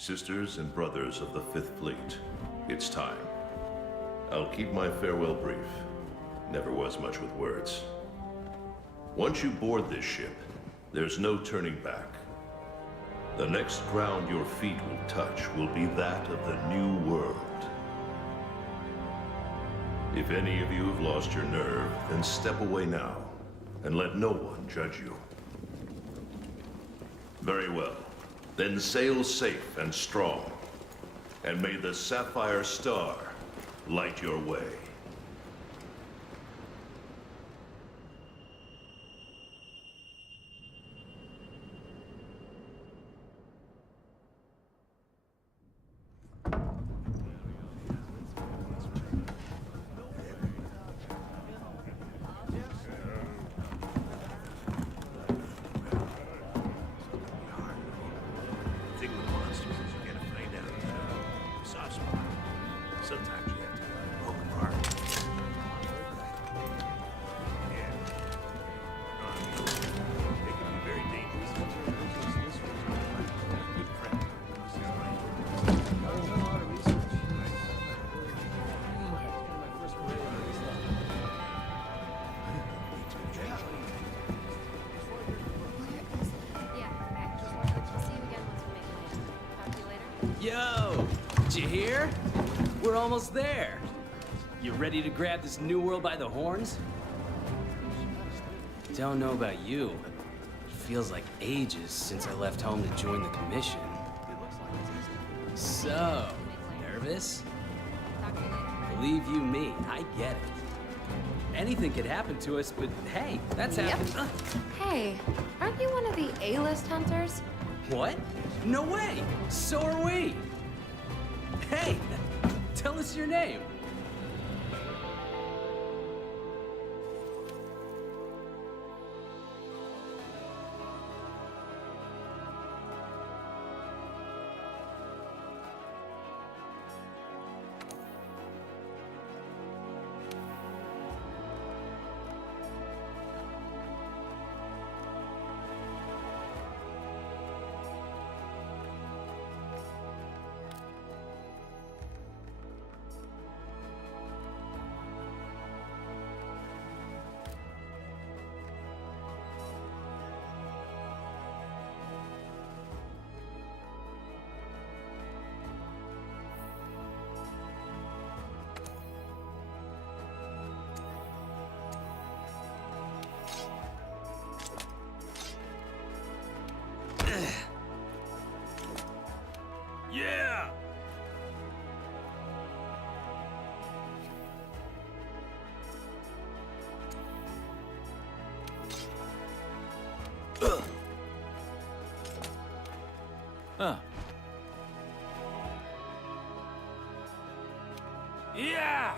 Sisters and brothers of the Fifth Fleet, it's time. I'll keep my farewell brief. Never was much with words. Once you board this ship, there's no turning back. The next ground your feet will touch will be that of the New World. If any of you have lost your nerve, then step away now, and let no one judge you. Very well. Then sail safe and strong, and may the Sapphire Star light your way. Yo! Did you hear? We're almost there. You ready to grab this new world by the horns? Don't know about you. It feels like ages since I left home to join the commission. So, nervous? Believe you me, I get it. Anything could happen to us, but hey, that's happened. Hey, aren't you one of the A-list hunters? What? No way! So are we! Hey! Tell us your name! Yeah! Huh. Yeah!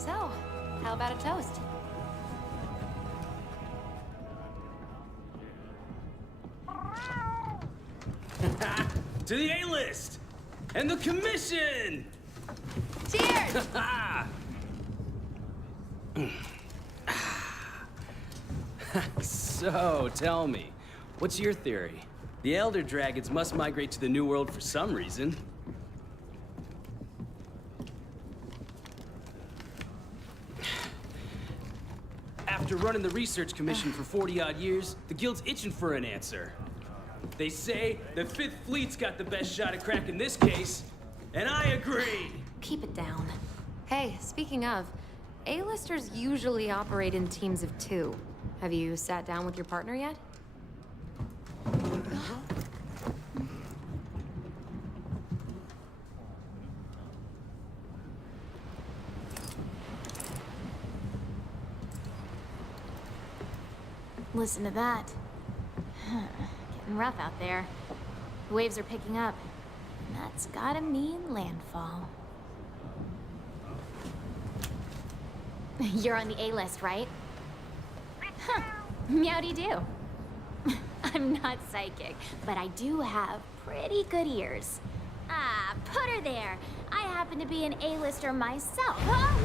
So, how about a toast? To the A-list! And the commission! Cheers! So, tell me, what's your theory? The Elder Dragons must migrate to the New World for some reason. After running the research commission for 40-odd years, the Guild's itching for an answer. They say the Fifth Fleet's got the best shot at cracking this case, and I agree! Keep it down. Hey, speaking of, A-listers usually operate in teams of 2. Have you sat down with your partner yet? Listen to that. Getting rough out there. The waves are picking up. And that's gotta mean landfall. You're on the A-list, right? Huh. Meowdy-do. I'm not psychic, but I do have pretty good ears. Ah, put her there. I happen to be an A-lister myself. Oh,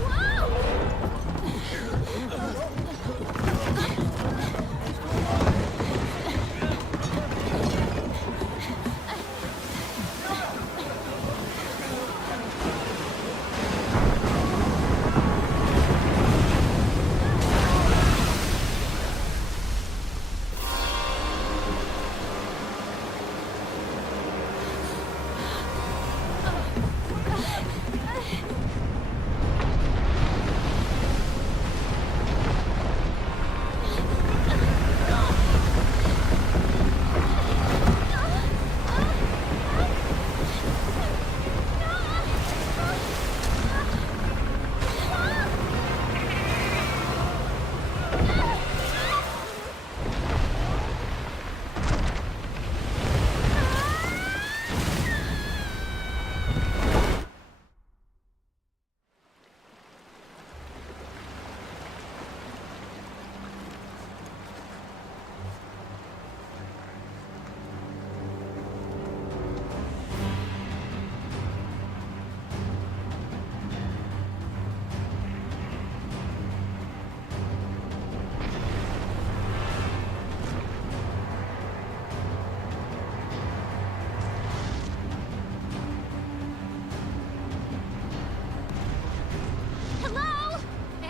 hello?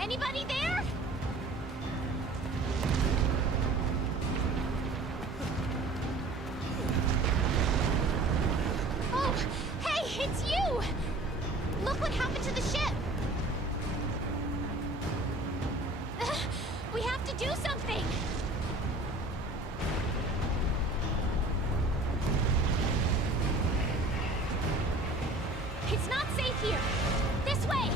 Anybody there? Oh, hey, it's you! Look what happened to the ship! We have to do something! It's not safe here! This way!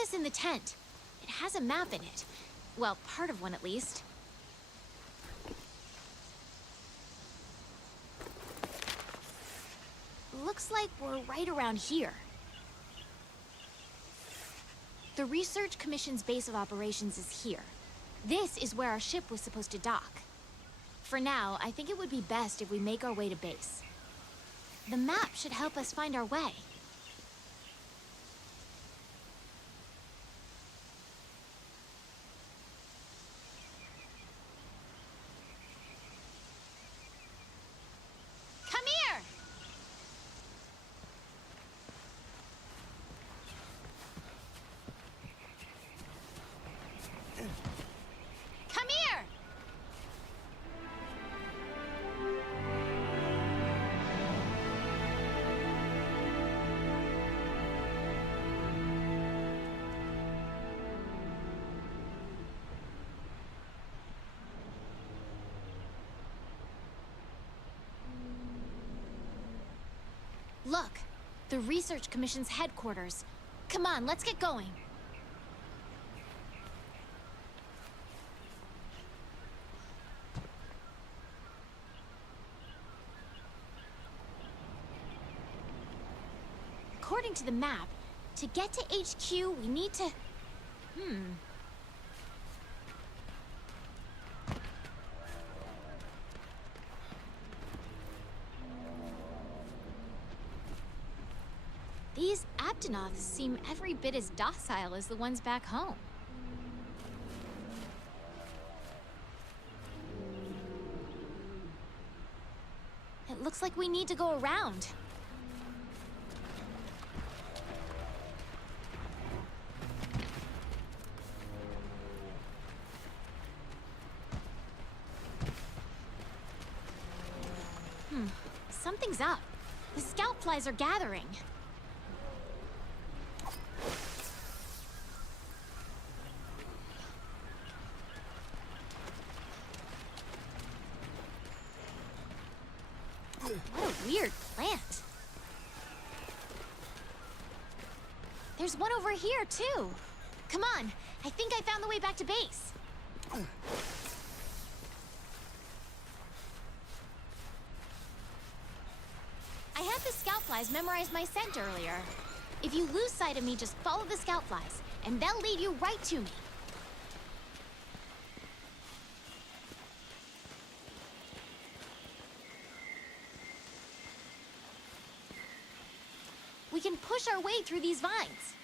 this in the tent. It has a map in it. Well, part of one at least. Looks like we're right around here. The Research Commission's base of operations is here. This is where our ship was supposed to dock. For now, I think it would be best if we make our way to base. The map should help us find our way. Come here! Come here! Look, the Research Commission's headquarters. Come on, let's get going. According to the map, to get to HQ, we need to... These Aptonoths seem every bit as docile as the ones back home. It looks like we need to go around. Something's up. The scout flies are gathering. What a weird plant. There's one over here, too. Come on, I think I found the way back to base. I had the scout flies memorize my scent earlier. If you lose sight of me, just follow the scout flies, and they'll lead you right to me. We can push our way through these vines.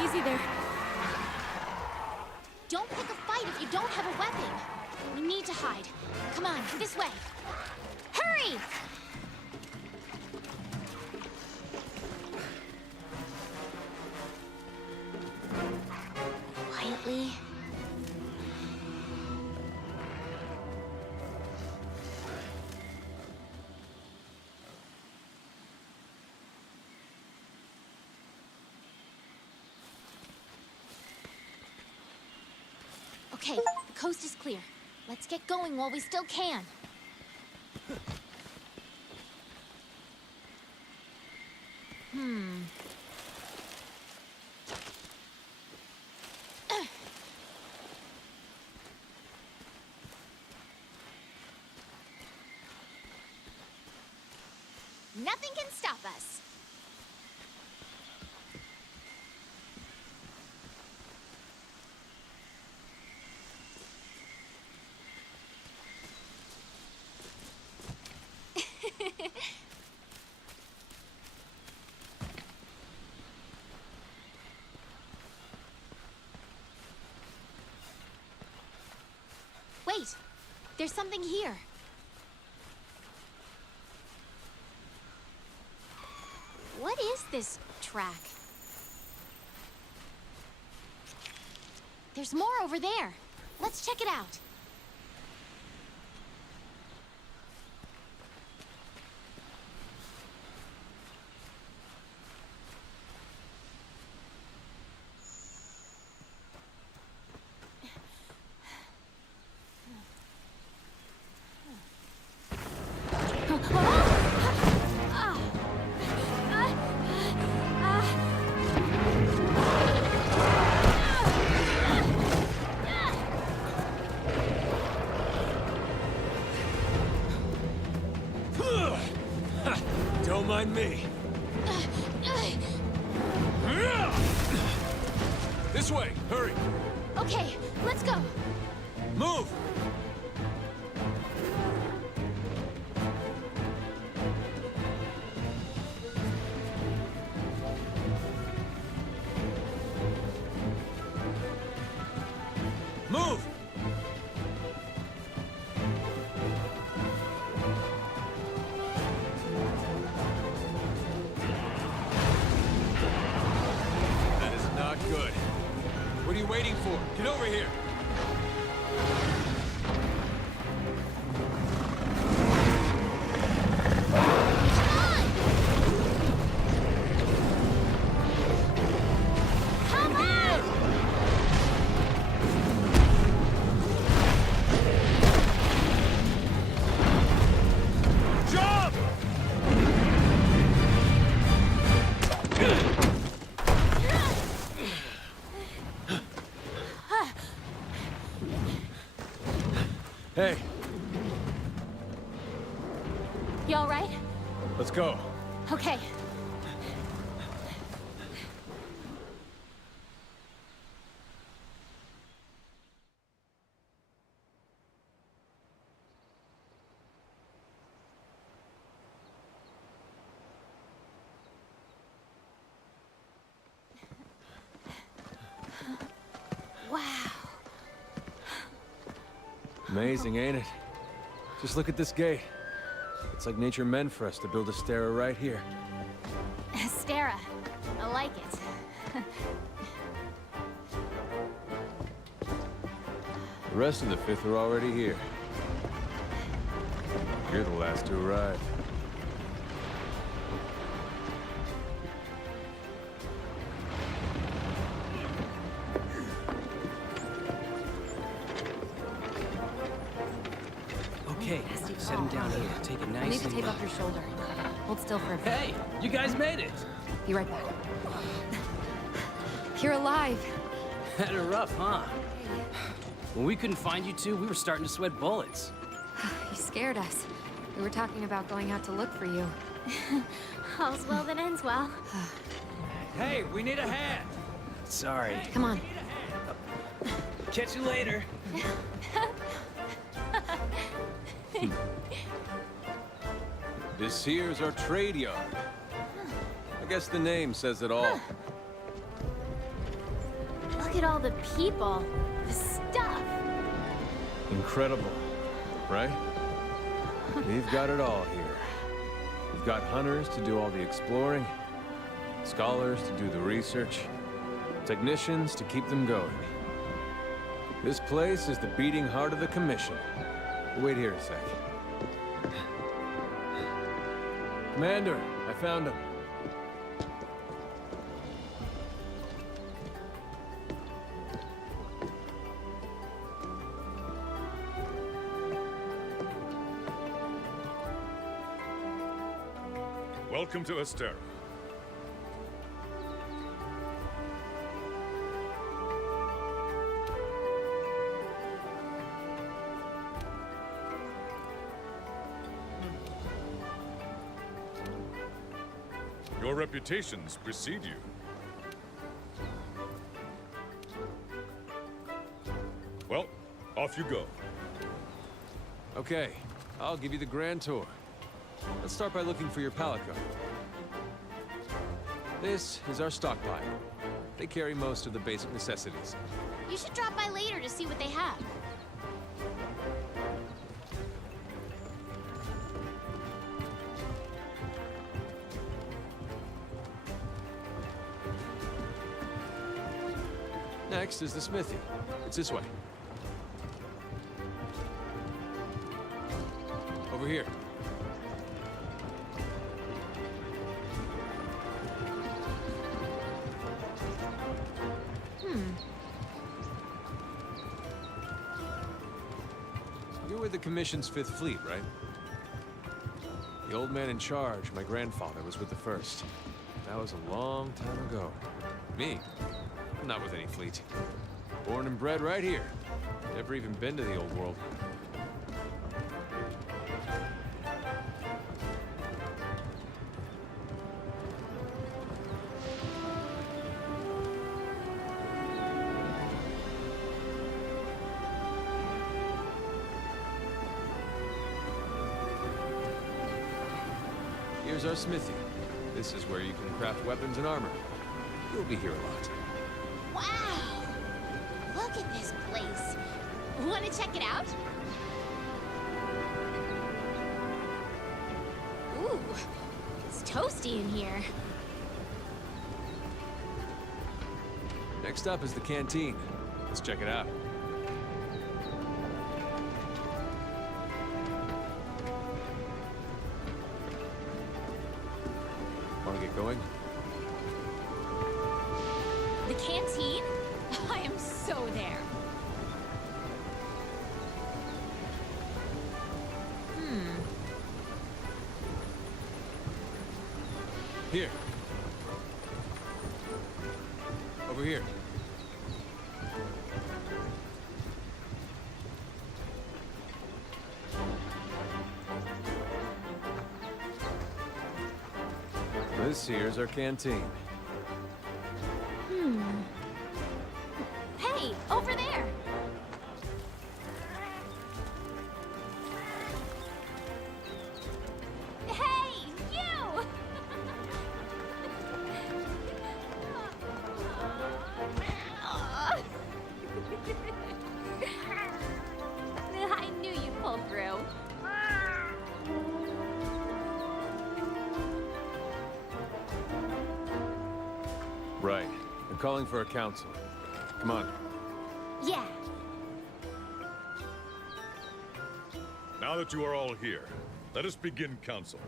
Easy there. Don't pick a fight if you don't have a weapon. We need to hide. Come on, this way. Hurry! Quietly. Okay, the coast is clear. Let's get going while we still can. Nothing can stop us. There's something here. What is this track? There's more over there. Let's check it out. Don't mind me. This way, hurry. Okay, let's go. Move! Move! That is not good. What are you waiting for? Get over here! Come on! Jump! Hey, You all right? let's go. Okay. Wow. Amazing, ain't it? Just look at this gate. It's like nature meant for us to build a Stera right here. Stera. I like it. The rest of the Fifth are already here. You're the last to arrive. Okay, set him down here. Take it I nice need to and tape low. up your shoulder. Hold still for a bit. Hey, you guys made it. Be right back. You're alive. Had it rough, huh? When we couldn't find you two, we were starting to sweat bullets. You scared us. We were talking about going out to look for you. All's well that ends well. Hey, we need a hand. Sorry. Come on. Catch you later. This here's our trade yard. I guess the name says it all. Look at all the people. The stuff. Incredible, right? We've got it all here. We've got hunters to do all the exploring, scholars to do the research, technicians to keep them going. This place is the beating heart of the Commission. Wait here a sec. Commander, I found him. Welcome to Astera. Your reputations precede you. Well, off you go. Okay, I'll give you the grand tour. Let's start by looking for your pallet card. This is our stockpile. They carry most of the basic necessities. You should drop by later to see what they have. Next is the smithy. It's this way. Over here. You're with the Commission's 5th Fleet, right? The old man in charge, my grandfather, was with the 1st. That was a long time ago. Me? I'm not with any fleet. Born and bred right here. Never even been to the old world. Here's our smithy. This is where you can craft weapons and armor. You'll be here a lot. Wow! Look at this place. Want to check it out? Ooh, it's toasty in here. Next up is the canteen. Let's check it out. Want to get going? The canteen? I am so there. Here. Over here. This here's our canteen. Hey, over there! Hey, you! I knew you'd pull through. Right. I'm calling for a council. Come on. Yeah. Now that you are all here, let us begin council.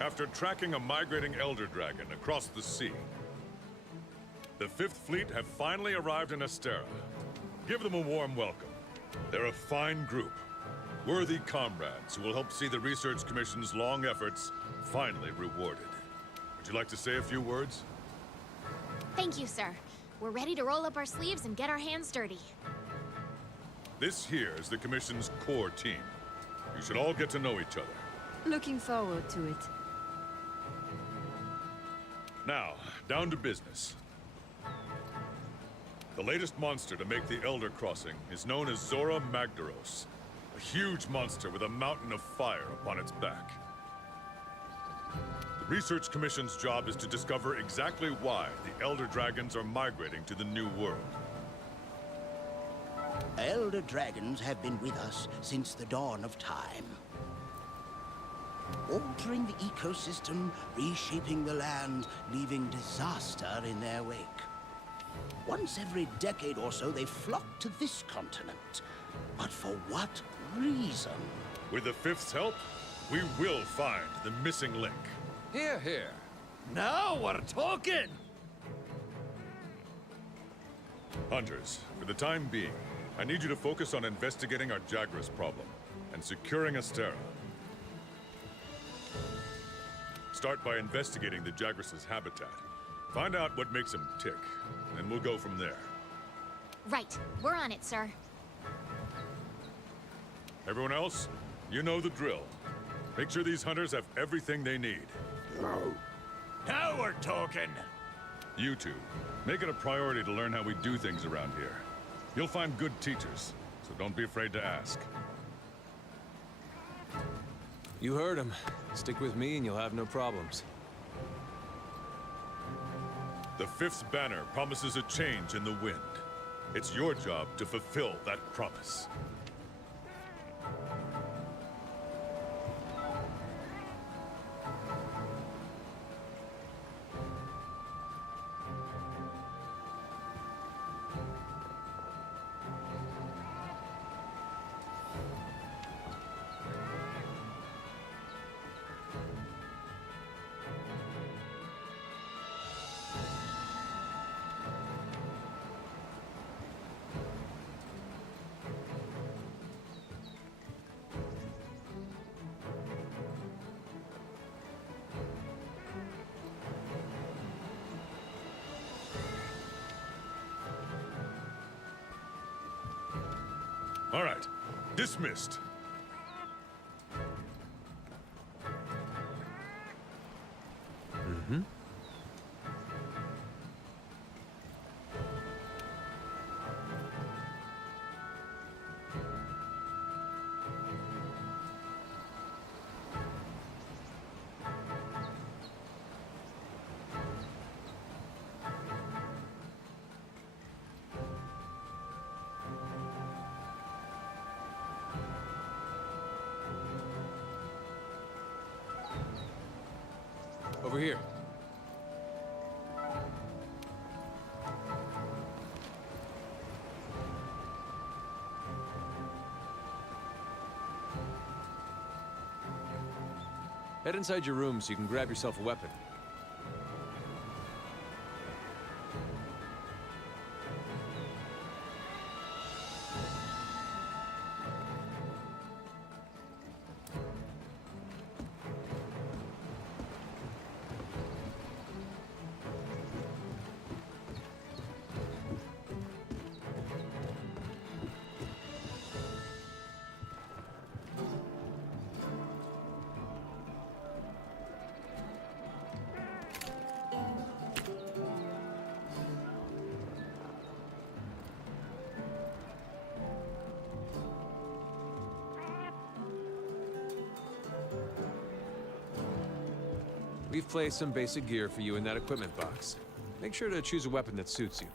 After tracking a migrating Elder Dragon across the sea, the 5th Fleet have finally arrived in Astera. Give them a warm welcome. They're a fine group, worthy comrades who will help see the Research Commission's long efforts finally rewarded. Would you like to say a few words? Thank you, sir. We're ready to roll up our sleeves and get our hands dirty. This here is the Commission's core team. You should all get to know each other. Looking forward to it. Now, down to business. The latest monster to make the Elder Crossing is known as Zora Magdaros, a huge monster with a mountain of fire upon its back. The Research Commission's job is to discover exactly why the Elder Dragons are migrating to the New World. Elder dragons have been with us since the dawn of time. Altering the ecosystem, reshaping the land, leaving disaster in their wake. Once every decade or so, they flock to this continent. But for what reason? With the Fifth's help, we will find the missing link. Here, here. Now we're talking! Hunters, for the time being, I need you to focus on investigating our Jagras problem and securing Astera. Start by investigating the Jagras' habitat. Find out what makes them tick, and we'll go from there. Right. We're on it, sir. Everyone else, you know the drill. Make sure these hunters have everything they need. Now we're talking! You two, make it a priority to learn how we do things around here. You'll find good teachers, so don't be afraid to ask. You heard him. Stick with me and you'll have no problems. The Fifth's banner promises a change in the wind. It's your job to fulfill that promise. All right. Dismissed. Over here. Head inside your room so you can grab yourself a weapon. We've placed some basic gear for you in that equipment box. Make sure to choose a weapon that suits you.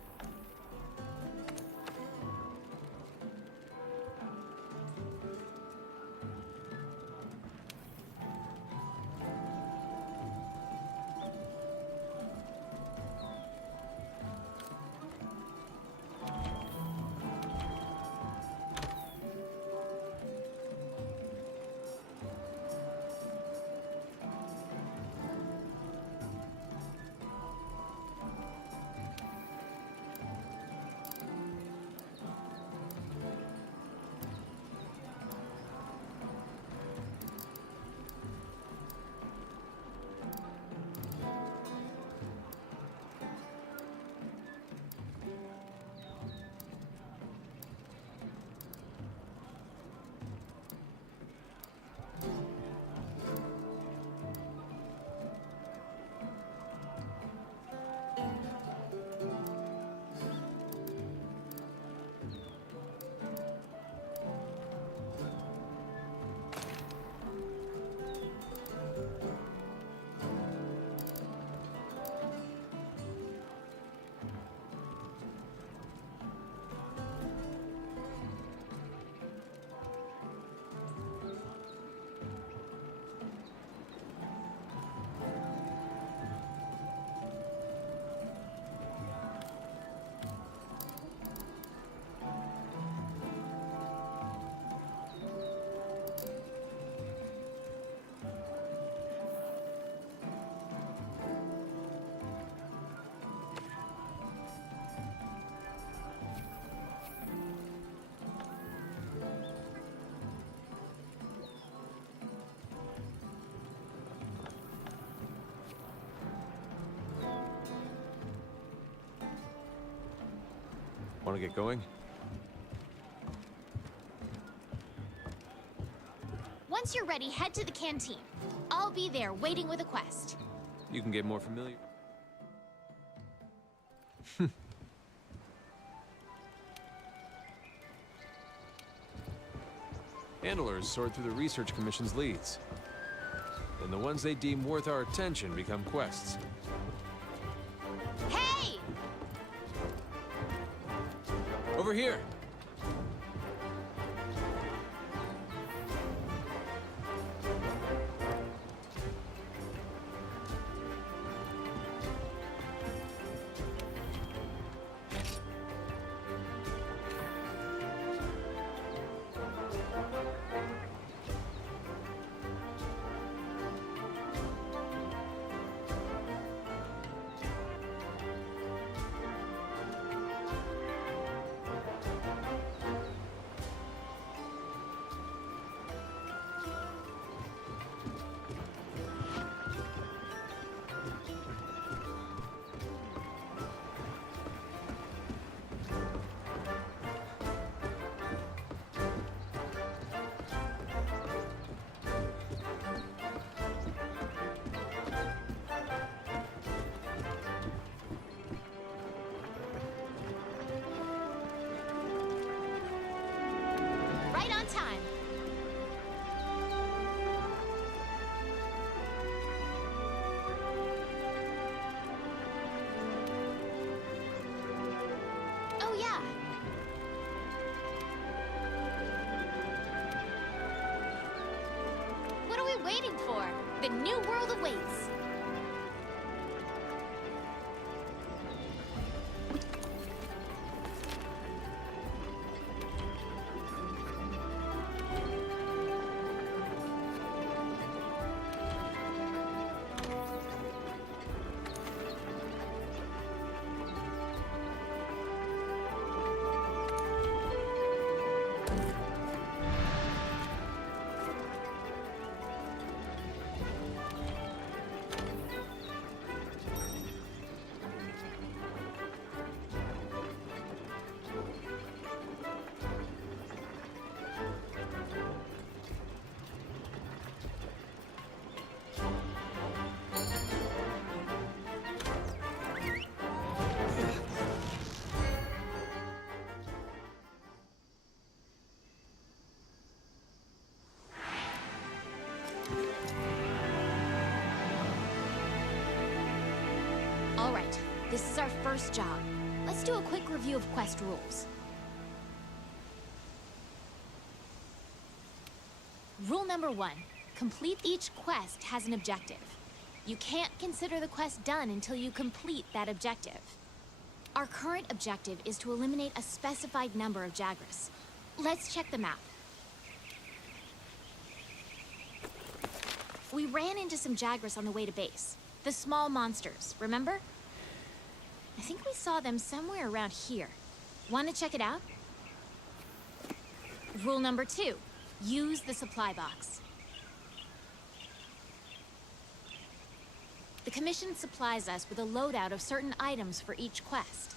Want to get going? Once you're ready, head to the canteen. I'll be there waiting with a quest. You can get more familiar. Handlers sort through the Research Commission's leads. Then the ones they deem worth our attention become quests. Hey! Over here! time. Oh, yeah. What are we waiting for? The new world awaits. All right, this is our first job. Let's do a quick review of quest rules. Rule number 1, complete each quest has an objective. You can't consider the quest done until you complete that objective. Our current objective is to eliminate a specified number of Jagras. Let's check the map. We ran into some Jagras on the way to base. The small monsters, remember? I think we saw them somewhere around here. Want to check it out? Rule number 2, use the supply box. The Commission supplies us with a loadout of certain items for each quest.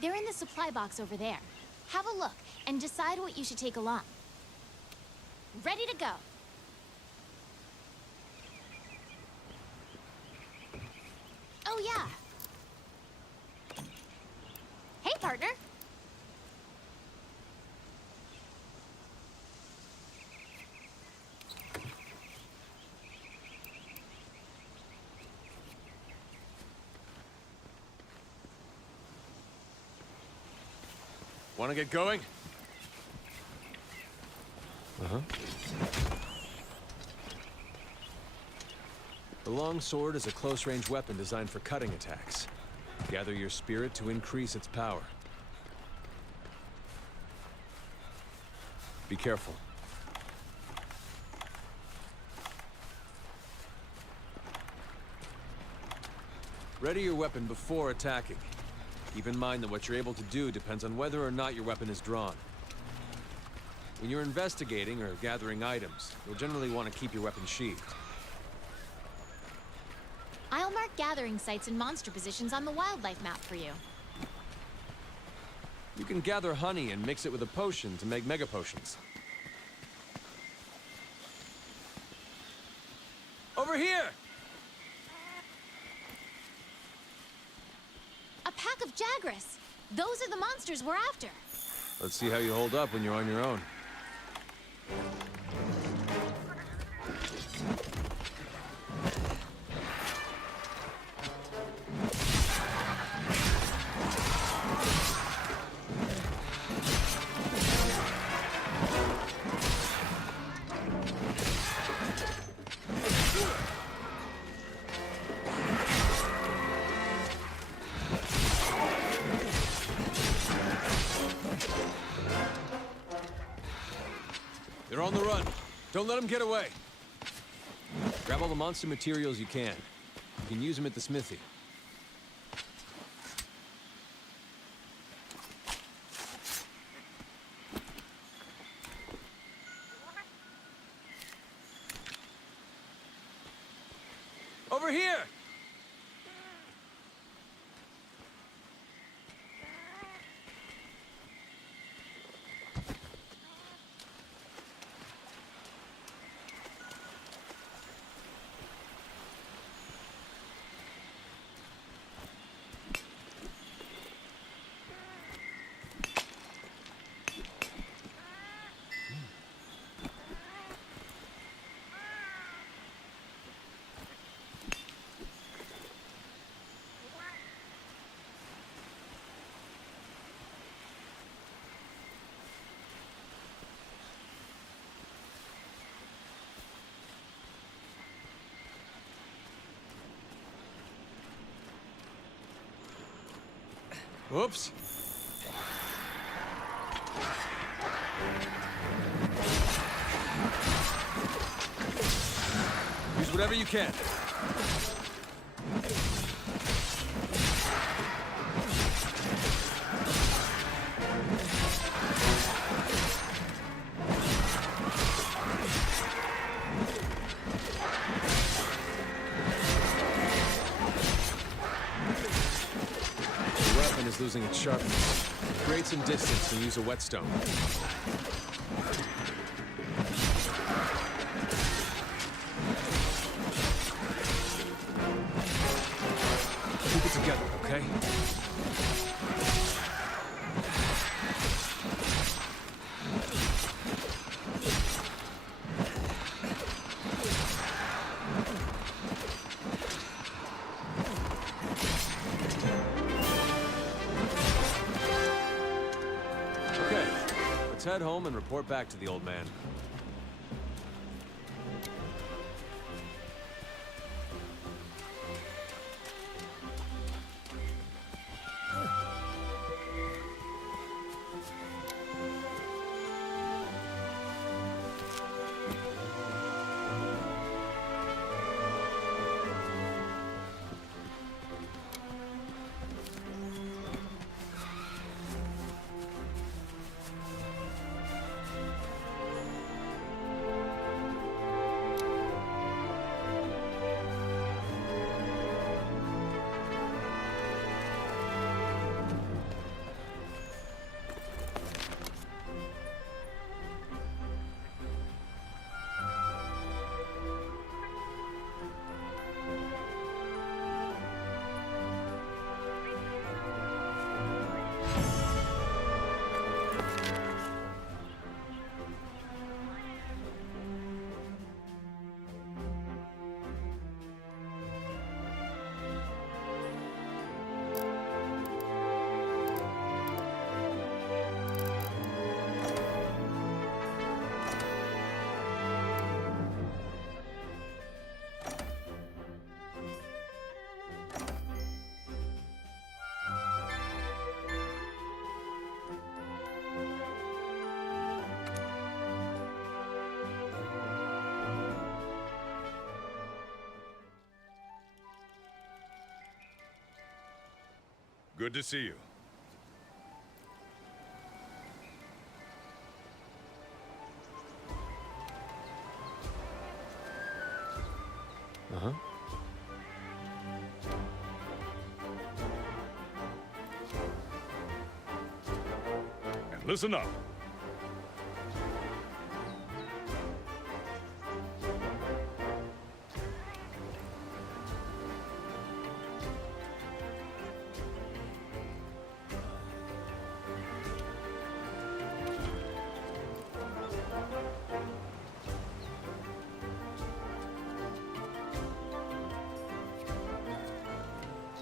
They're in the supply box over there. Have a look and decide what you should take along. Ready to go. Oh, yeah. Hey, partner. Want to get going? Uh-huh. The long sword is a close-range weapon designed for cutting attacks. Gather your spirit to increase its power. Be careful. Ready your weapon before attacking. Keep in mind that what you're able to do depends on whether or not your weapon is drawn. When you're investigating or gathering items, you'll generally want to keep your weapon sheathed. I'll mark gathering sites and monster positions on the wildlife map for you. You can gather honey and mix it with a potion to make mega potions. Over here! A pack of Jagras. Those are the monsters we're after. Let's see how you hold up when you're on your own. They're on the run. Don't let them get away. Grab all the monster materials you can. You can use them at the smithy. Over here! Oops. Use whatever you can. The weapon is losing its sharpness. Create some distance and use a whetstone. Keep it together, okay? Okay, let's head home and report back to the old man. Good to see you. Uh-huh. And listen up.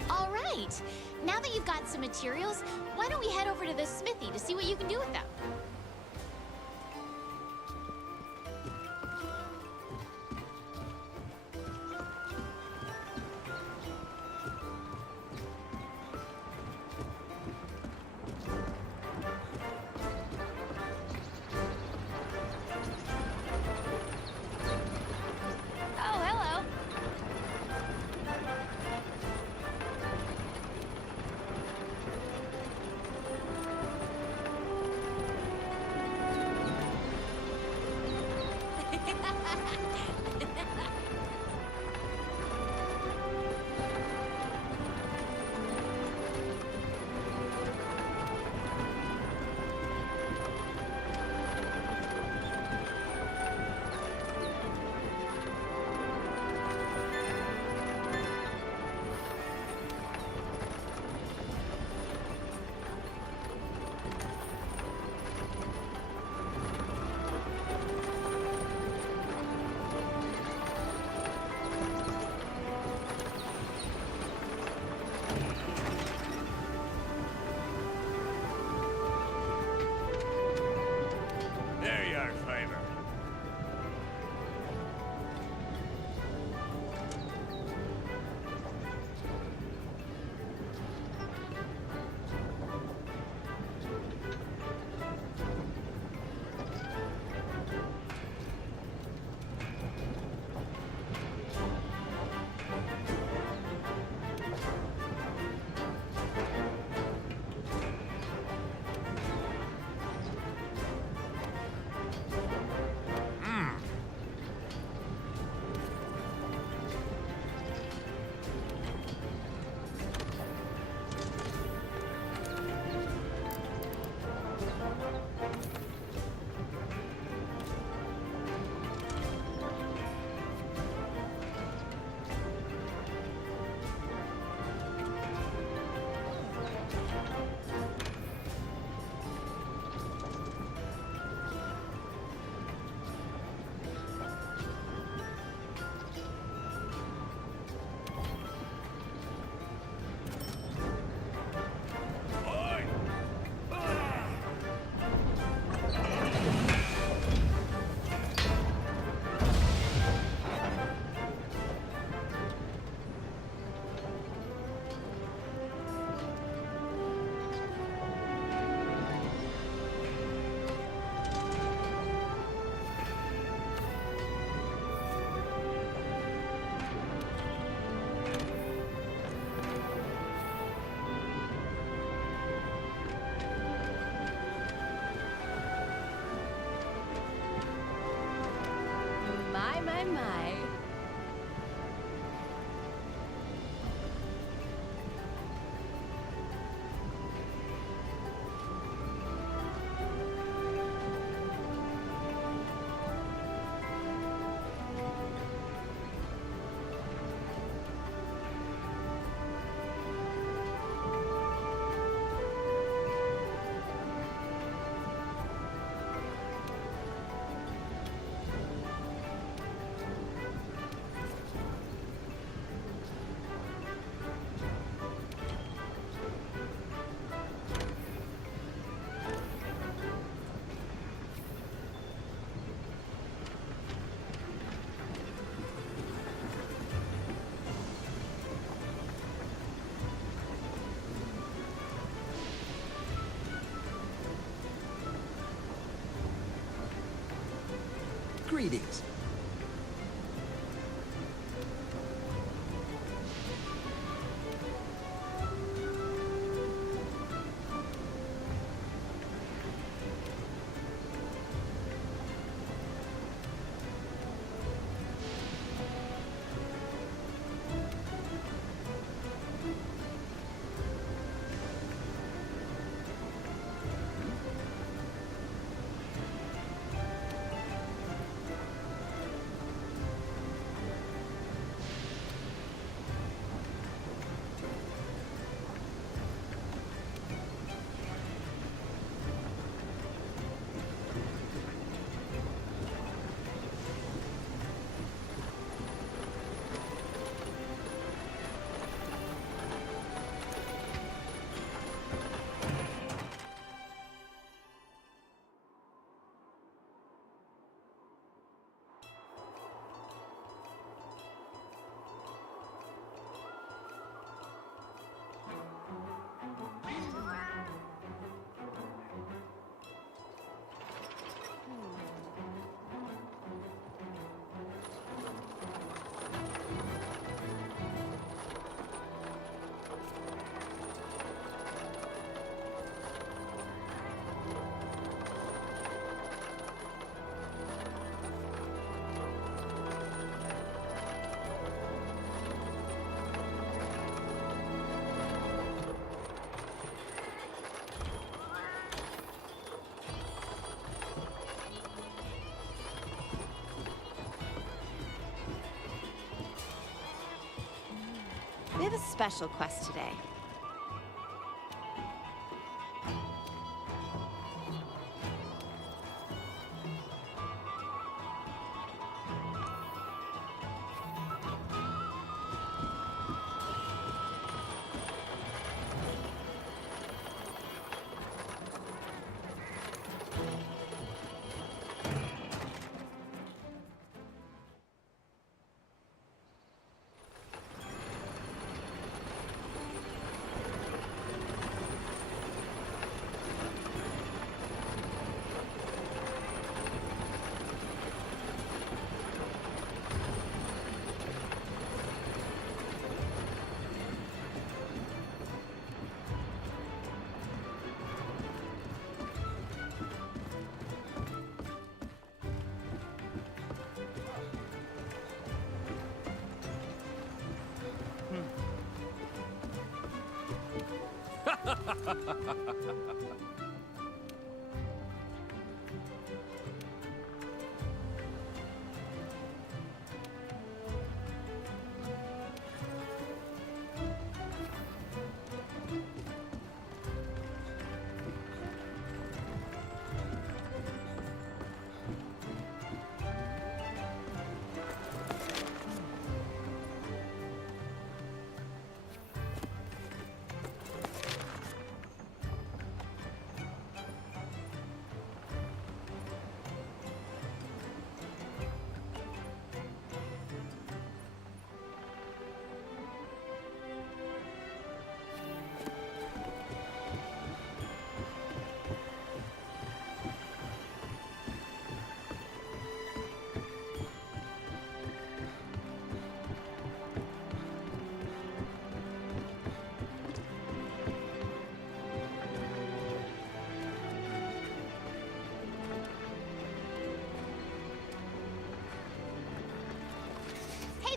All right. Now that you've got some materials, why don't we head over to the smithy to see what you can do with them? Oh, hello. My, my. Greetings. We have a special quest today.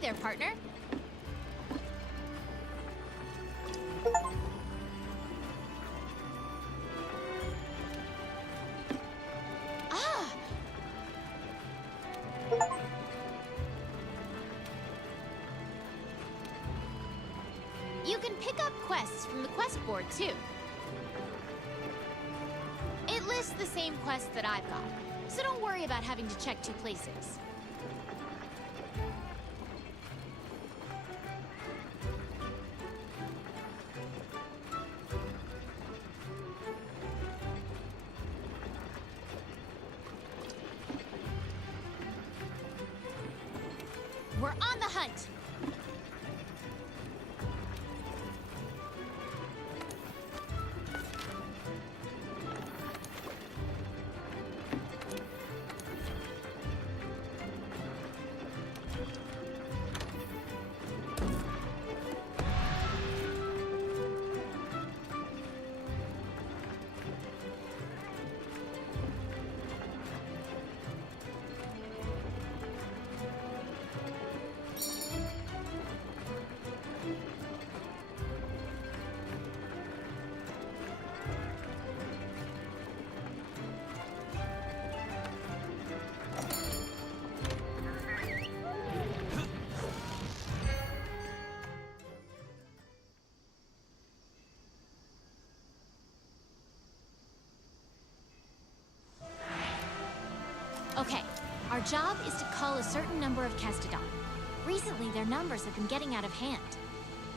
there, partner. Ah! You can pick up quests from the quest board, too. It lists the same quests that I've got, so don't worry about having to check 2 places. We're on the hunt! Okay, our job is to cull a certain number of Kestodon. Recently, their numbers have been getting out of hand.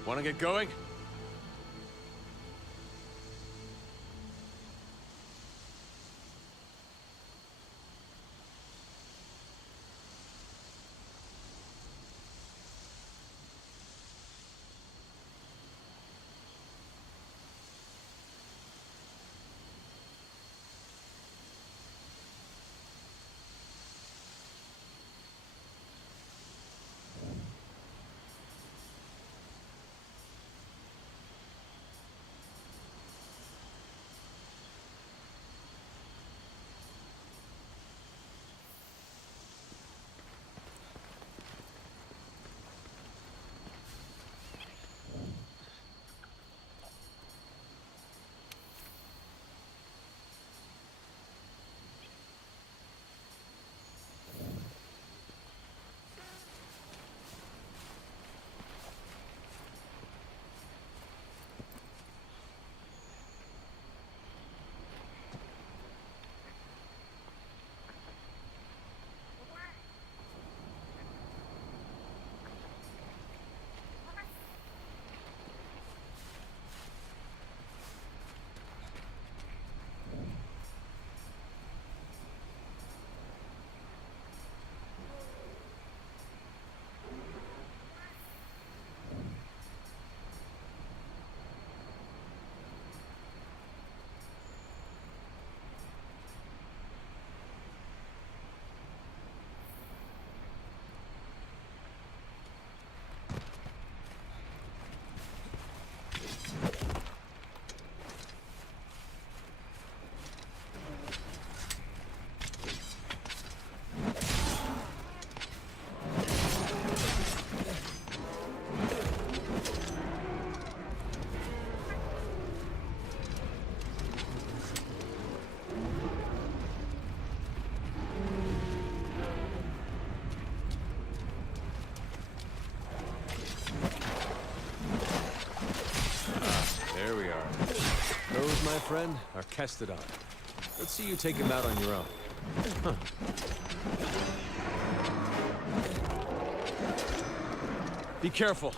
Wanna get going? My friend, are Kestodon. Let's see you take him out on your own. Huh. Be careful.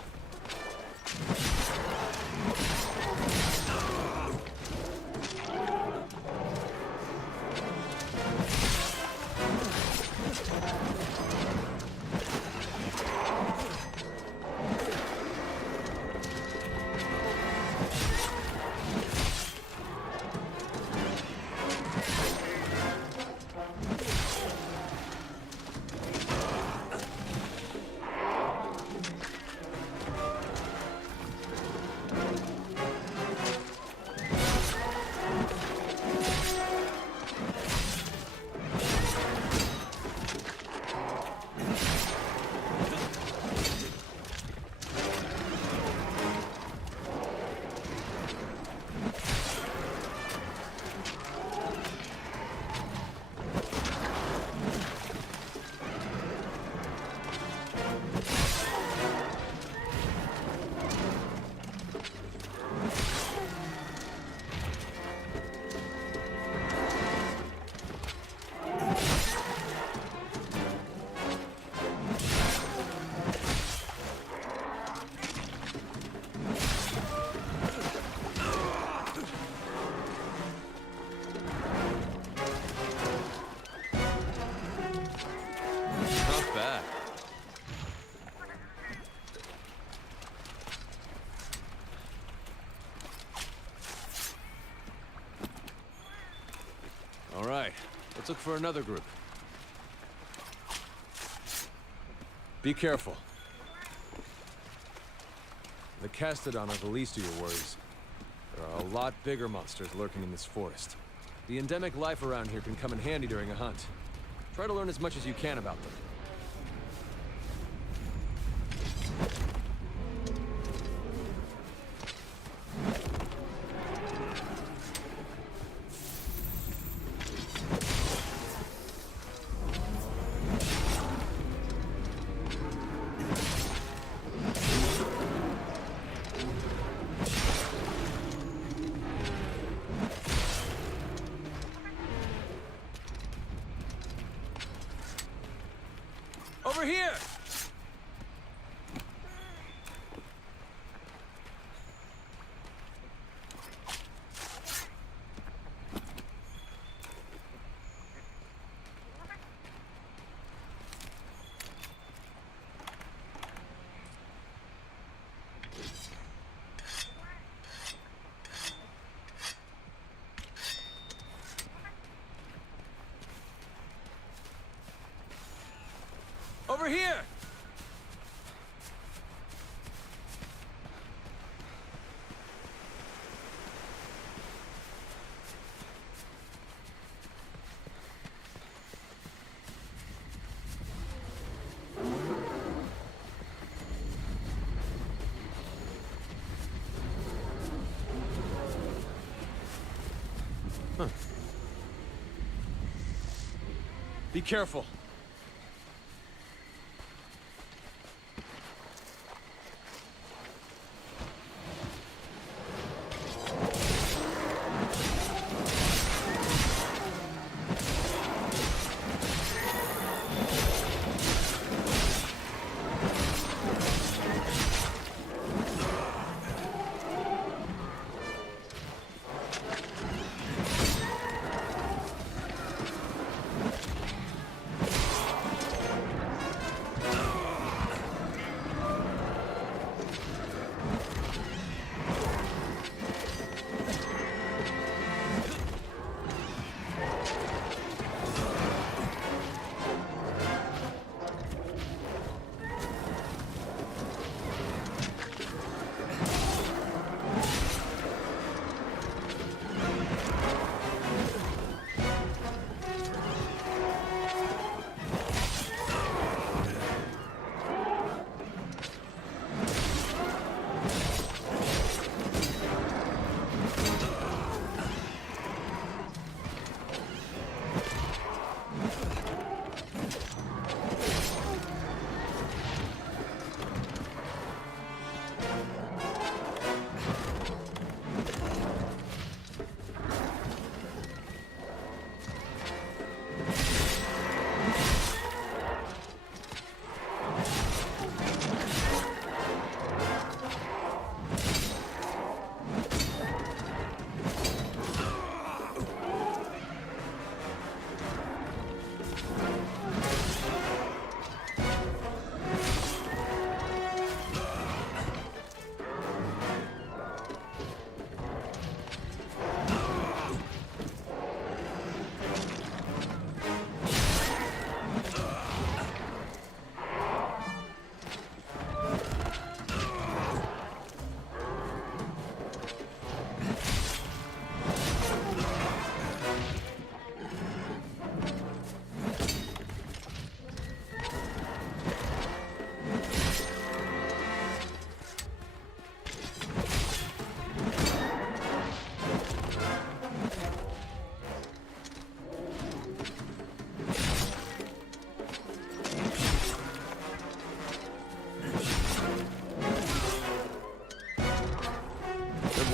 All right, let's look for another group. Be careful. The Castodon are the least of your worries. There are a lot bigger monsters lurking in this forest. The endemic life around here can come in handy during a hunt. Try to learn as much as you can about them. Over here! Over here! Huh. Be careful.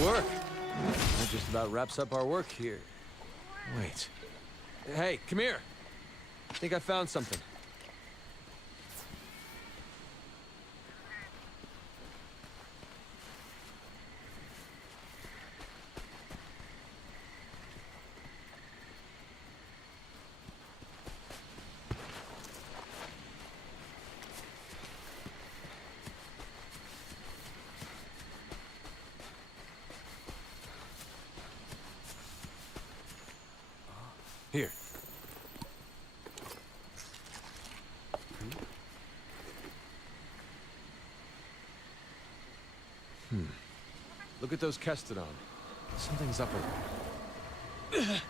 Work. That just about wraps up our work here. Wait. Hey, come here. I think I found something. Here. Look at those Kestodon. Something's up with them.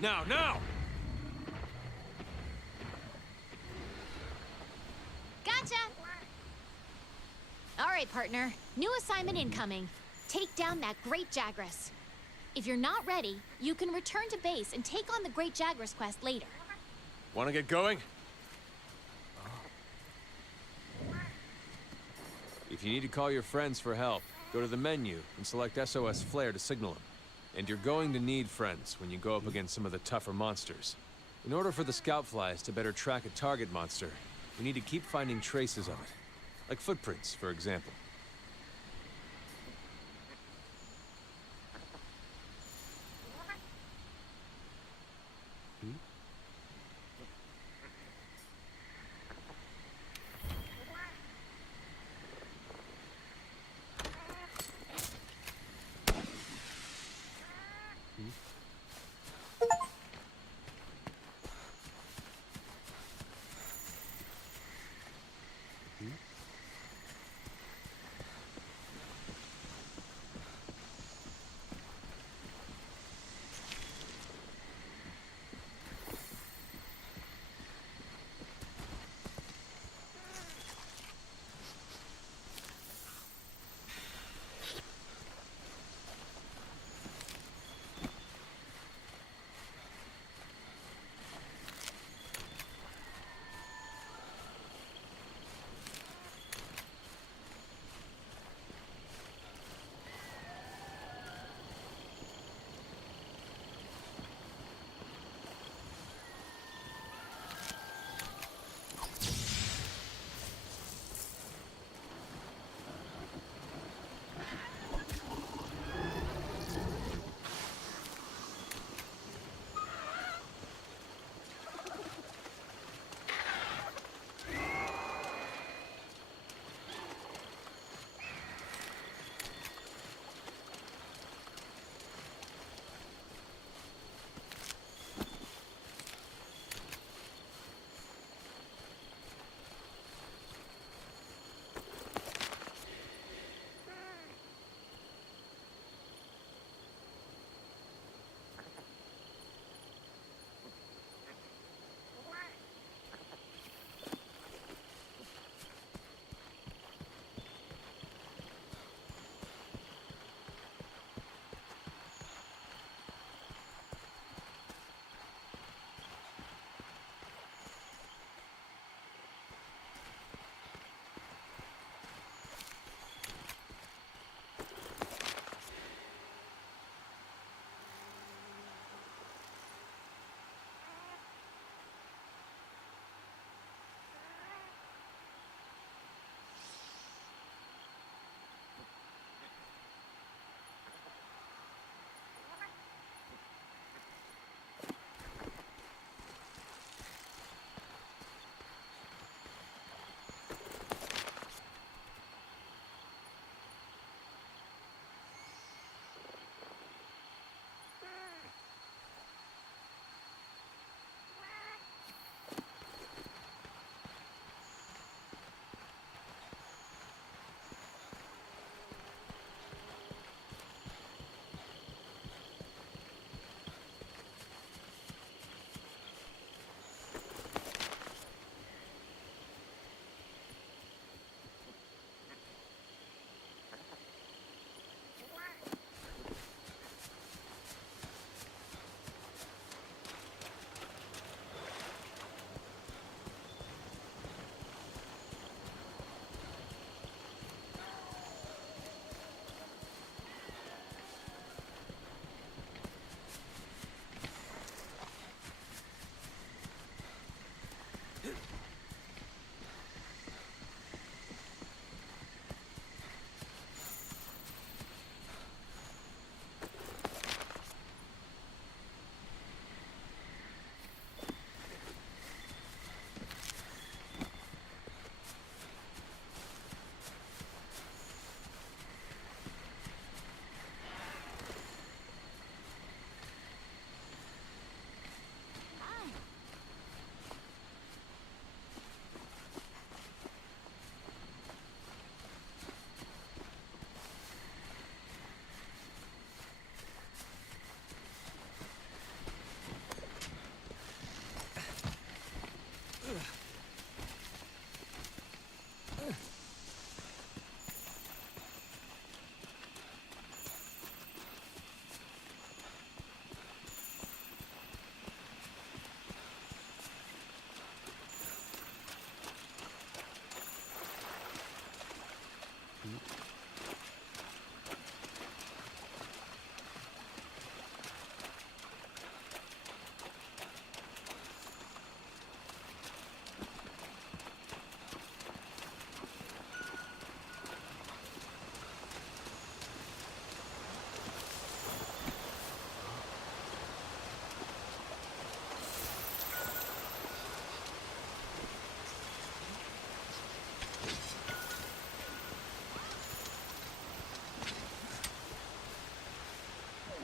Now! Gotcha! All right, partner. New assignment incoming. Take down that Great Jagras. If you're not ready, you can return to base and take on the Great Jagras quest later. Wanna get going? If you need to call your friends for help, go to the menu and select SOS Flare to signal them. And you're going to need friends when you go up against some of the tougher monsters. In order for the scout flies to better track a target monster, we need to keep finding traces of it. Like footprints, for example.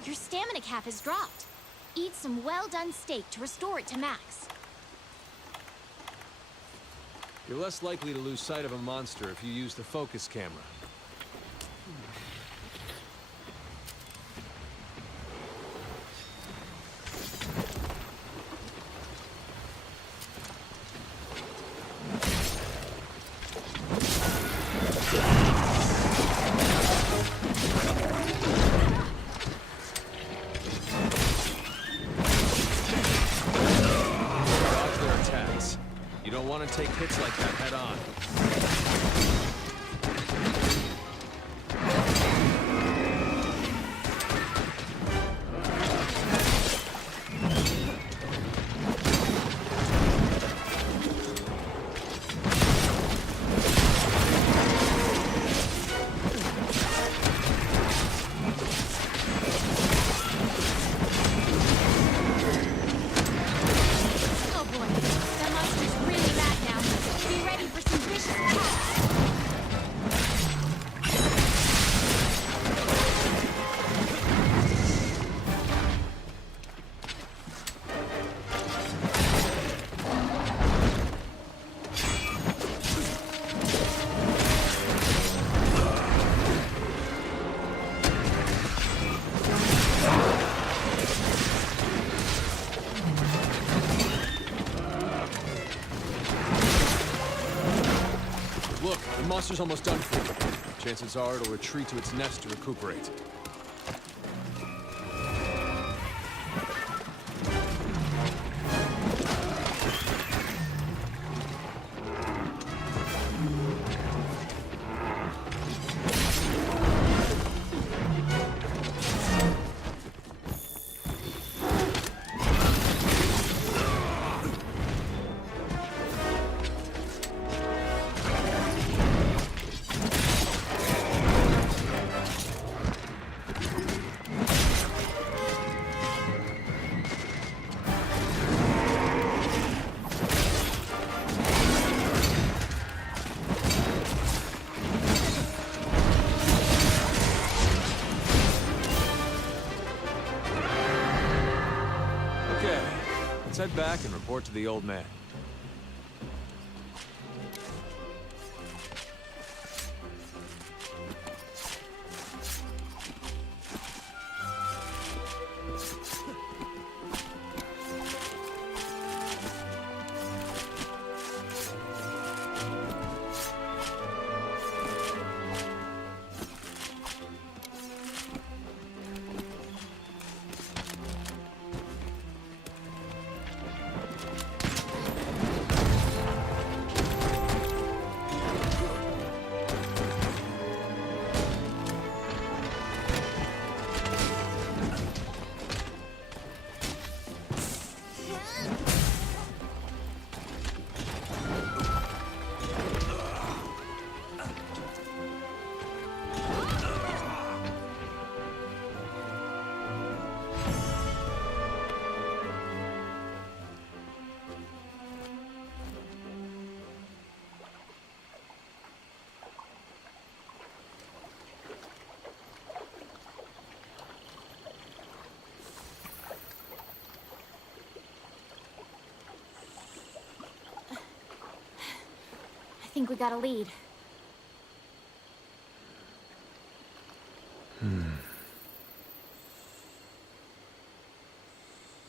Your stamina cap has dropped. Eat some well-done steak to restore it to max. You're less likely to lose sight of a monster if you use the focus camera. Take hits like that head on. Oh boy, that monster's really mad now. Be ready for some vicious attacks. Look, the monster's almost done for you. Chances are it'll retreat to its nest to recuperate. Okay, let's head back and report to the old man. I think we got a lead.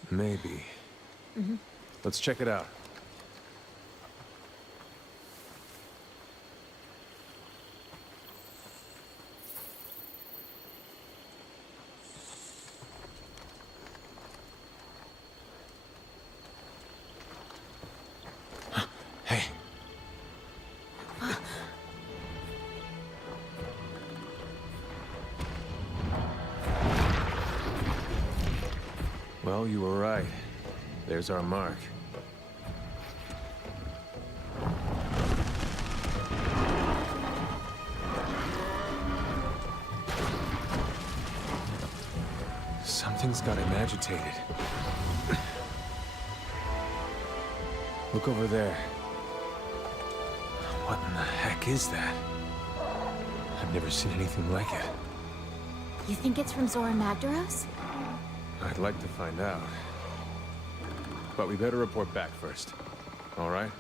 Maybe. Let's check it out. Hey. Well, you were right. There's our mark. Something's got him agitated. Look over there. What in the heck is that? I've never seen anything like it. You think it's from Zora Magdaros? I'd like to find out. But we better report back first. All right?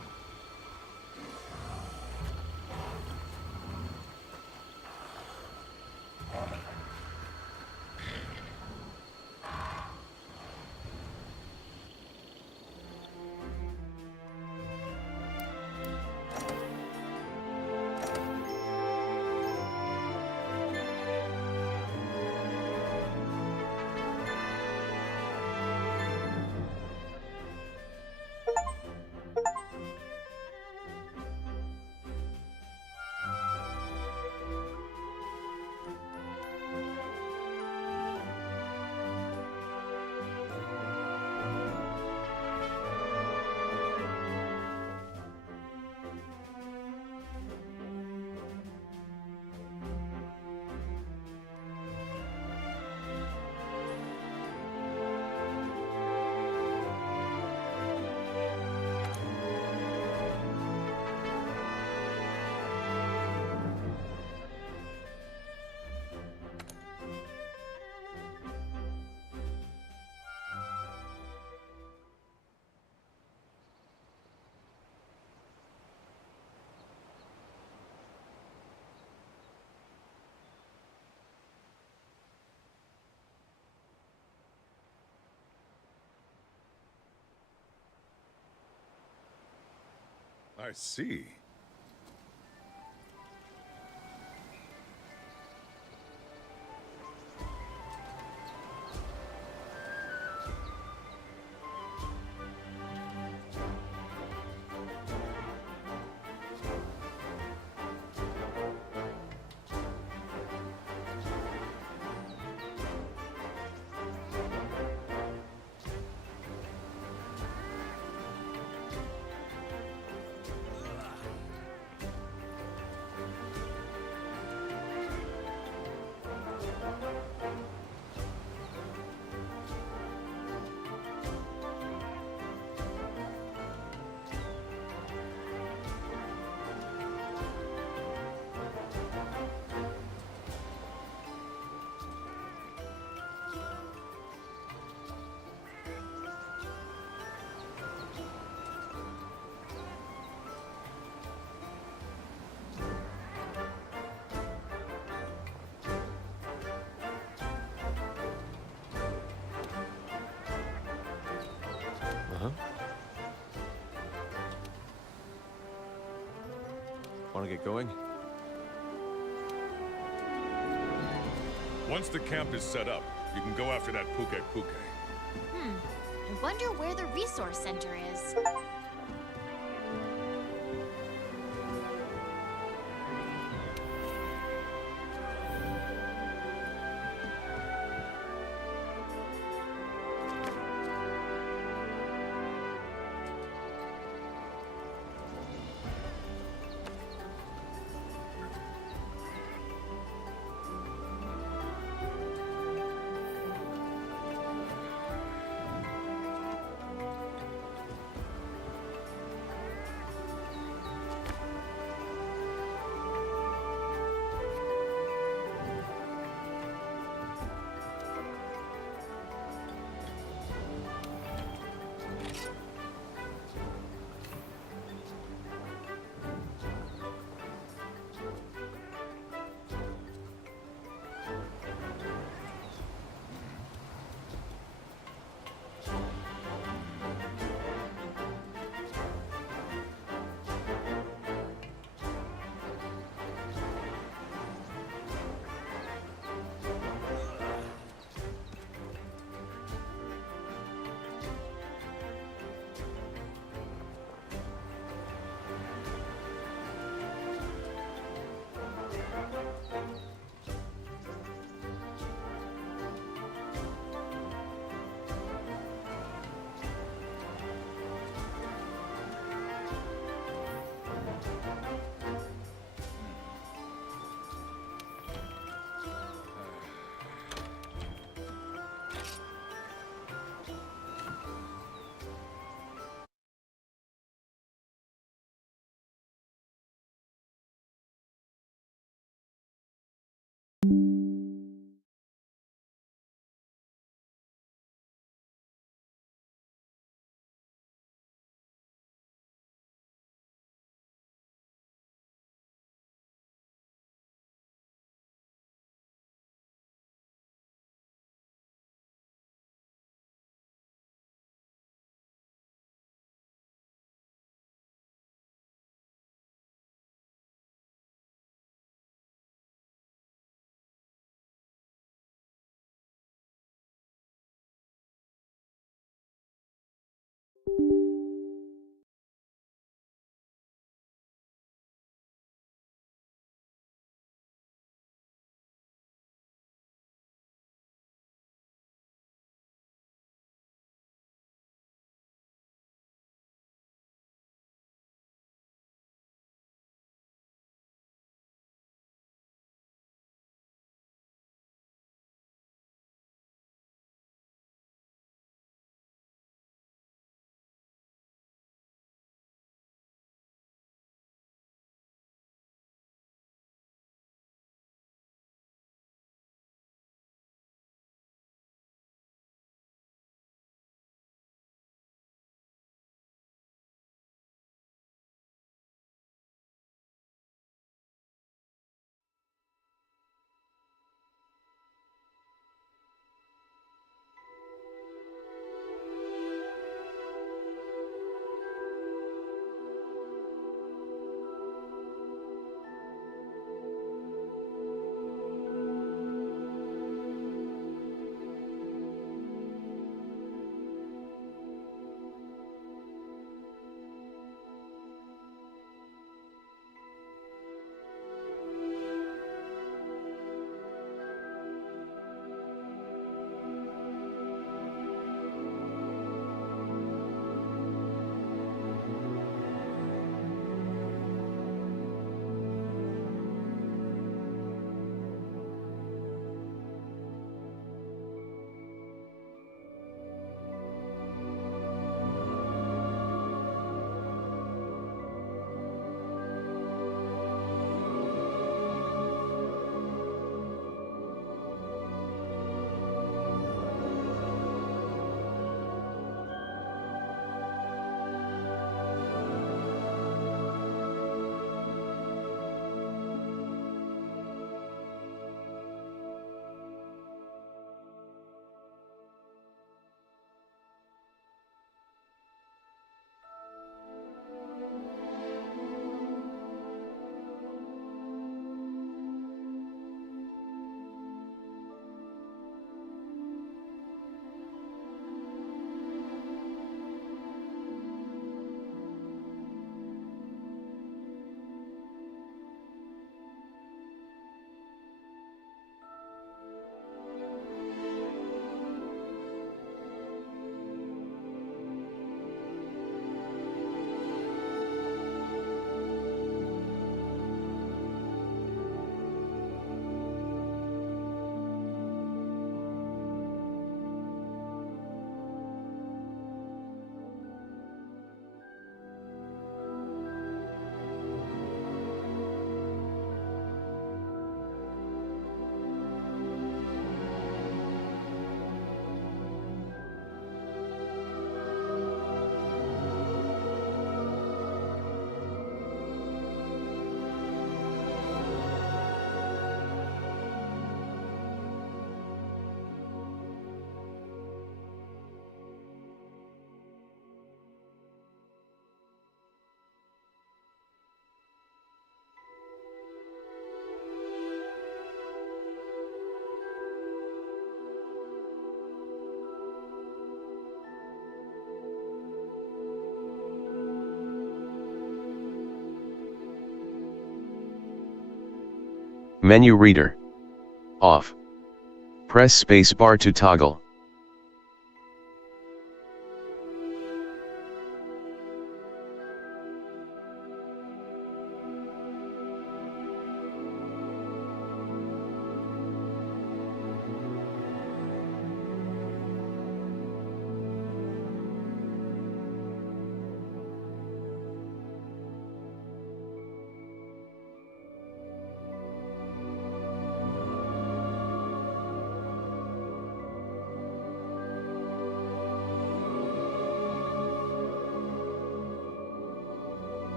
I see. Want to get going? Once the camp is set up, you can go after that Puke Puke. I wonder where the resource center is. Menu reader. Off. Press spacebar to toggle.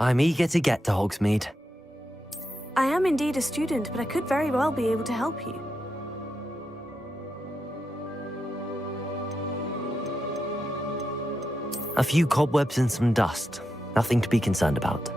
I'm eager to get to Hogsmeade. I am indeed a student, but I could very well be able to help you. A few cobwebs and some dust. Nothing to be concerned about.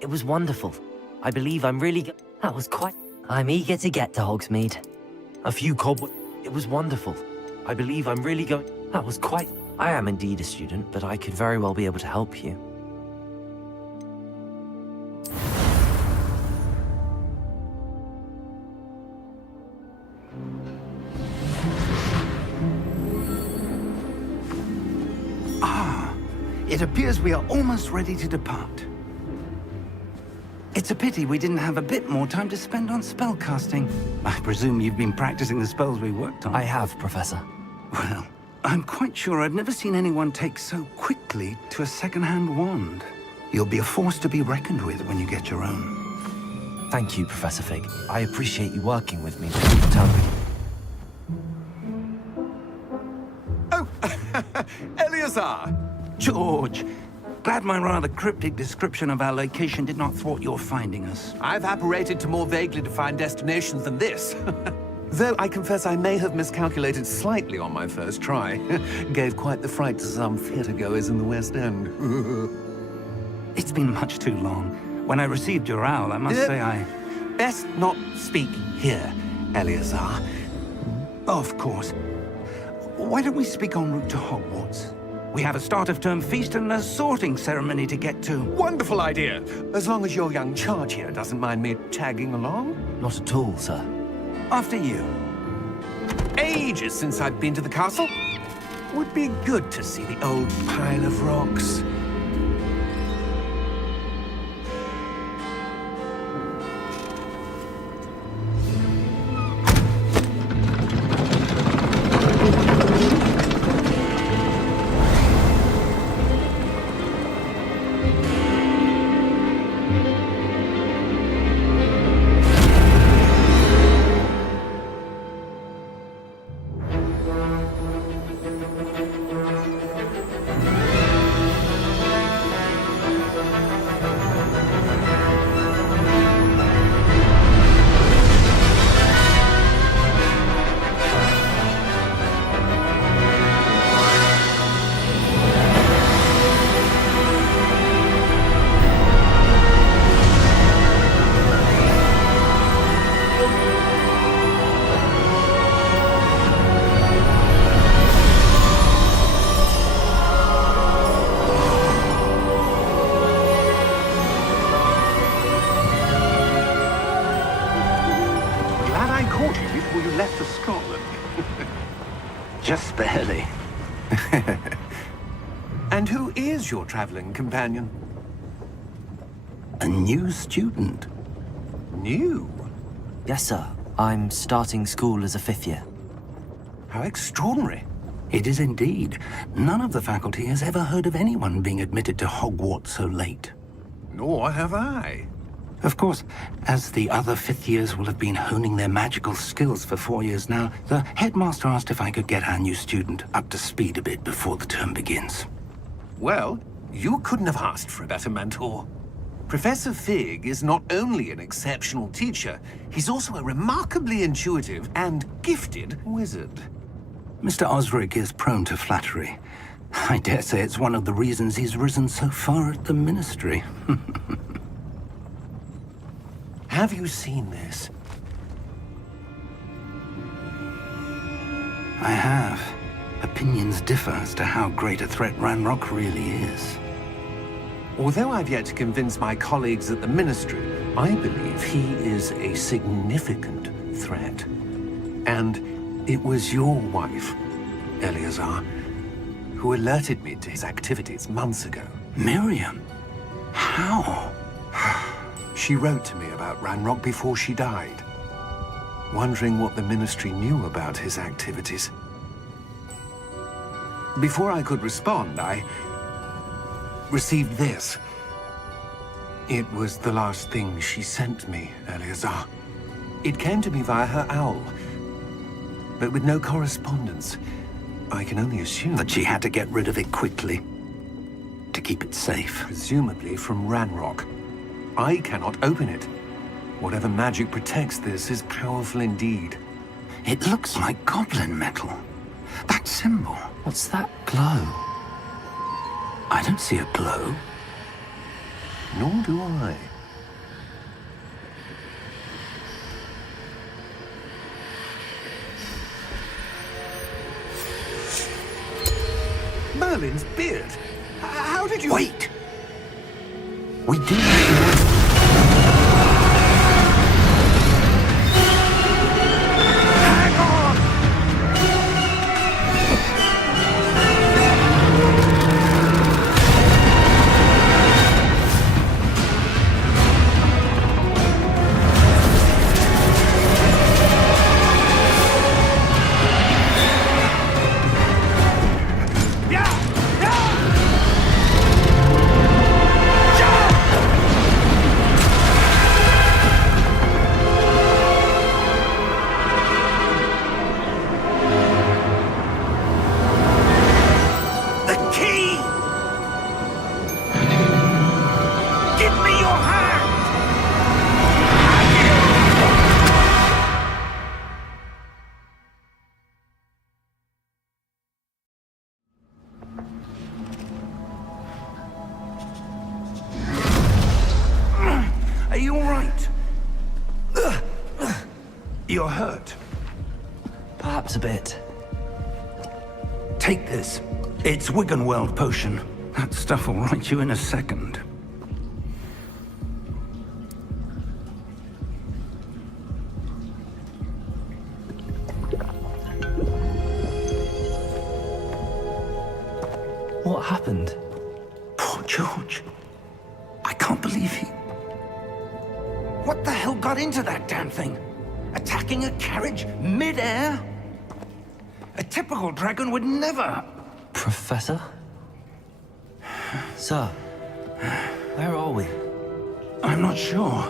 It was wonderful. I believe I'm really That was quite... I'm eager to get to Hogsmeade. A few cobwebs... It was wonderful. I believe I'm really going... That was quite... I am indeed a student, but I could very well be able to help you. It appears we are almost ready to depart. It's a pity we didn't have a bit more time to spend on spellcasting. I presume you've been practicing the spells we worked on. I have, Professor. Well, I'm quite sure I've never seen anyone take so quickly to a second-hand wand. You'll be a force to be reckoned with when you get your own. Thank you, Professor Fig. I appreciate you working with me. Tell me. Oh, Eleazar! George, glad my rather cryptic description of our location did not thwart your finding us. I've apparated to more vaguely defined destinations than this. Though I confess I may have miscalculated slightly on my first try. Gave quite the fright to some theatergoers in the West End. It's been much too long. When I received your owl, I must say I... Best not speak here, Eleazar. Of course. why don't we speak en route to Hogwarts? We have a start-of-term feast and a sorting ceremony to get to. Wonderful idea! As long as your young charge here doesn't mind me tagging along. Not at all, sir. After you. Ages since I've been to the castle. Would be good to see the old pile of rocks. Just barely. And who is your traveling companion? A new student. New? Yes, sir. I'm starting school as a 5th year. How extraordinary. It is indeed. None of the faculty has ever heard of anyone being admitted to Hogwarts so late. Nor have I. Of course, as the other 5th years will have been honing their magical skills for 4 years now, the headmaster asked if I could get our new student up to speed a bit before the term begins. Well, you couldn't have asked for a better mentor. Professor Fig is not only an exceptional teacher, he's also a remarkably intuitive and gifted wizard. Mr. Osric is prone to flattery. I dare say it's one of the reasons he's risen so far at the Ministry. Have you seen this? I have. Opinions differ as to how great a threat Ranrock really is. Although I've yet to convince my colleagues at the Ministry, I believe he is a significant threat. And it was your wife, Eleazar, who alerted me to his activities months ago. Miriam? How? She wrote to me about Ranrock before she died, wondering what the Ministry knew about his activities. Before I could respond, I received this. It was the last thing she sent me, Eleazar. It came to me via her owl, but with no correspondence. I can only assume that she had to get rid of it quickly, to keep it safe. Presumably from Ranrock. I cannot open it. Whatever magic protects this is powerful indeed. It looks like goblin metal. That symbol. What's that glow? I don't see a glow. Nor do I. Merlin's beard. How did you... Wait! We do... Are you all right? You're hurt. Perhaps a bit. Take this. It's Wiggenweld potion. That stuff will right you in a second. What happened? Poor George. I can't believe he... What the hell got into that damn thing? Attacking a carriage mid-air? A typical dragon would never... Professor? Sir, where are we? I'm not sure.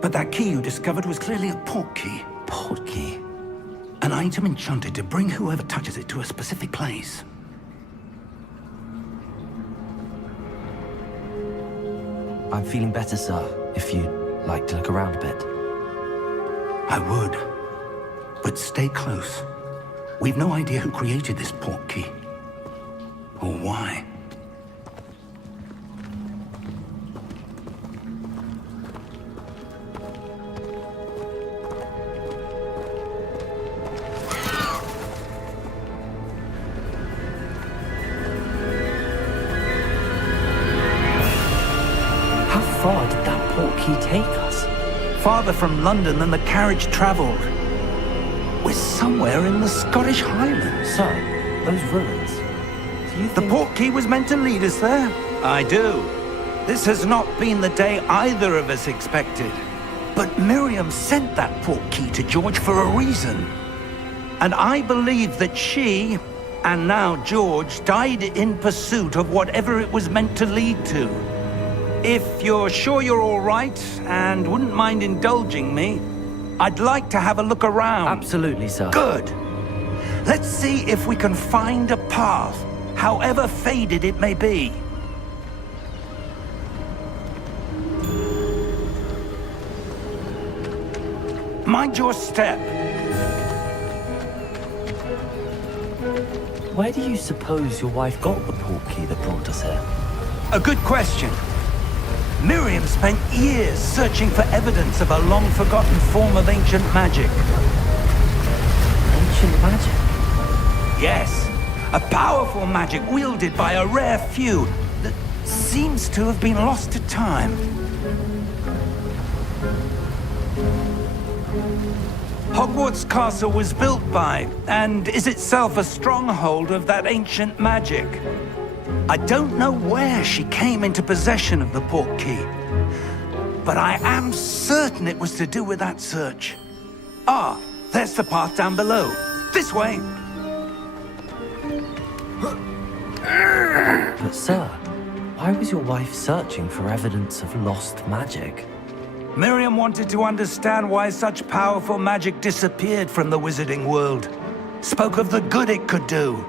But that key you discovered was clearly a port key. Port key? An item enchanted to bring whoever touches it to a specific place. I'm feeling better, sir, if you'd like to look around a bit. I would. But stay close. We've no idea who created this port key. Or why. How far did that port key take us? Farther from London than the carriage traveled. We're somewhere in the Scottish Highlands. Sir, those ruins. Do you think... The port key was meant to lead us there? I do. This has not been the day either of us expected. But Miriam sent that port key to George for a reason. And I believe that she, and now George, died in pursuit of whatever it was meant to lead to. If you're sure you're all right, and wouldn't mind indulging me, I'd like to have a look around. Absolutely, sir. Good. Let's see if we can find a path, however faded it may be. Mind your step. Where do you suppose your wife got the port key that brought us here? A good question. Miriam spent years searching for evidence of a long-forgotten form of ancient magic. Ancient magic? Yes. A powerful magic wielded by a rare few that seems to have been lost to time. Hogwarts Castle was built by, and is itself a stronghold of that ancient magic. I don't know where she came into possession of the port key, but I am certain it was to do with that search. Ah, there's the path down below. This way! But sir, why was your wife searching for evidence of lost magic? Miriam wanted to understand why such powerful magic disappeared from the wizarding world. Spoke of the good it could do.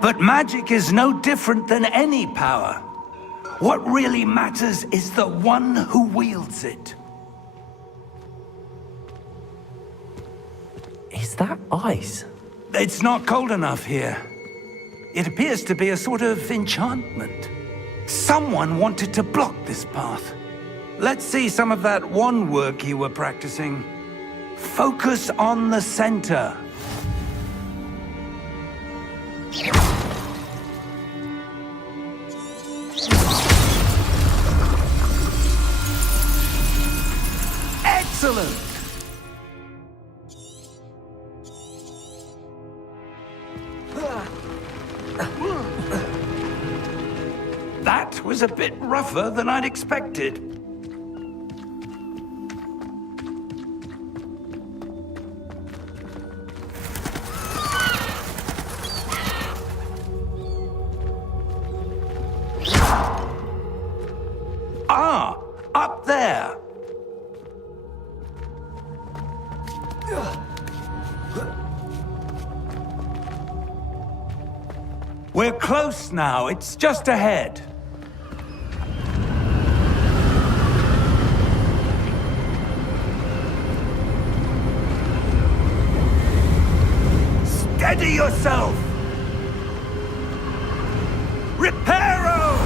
But magic is no different than any power. What really matters is the one who wields it. Is that ice? It's not cold enough here. It appears to be a sort of enchantment. Someone wanted to block this path. Let's see some of that wand work you were practicing. Focus on the center. Excellent! That was a bit rougher than I'd expected. Ah, up there. We're close now. It's just ahead. Steady yourself! Reparo!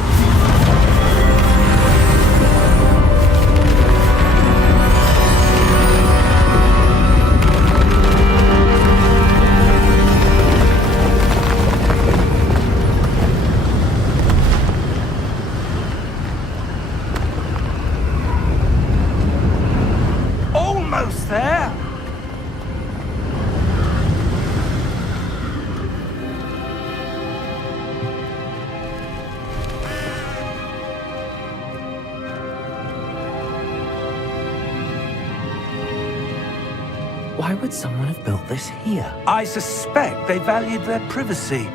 Why would someone have built this here? I suspect they valued their privacy.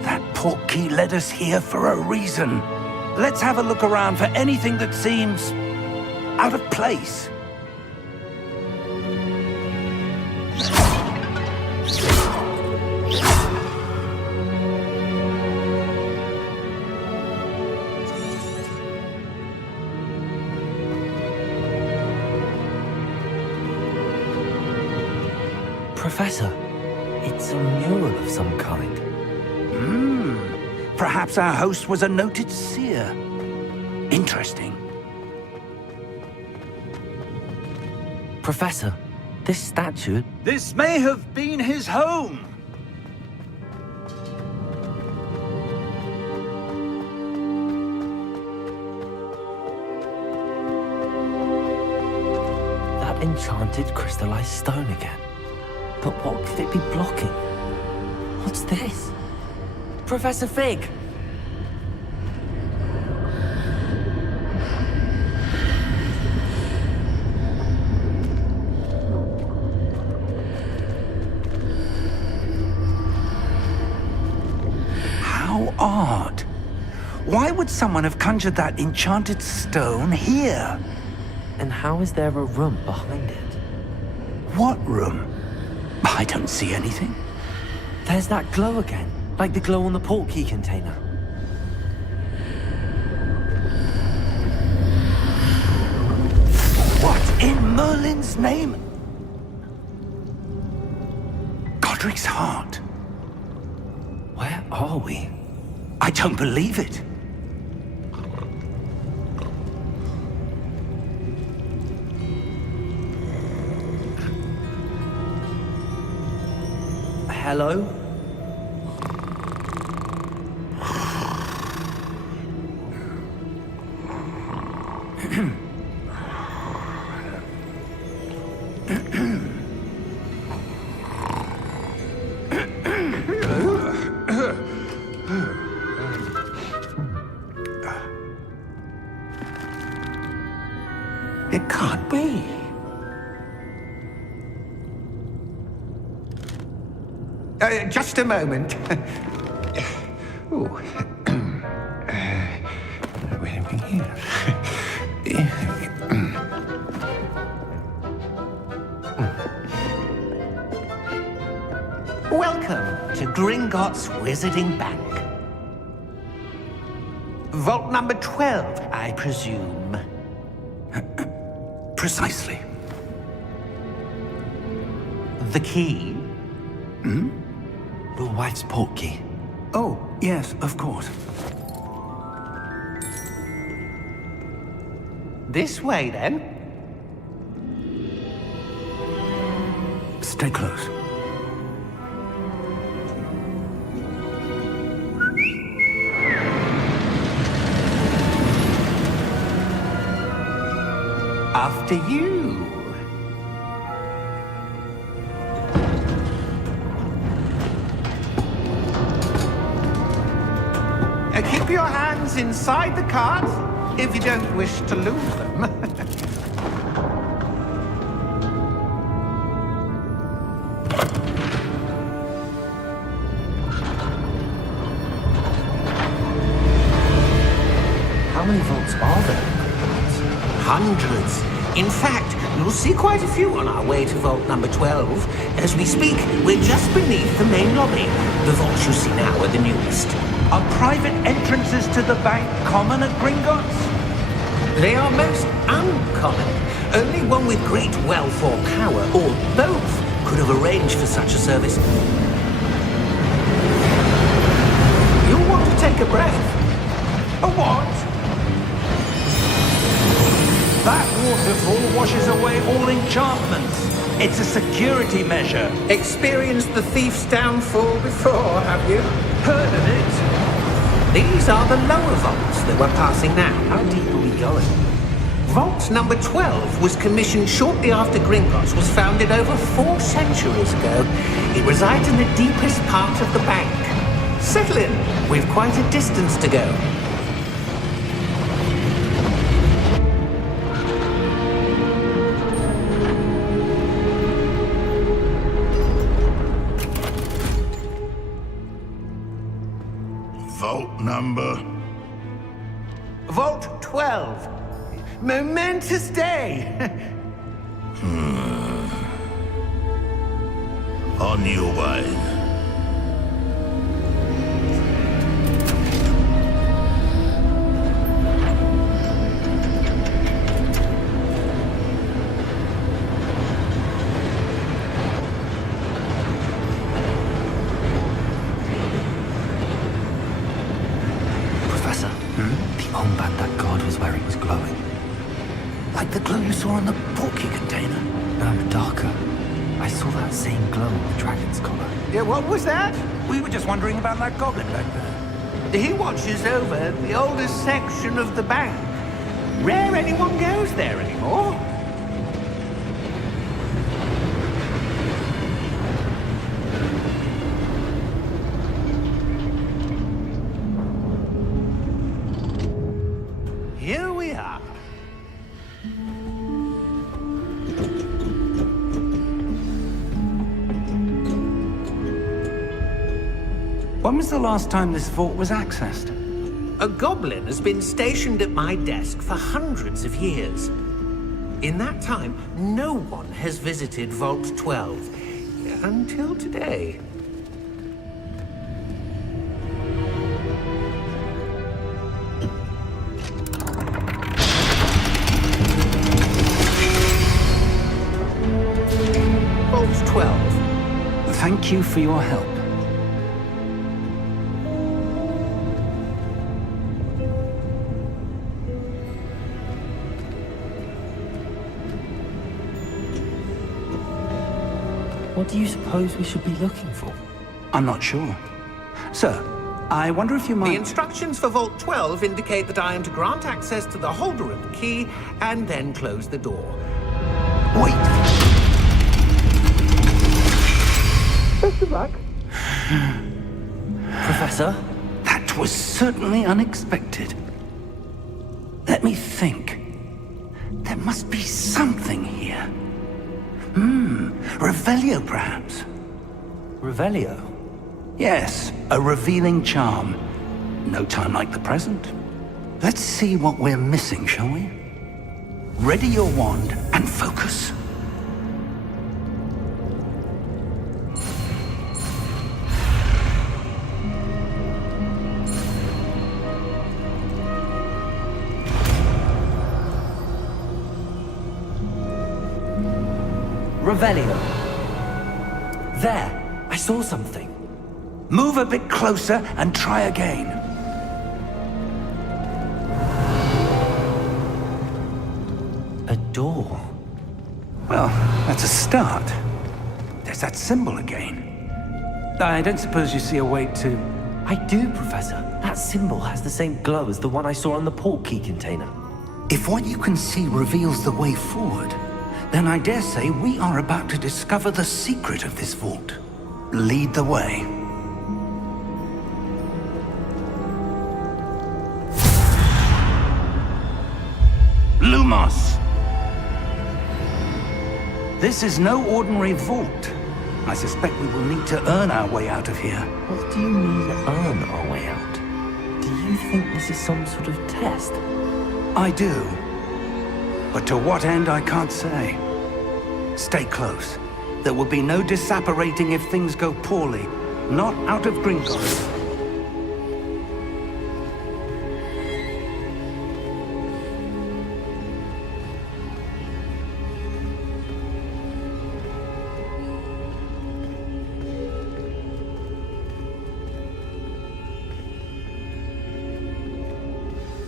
That portkey led us here for a reason. Let's have a look around for anything that seems out of place. Professor, it's a mural of some kind. Perhaps our host was a noted seer. Interesting. Professor, this statue... This may have been his home. That enchanted crystallized stone again. But what could it be blocking? What's this? Professor Fig! How odd. Why would someone have conjured that enchanted stone here? And how is there a room behind it? What room? I don't see anything. There's that glow again, like the glow on the portkey container. What in Merlin's name? Godric's heart. Where are we? I don't believe it. Hello? It can't be. Just a moment. Ooh. Wait a minute here. Welcome to Gringotts Wizarding Bank. Vault number 12, I presume. Precisely. The key? Your wife's portkey. Oh, yes, of course. This way, then. Stay close. After you. Keep your hands inside the cart if you don't wish to lose them. How many vaults are there? Hundreds. In fact, you'll see quite a few on our way to vault number 12. As we speak, we're just beneath the main lobby. The vaults you see now are the newest. Are private entrances to the bank common at Gringotts? They are most uncommon. Only one with great wealth or power, or both, could have arranged for such a service. You'll want to take a breath. A what? That waterfall washes away all enchantments. It's a security measure. Experienced the thief's downfall before, have you? Heard of it? These are the lower vaults that we're passing now. How deep are we going? Vault number 12 was commissioned shortly after Gringotts was founded over 4 centuries ago. It resides in the deepest part of the bank. Settle in. We've quite a distance to go. number? Vault 12. Momentous day. On your way. Professor, the armband that guard was wearing was glowing. Like the glow you saw on the porky container? No, darker. I saw that same glow on the dragon's collar. Yeah, what was that? We were just wondering about that goblin back there. He watches over the oldest section of the bank. Rare anyone goes there anymore. Here we are. When was the last time this vault was accessed? A goblin has been stationed at my desk for hundreds of years. In that time, no one has visited Vault 12. Until today. Vault 12. Thank you for your help. What do you suppose we should be looking for? I'm not sure. Sir, I wonder if you might... The instructions for Vault 12 indicate that I am to grant access to the holder of the key and then close the door. Wait! Best of luck. Professor? That was certainly unexpected. Let me think. There must be something here. Revelio, perhaps? Revelio? Yes, a revealing charm. No time like the present. Let's see what we're missing, shall we? Ready your wand and focus. Revelio. There! I saw something. Move a bit closer and try again. A door. Well, that's a start. There's that symbol again. I don't suppose you see a way to... I do, Professor. That symbol has the same glow as the one I saw on the port key container. If what you can see reveals the way forward, then I dare say we are about to discover the secret of this vault. Lead the way. Lumos! This is no ordinary vault. I suspect we will need to earn our way out of here. What do you mean, earn our way out? Do you think this is some sort of test? I do. But to what end, I can't say. Stay close. There will be no disapparating if things go poorly. Not out of Gringotts.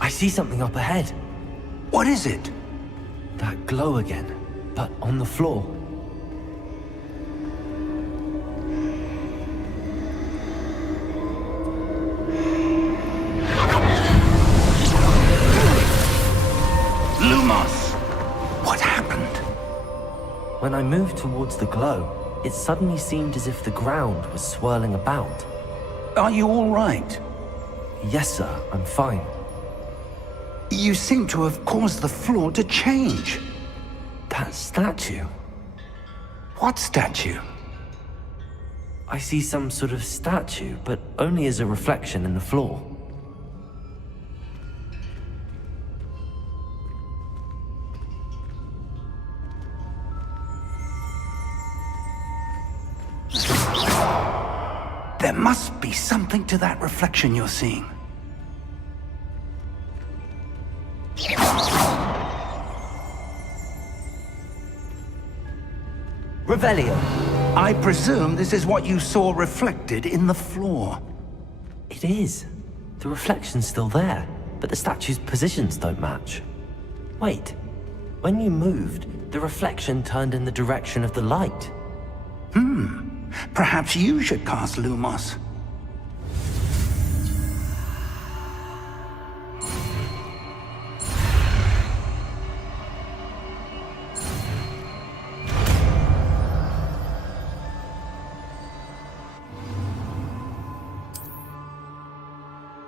I see something up ahead. What is it? That glow again, but on the floor. Lumos! What happened? When I moved towards the glow, it suddenly seemed as if the ground was swirling about. Are you all right? Yes, sir, I'm fine. You seem to have caused the floor to change. That statue? What statue? I see some sort of statue, but only as a reflection in the floor. There must be something to that reflection you're seeing. Revelio. I presume this is what you saw reflected in the floor. It is. The reflection's still there, but the statue's positions don't match. Wait. When you moved, the reflection turned in the direction of the light. Perhaps you should cast Lumos.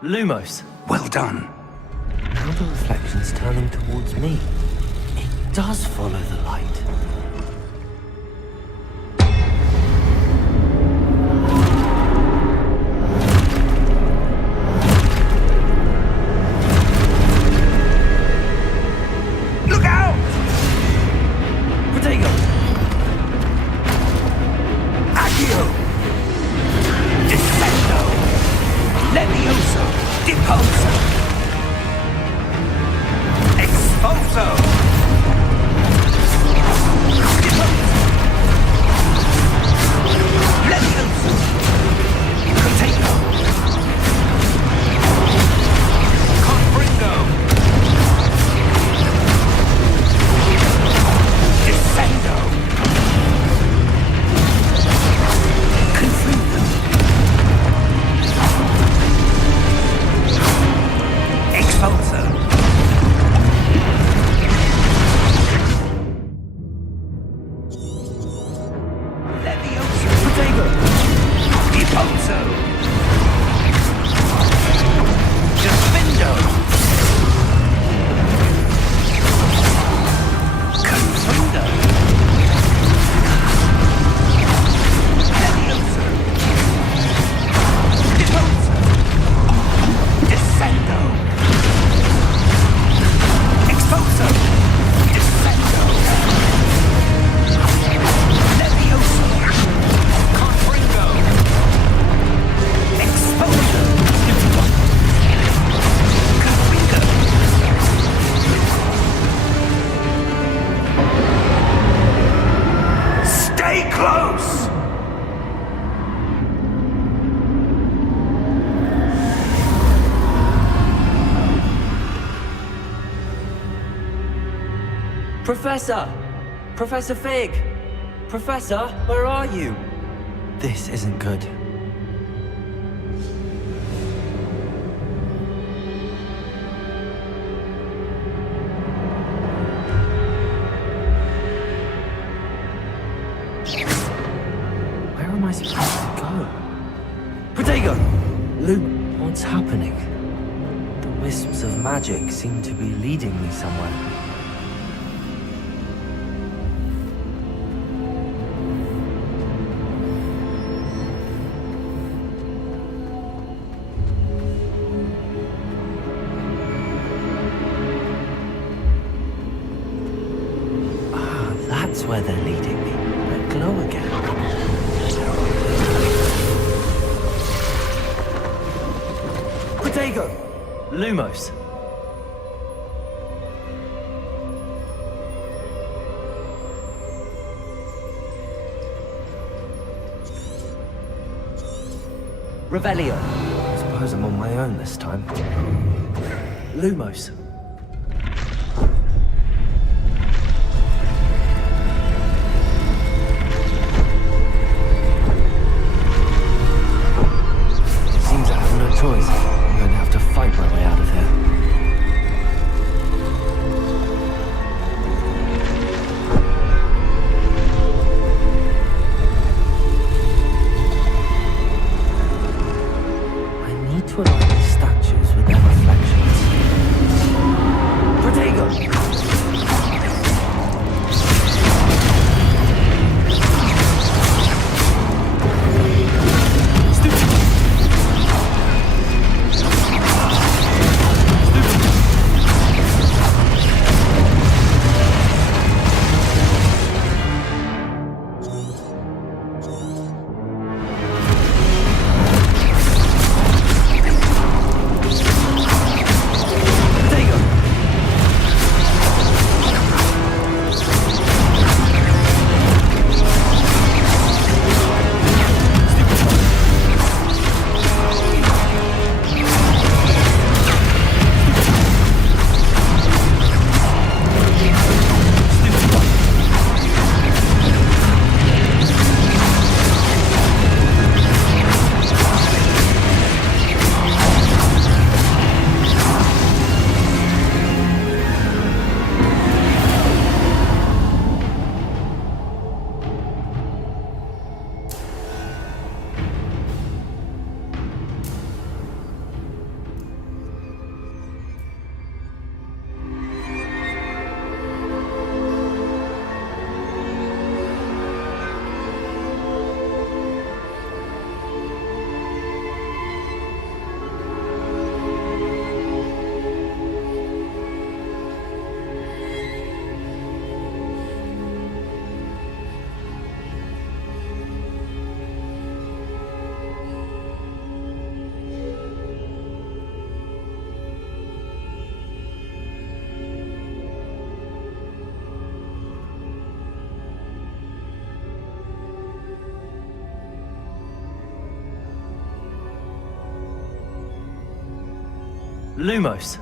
Lumos. Well done. Now the reflection's turning towards me. It does follow the light. Look out! Protego! Accio! Descendo! Levioso! Deposo! Exposo! Levioso! Protego! Confringo! Descendo! Confringo! Expulso! Levioso! Protego! Deposo! Defendo! Confundo! Levioso! Deposo! Descendo! Exposo! Descendo! Levioso! Confringo! Exposo! Confringo! Stay close! Professor! Professor Fig! Professor, where are you? This isn't good. Where am I supposed to go? Protego! Luke, what's happening? The wisps of magic seem to be leading me somewhere. That's where they're leading me. That glow again. Protego! Lumos. Revelio. I suppose I'm on my own this time. Lumos. Choice. I'm going to have to fight my way out of here. I need to align the statues with their reflections. Lumos.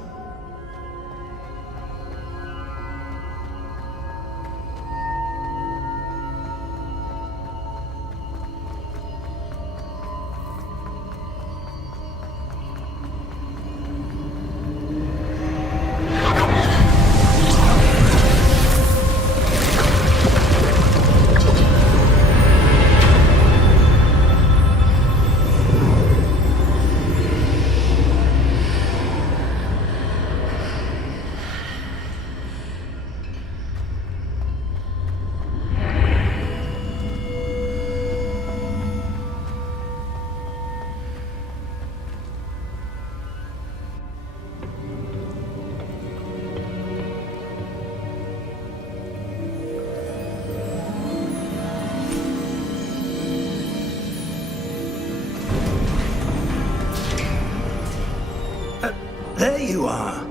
There you are.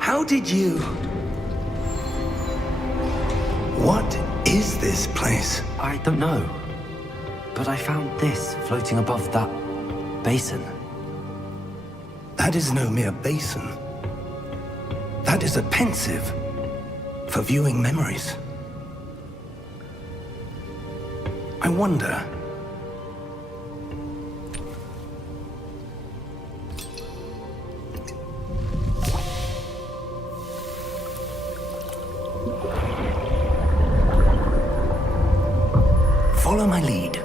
How did you... What is this place? I don't know. But I found this floating above that basin. That is no mere basin. That is a pensive for viewing memories. I wonder... Follow my lead.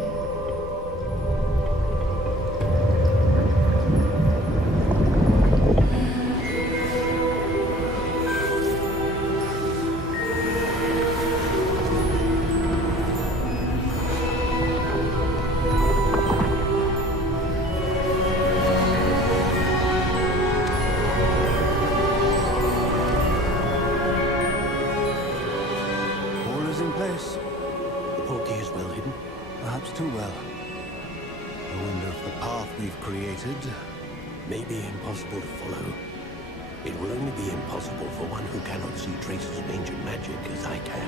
All is in place. The portkey is well hidden, perhaps too well. I wonder if the path we've created may be impossible to follow. It will only be impossible for one who cannot see traces of ancient magic as I can.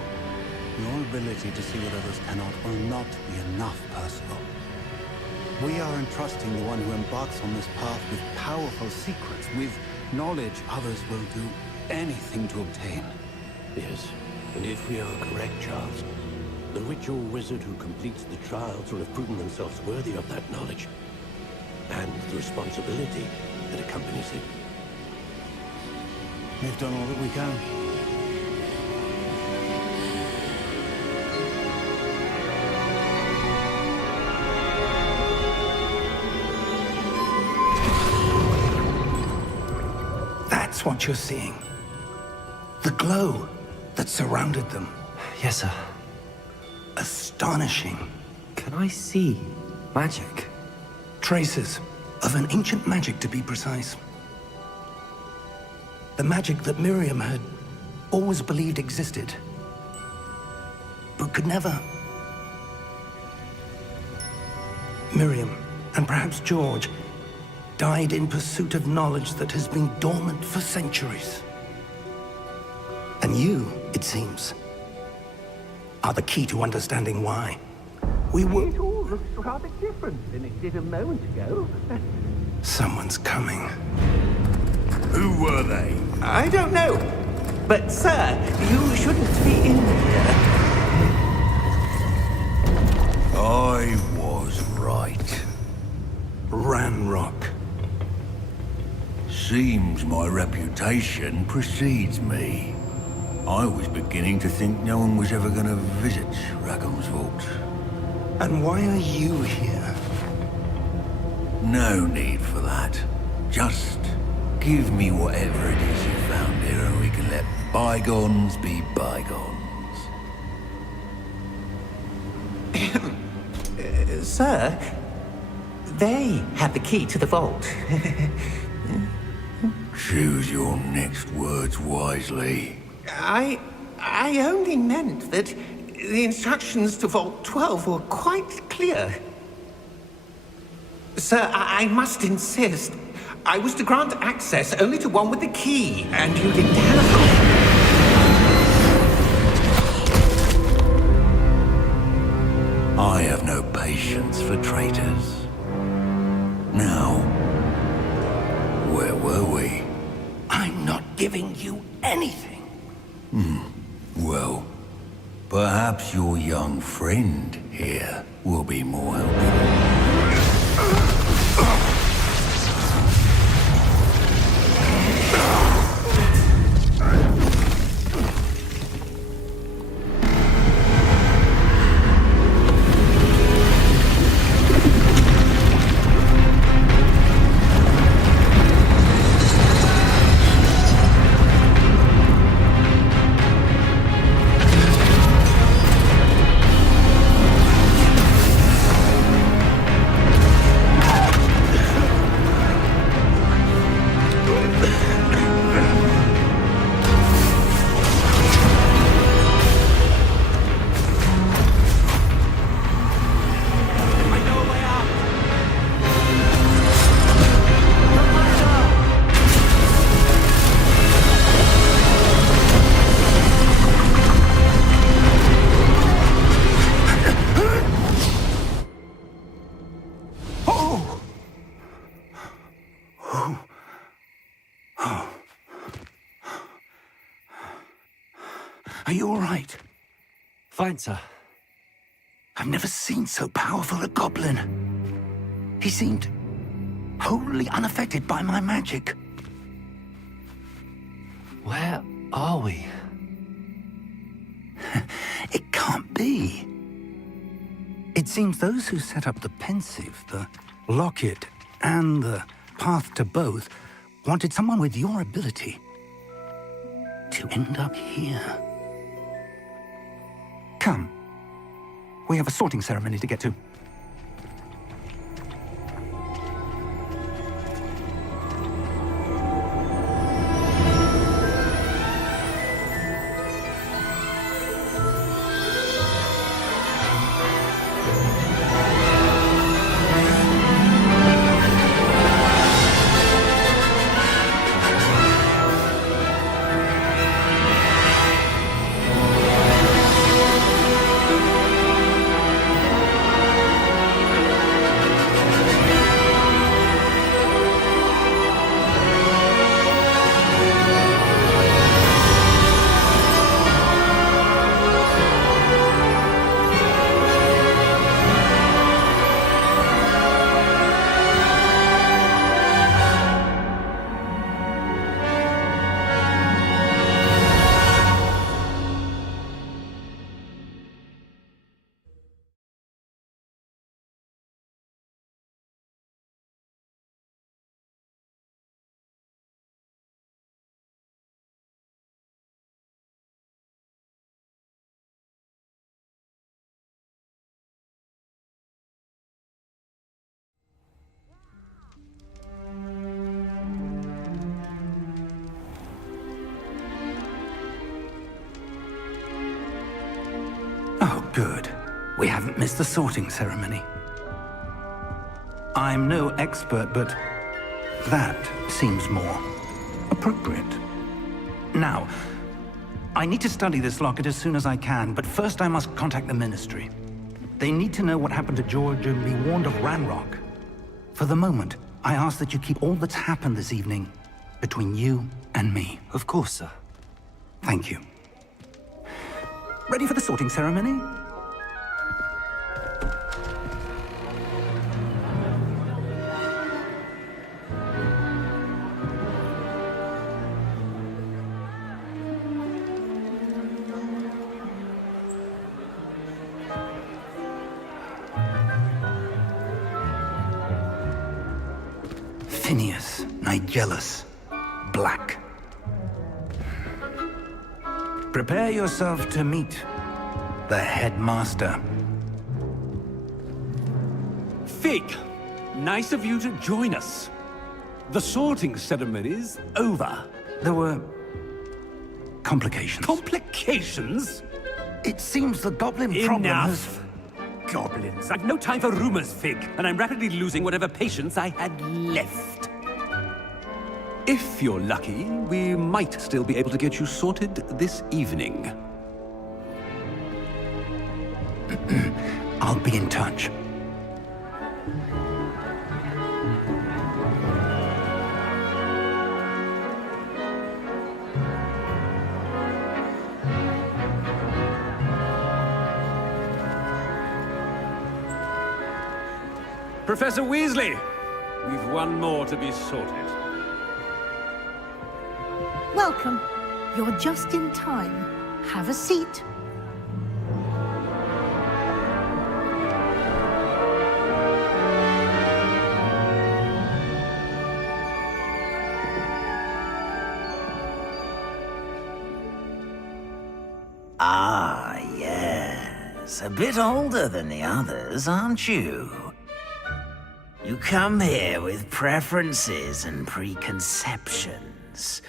Your ability to see what others cannot will not be enough, Percival. We are entrusting the one who embarks on this path with powerful secrets, with knowledge others will do anything to obtain. Yes, and if we are correct, Charles, the witch or wizard who completes the trials will have proven themselves worthy of that knowledge, and the responsibility that accompanies it. We've done all that we can. That's what you're seeing. The glow that surrounded them. Yes, sir. Astonishing. Can I see magic? Traces of an ancient magic, to be precise. The magic that Miriam had always believed existed, but could never. Miriam, and perhaps George, died in pursuit of knowledge that has been dormant for centuries. And you, it seems, are the key to understanding why. We were... It all looks rather different than it did a moment ago. Someone's coming. Who were they? I don't know. But, sir, you shouldn't be in here. I was right. Ranrock. Seems my reputation precedes me. I was beginning to think no one was ever going to visit Rackham's Vault. And why are you here? No need for that. Just give me whatever it is you found here and we can let bygones be bygones. Sir, they have the key to the vault. Choose your next words wisely. I only meant that the instructions to Vault 12 were quite clear. Sir, I must insist. I was to grant access only to one with the key, and you didn't have it. I have no patience for traitors. Now, Where were we? I'm not giving you anything. Well, perhaps your young friend here will be more helpful. Are you all right? Fine, sir. I've never seen so powerful a goblin. He seemed wholly unaffected by my magic. Where are we? It can't be. It seems those who set up the pensive, the locket, and the path to both wanted someone with your ability to end up here. Come. We have a sorting ceremony to get to. Oh, good. We haven't missed the sorting ceremony. I'm no expert, but that seems more appropriate. Now, I need to study this locket as soon as I can, but first I must contact the Ministry. They need to know what happened to George and be warned of Ranrock. For the moment, I ask that you keep all that's happened this evening between you and me. Of course, sir. Thank you. Ready for the sorting ceremony? Phineas, Nigellus, Black. Prepare yourself to meet the headmaster. Fig, nice of you to join us. The sorting ceremony's over. There were complications. Complications? It seems the goblin problem has... Enough! Goblins. I've no time for rumors, Fig, and I'm rapidly losing whatever patience I had left. If you're lucky, we might still be able to get you sorted this evening. I'll be in touch. Professor Weasley! We've one more to be sorted. Welcome. You're just in time. Have a seat. Ah, yes. A bit older than the others, aren't you? You come here with preferences and preconceptions.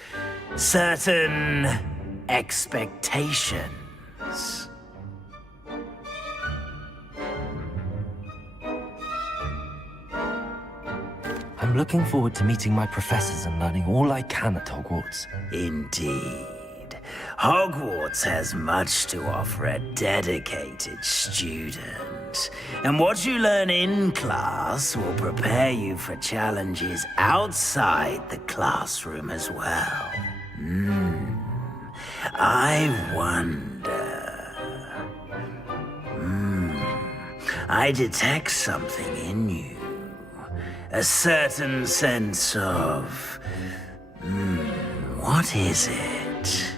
Certain expectations. I'm looking forward to meeting my professors and learning all I can at Hogwarts. Indeed. Hogwarts has much to offer a dedicated student. And what you learn in class will prepare you for challenges outside the classroom as well. I wonder... I detect something in you. A certain sense of... what is it?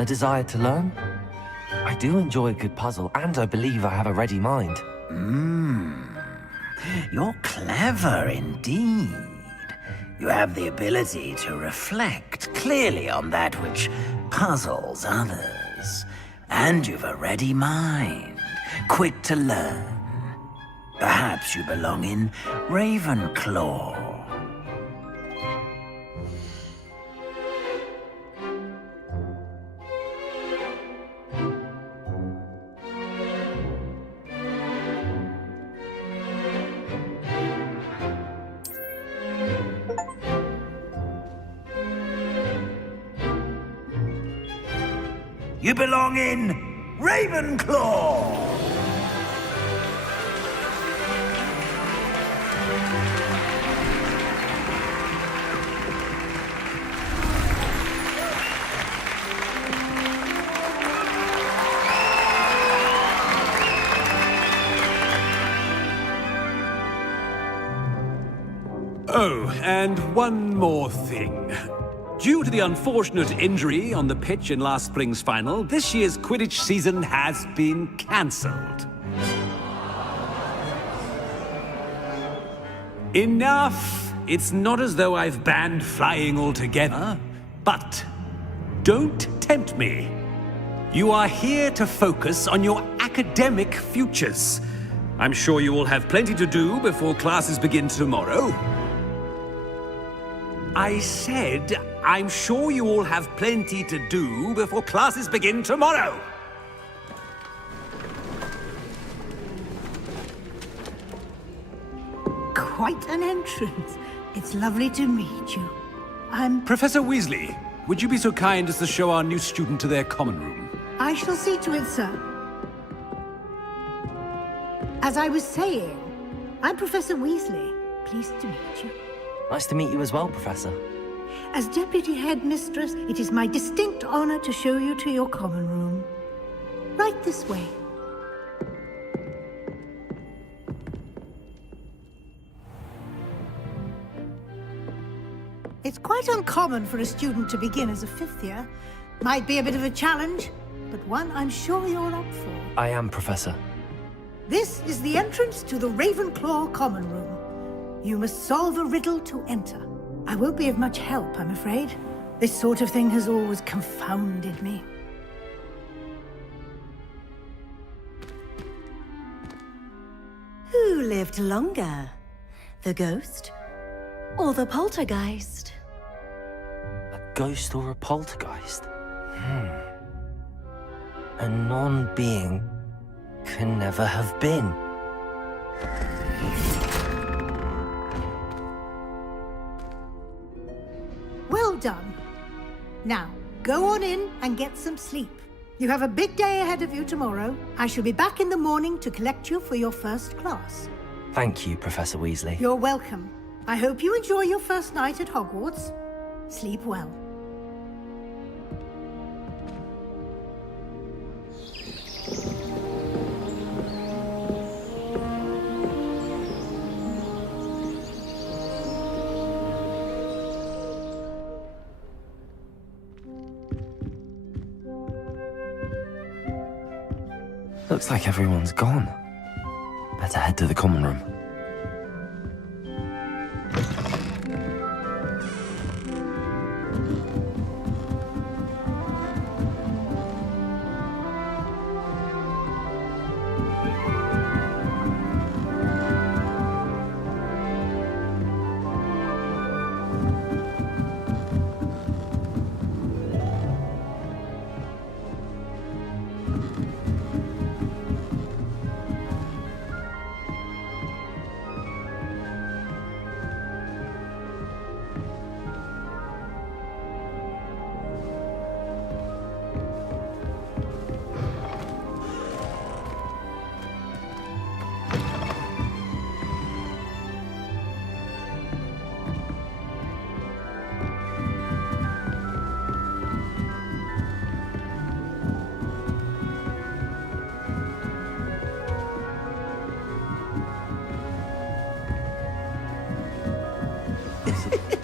A desire to learn? I do enjoy a good puzzle, and I believe I have a ready mind. You're clever indeed. You have the ability to reflect clearly on that which puzzles others. And you've a ready mind, quick to learn. Perhaps you belong in Ravenclaw. You belong in Ravenclaw! Oh, and one more thing. Due to the unfortunate injury on the pitch in last spring's final, this year's Quidditch season has been cancelled. Enough! It's not as though I've banned flying altogether, but don't tempt me. You are here to focus on your academic futures. I'm sure you will have plenty to do before classes begin tomorrow. I said, I'm sure you all have plenty to do before classes begin tomorrow. Quite an entrance. It's lovely to meet you. I'm... Professor Weasley, would you be so kind as to show our new student to their common room? I shall see to it, sir. As I was saying, I'm Professor Weasley. Pleased to meet you. Nice to meet you as well, Professor. As Deputy Headmistress, it is my distinct honor to show you to your common room. Right this way. It's quite uncommon for a student to begin as a fifth year. Might be a bit of a challenge, but one I'm sure you're up for. I am, Professor. This is the entrance to the Ravenclaw Common Room. You must solve a riddle to enter. I won't be of much help, I'm afraid. This sort of thing has always confounded me. Who lived longer? The ghost or the poltergeist? A ghost or a poltergeist? A non-being can never have been. Well done. Now, go on in and get some sleep. You have a big day ahead of you tomorrow. I shall be back in the morning to collect you for your first class. Thank you, Professor Weasley. You're welcome. I hope you enjoy your first night at Hogwarts. Sleep well. Looks like everyone's gone. Better head to the common room.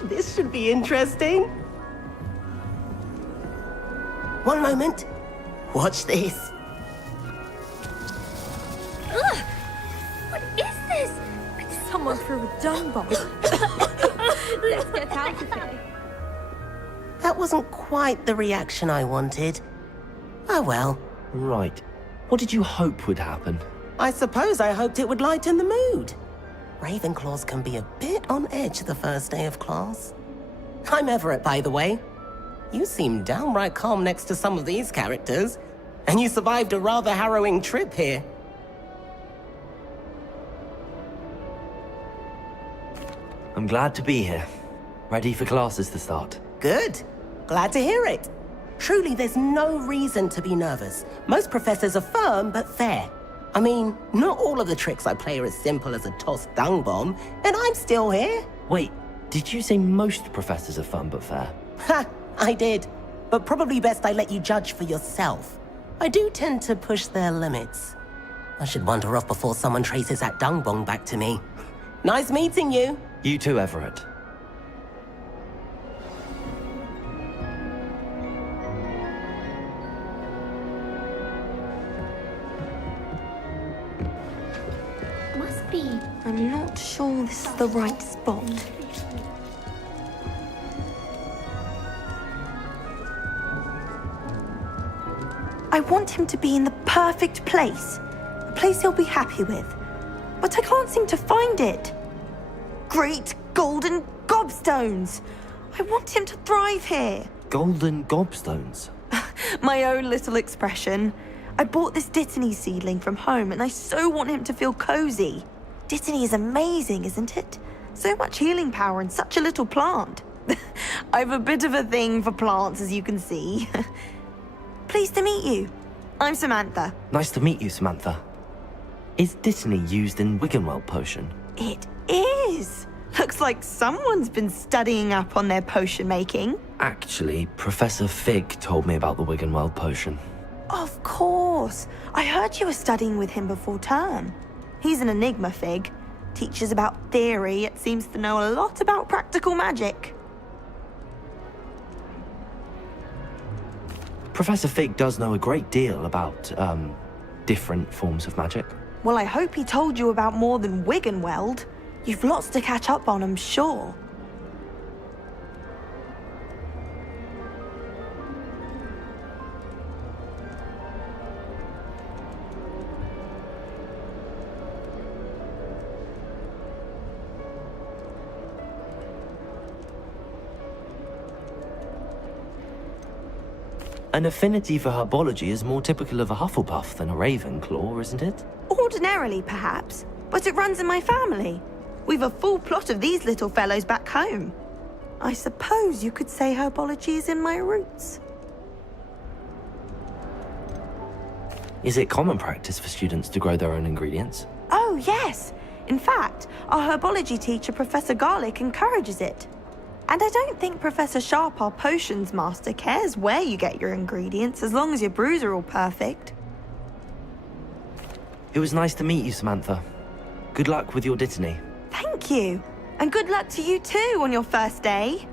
This should be interesting. One moment. Watch this. Ugh! What is this? Someone threw a dung bomb. Let's get out of here. That wasn't quite the reaction I wanted. Oh well. Right. What did you hope would happen? I suppose I hoped it would lighten the mood. Ravenclaws can be a bit on edge the first day of class. I'm Everett, by the way. You seem downright calm next to some of these characters, and you survived a rather harrowing trip here. I'm glad to be here. Ready for classes to start. Good. Glad to hear it. Truly, there's no reason to be nervous. Most professors are firm but fair. I mean, not all of the tricks I play are as simple as a tossed dung bomb, and I'm still here. Wait, did you say most professors are fun but fair? Ha, I did. But probably best I let you judge for yourself. I do tend to push their limits. I should wander off before someone traces that dung bomb back to me. Nice meeting you. You too, Everett. Must be. I'm not sure this is the right spot. I want him to be in the perfect place. A place he'll be happy with. But I can't seem to find it. Great golden gobstones! I want him to thrive here. Golden gobstones? My own little expression. I bought this Dittany seedling from home and I so want him to feel cozy. Dittany is amazing, isn't it? So much healing power in such a little plant. I've a bit of a thing for plants, as you can see. Pleased to meet you. I'm Samantha. Nice to meet you, Samantha. Is Dittany used in Wiggenweld potion? It is. Looks like someone's been studying up on their potion making. Actually, Professor Fig told me about the Wiggenweld potion. Of course. I heard you were studying with him before term. He's an enigma, Fig. Teaches about theory, yet seems to know a lot about practical magic. Professor Fig does know a great deal about, different forms of magic. Well, I hope he told you about more than Wiggenweld. You've lots to catch up on, I'm sure. An affinity for herbology is more typical of a Hufflepuff than a Ravenclaw, isn't it? Ordinarily, perhaps, but it runs in my family. We've a full plot of these little fellows back home. I suppose you could say herbology is in my roots. Is it common practice for students to grow their own ingredients? Oh, yes. In fact, our herbology teacher, Professor Garlick, encourages it. And I don't think Professor Sharp, our potions master, cares where you get your ingredients, as long as your brews are all perfect. It was nice to meet you, Samantha. Good luck with your Dittany. Thank you. And good luck to you too on your first day.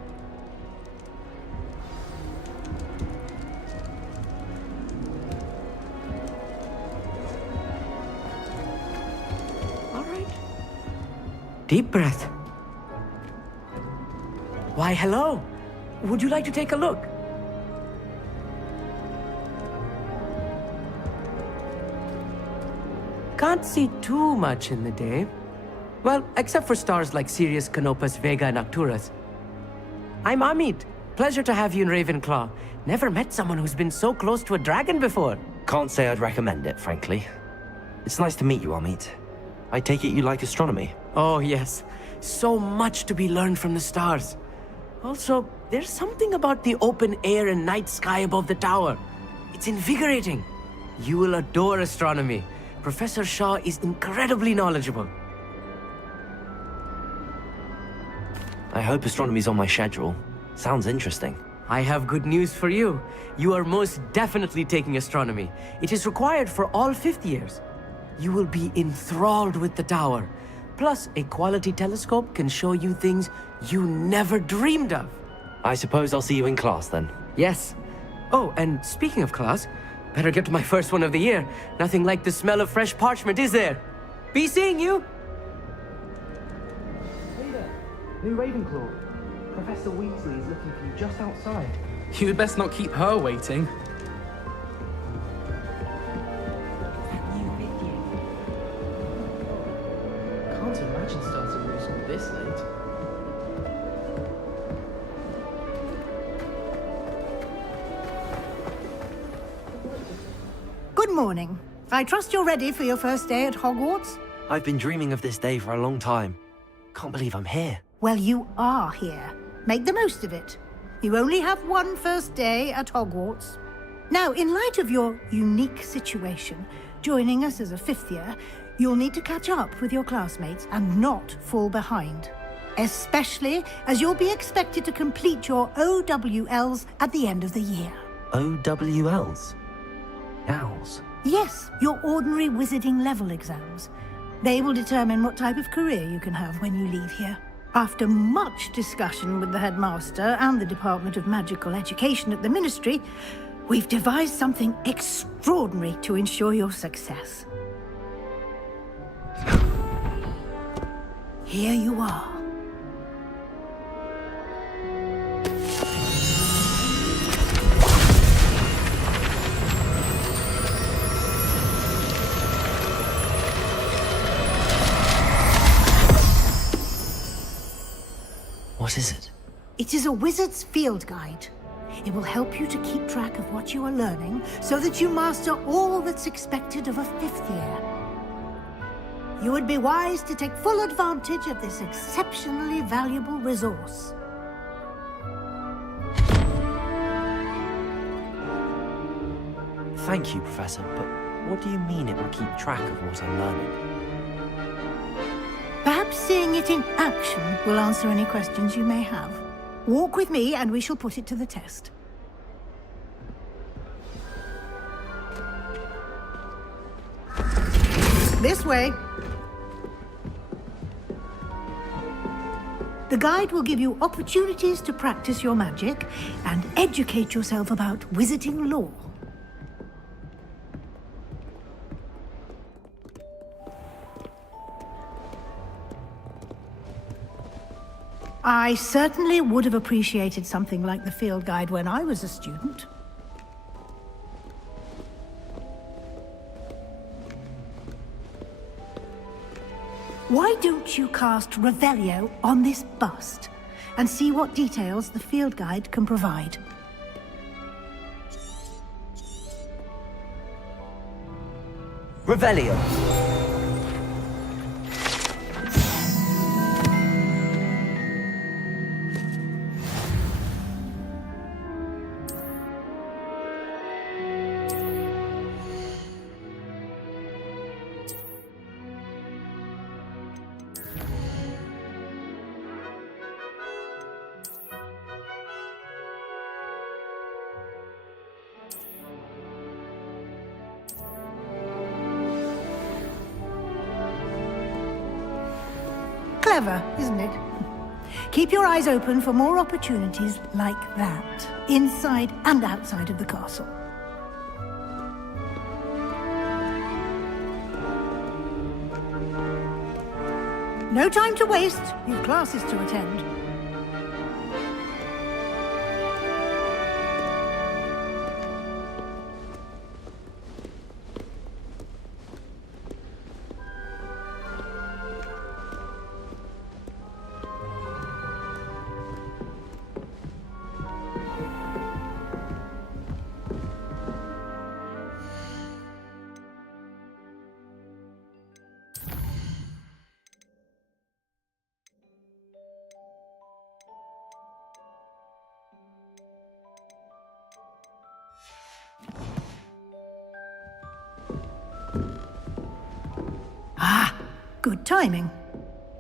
All right. Deep breath. Why, hello. Would you like to take a look? Can't see too much in the day. Well, except for stars like Sirius, Canopus, Vega, and Arcturus. I'm Amit. Pleasure to have you in Ravenclaw. Never met someone who's been so close to a dragon before. Can't say I'd recommend it, frankly. It's nice to meet you, Amit. I take it you like astronomy? Oh, yes. So much to be learned from the stars. Also, there's something about the open air and night sky above the tower. It's invigorating. You will adore astronomy. Professor Shaw is incredibly knowledgeable. I hope astronomy's on my schedule. Sounds interesting. I have good news for you. You are most definitely taking astronomy. It is required for all fifth years. You will be enthralled with the tower. Plus, a quality telescope can show you things you never dreamed of. I suppose I'll see you in class then. Yes. Oh, and speaking of class, better get to my first one of the year. Nothing like the smell of fresh parchment, is there? Be seeing you! Hey there, new Ravenclaw. Professor Weasley is looking for you just outside. You'd best not keep her waiting. Can't imagine starting new school this late. Good morning. I trust you're ready for your first day at Hogwarts? I've been dreaming of this day for a long time. Can't believe I'm here. Well, you are here. Make the most of it. You only have one first day at Hogwarts. Now, in light of your unique situation, joining us as a fifth year, you'll need to catch up with your classmates and not fall behind. Especially as you'll be expected to complete your OWLs at the end of the year. OWLs? Owls? Yes, your ordinary wizarding level exams. They will determine what type of career you can have when you leave here. After much discussion with the headmaster and the Department of Magical Education at the Ministry, we've devised something extraordinary to ensure your success. Here you are. What is it? It is a wizard's field guide. It will help you to keep track of what you are learning so that you master all that's expected of a fifth year. You would be wise to take full advantage of this exceptionally valuable resource. Thank you, Professor, but what do you mean it will keep track of what I'm learning? Perhaps seeing it in action will answer any questions you may have. Walk with me and we shall put it to the test. This way. The guide will give you opportunities to practice your magic and educate yourself about wizarding lore. I certainly would have appreciated something like the field guide when I was a student. Why don't you cast Revelio on this bust and see what details the field guide can provide? Revelio. Clever, isn't it? Keep your eyes open for more opportunities like that, inside and outside of the castle. No time to waste. You've classes to attend. Ah, good timing.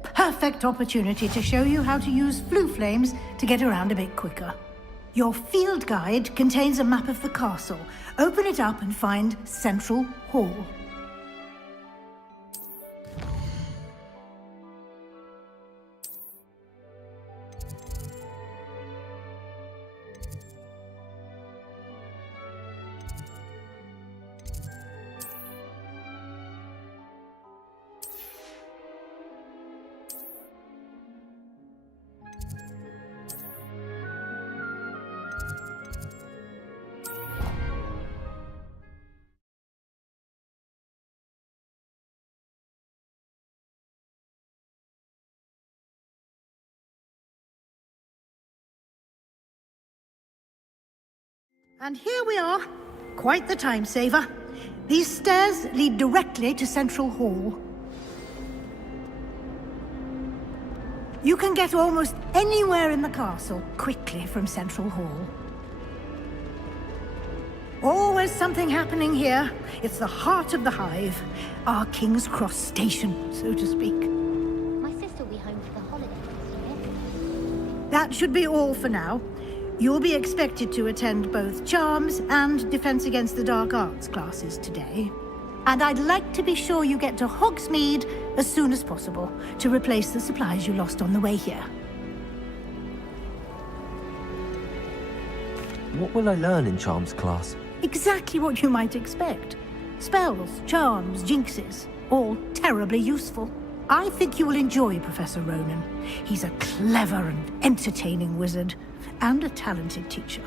Perfect opportunity to show you how to use flue flames to get around a bit quicker. Your field guide contains a map of the castle. Open it up and find Central Hall. And here we are. Quite the time saver. These stairs lead directly to Central Hall. You can get almost anywhere in the castle quickly from Central Hall. Always something happening here. It's the heart of the hive. Our King's Cross station, so to speak. My sister will be home for the holidays next year. That should be all for now. You'll be expected to attend both Charms and Defense Against the Dark Arts classes today. And I'd like to be sure you get to Hogsmeade as soon as possible to replace the supplies you lost on the way here. What will I learn in Charms class? Exactly what you might expect. Spells, charms, jinxes, all terribly useful. I think you will enjoy Professor Ronan. He's a clever and entertaining wizard, and a talented teacher.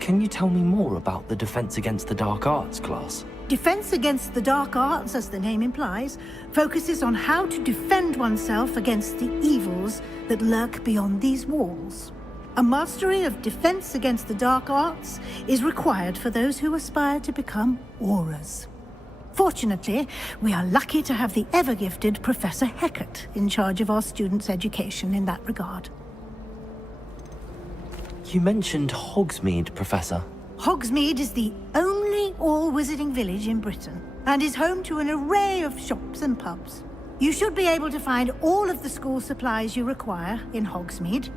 Can you tell me more about the Defense Against the Dark Arts class? Defense Against the Dark Arts, as the name implies, focuses on how to defend oneself against the evils that lurk beyond these walls. A mastery of Defense Against the Dark Arts is required for those who aspire to become auras. Fortunately, we are lucky to have the ever-gifted Professor Hecat in charge of our students' education in that regard. You mentioned Hogsmeade, Professor. Hogsmeade is the only all-wizarding village in Britain, and is home to an array of shops and pubs. You should be able to find all of the school supplies you require in Hogsmeade.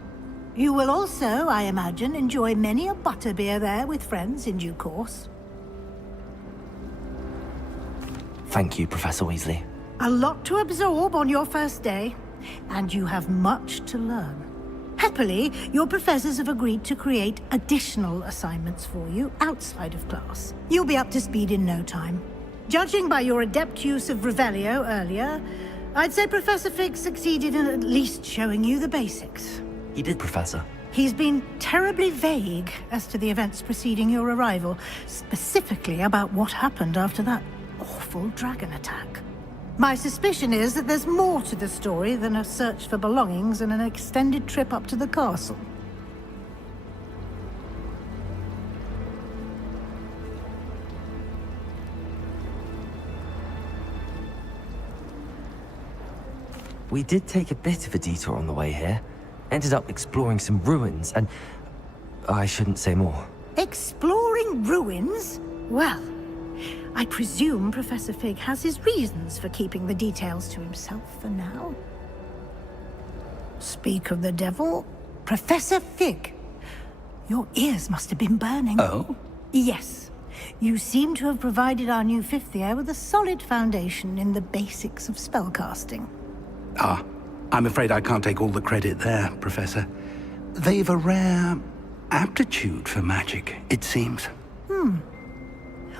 You will also, I imagine, enjoy many a butterbeer there with friends in due course. Thank you, Professor Weasley. A lot to absorb on your first day. and you have much to learn. Happily, your professors have agreed to create additional assignments for you outside of class. You'll be up to speed in no time. Judging by your adept use of Revelio earlier, I'd say Professor Fig succeeded in at least showing you the basics. He did, Professor. He's been terribly vague as to the events preceding your arrival, specifically about what happened after that awful dragon attack. My suspicion is that there's more to the story than a search for belongings and an extended trip up to the castle. We did take a bit of a detour on the way here. Ended up exploring some ruins, and I shouldn't say more. Exploring ruins? Well, I presume Professor Fig has his reasons for keeping the details to himself for now. Speak of the devil, Professor Fig. Your ears must have been burning. Oh? Yes. You seem to have provided our new fifth year with a solid foundation in the basics of spellcasting. Ah, I'm afraid I can't take all the credit there, Professor. They've a rare aptitude for magic, it seems.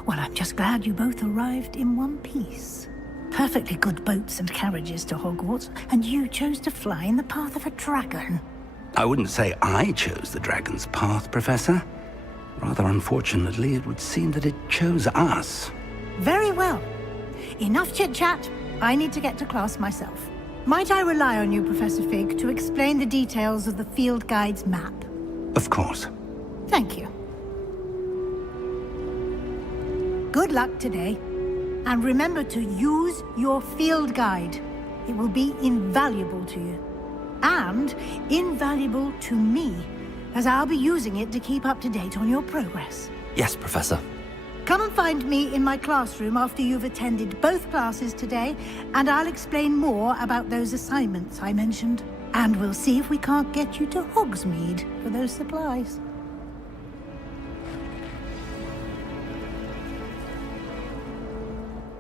Well, I'm just glad you both arrived in one piece. Perfectly good boats and carriages to Hogwarts, and you chose to fly in the path of a dragon. I wouldn't say I chose the dragon's path, Professor. Rather unfortunately, it would seem that it chose us. Very well. Enough chit-chat. I need to get to class myself. Might I rely on you, Professor Fig, to explain the details of the field guide's map? Of course. Thank you. Good luck today. And remember to use your field guide. It will be invaluable to you. And invaluable to me, as I'll be using it to keep up to date on your progress. Yes, Professor. Come and find me in my classroom after you've attended both classes today, and I'll explain more about those assignments I mentioned. And we'll see if we can't get you to Hogsmeade for those supplies.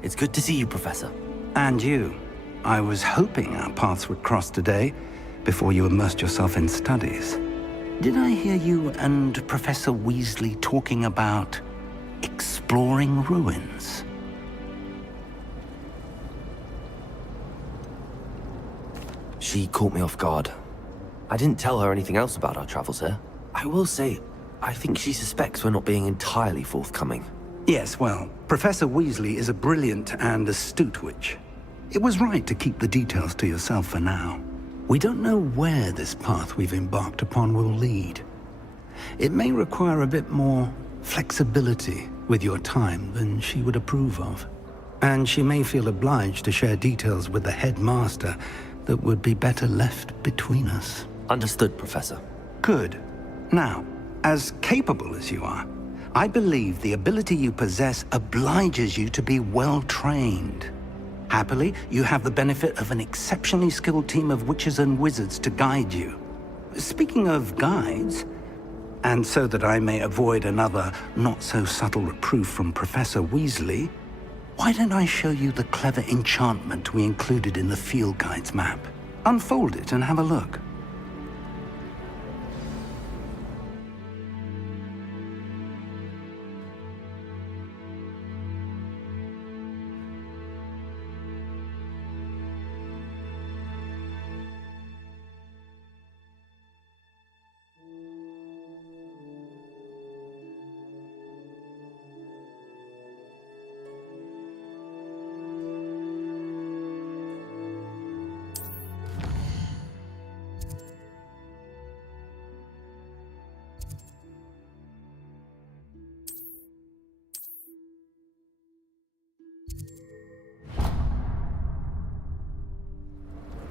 It's good to see you, Professor. And you. I was hoping our paths would cross today, before you immersed yourself in studies. Did I hear you and Professor Weasley talking about exploring ruins? She caught me off guard. I didn't tell her anything else about our travels here. I will say, I think she suspects we're not being entirely forthcoming. Yes, well, Professor Weasley is a brilliant and astute witch. It was right to keep the details to yourself for now. We don't know where this path we've embarked upon will lead. It may require a bit more flexibility with your time than she would approve of. And she may feel obliged to share details with the headmaster that would be better left between us. Understood, Professor. Good. Now, as capable as you are, I believe the ability you possess obliges you to be well-trained. Happily, you have the benefit of an exceptionally skilled team of witches and wizards to guide you. Speaking of guides, and so that I may avoid another not-so-subtle reproof from Professor Weasley, why don't I show you the clever enchantment we included in the field guide's map? Unfold it and have a look.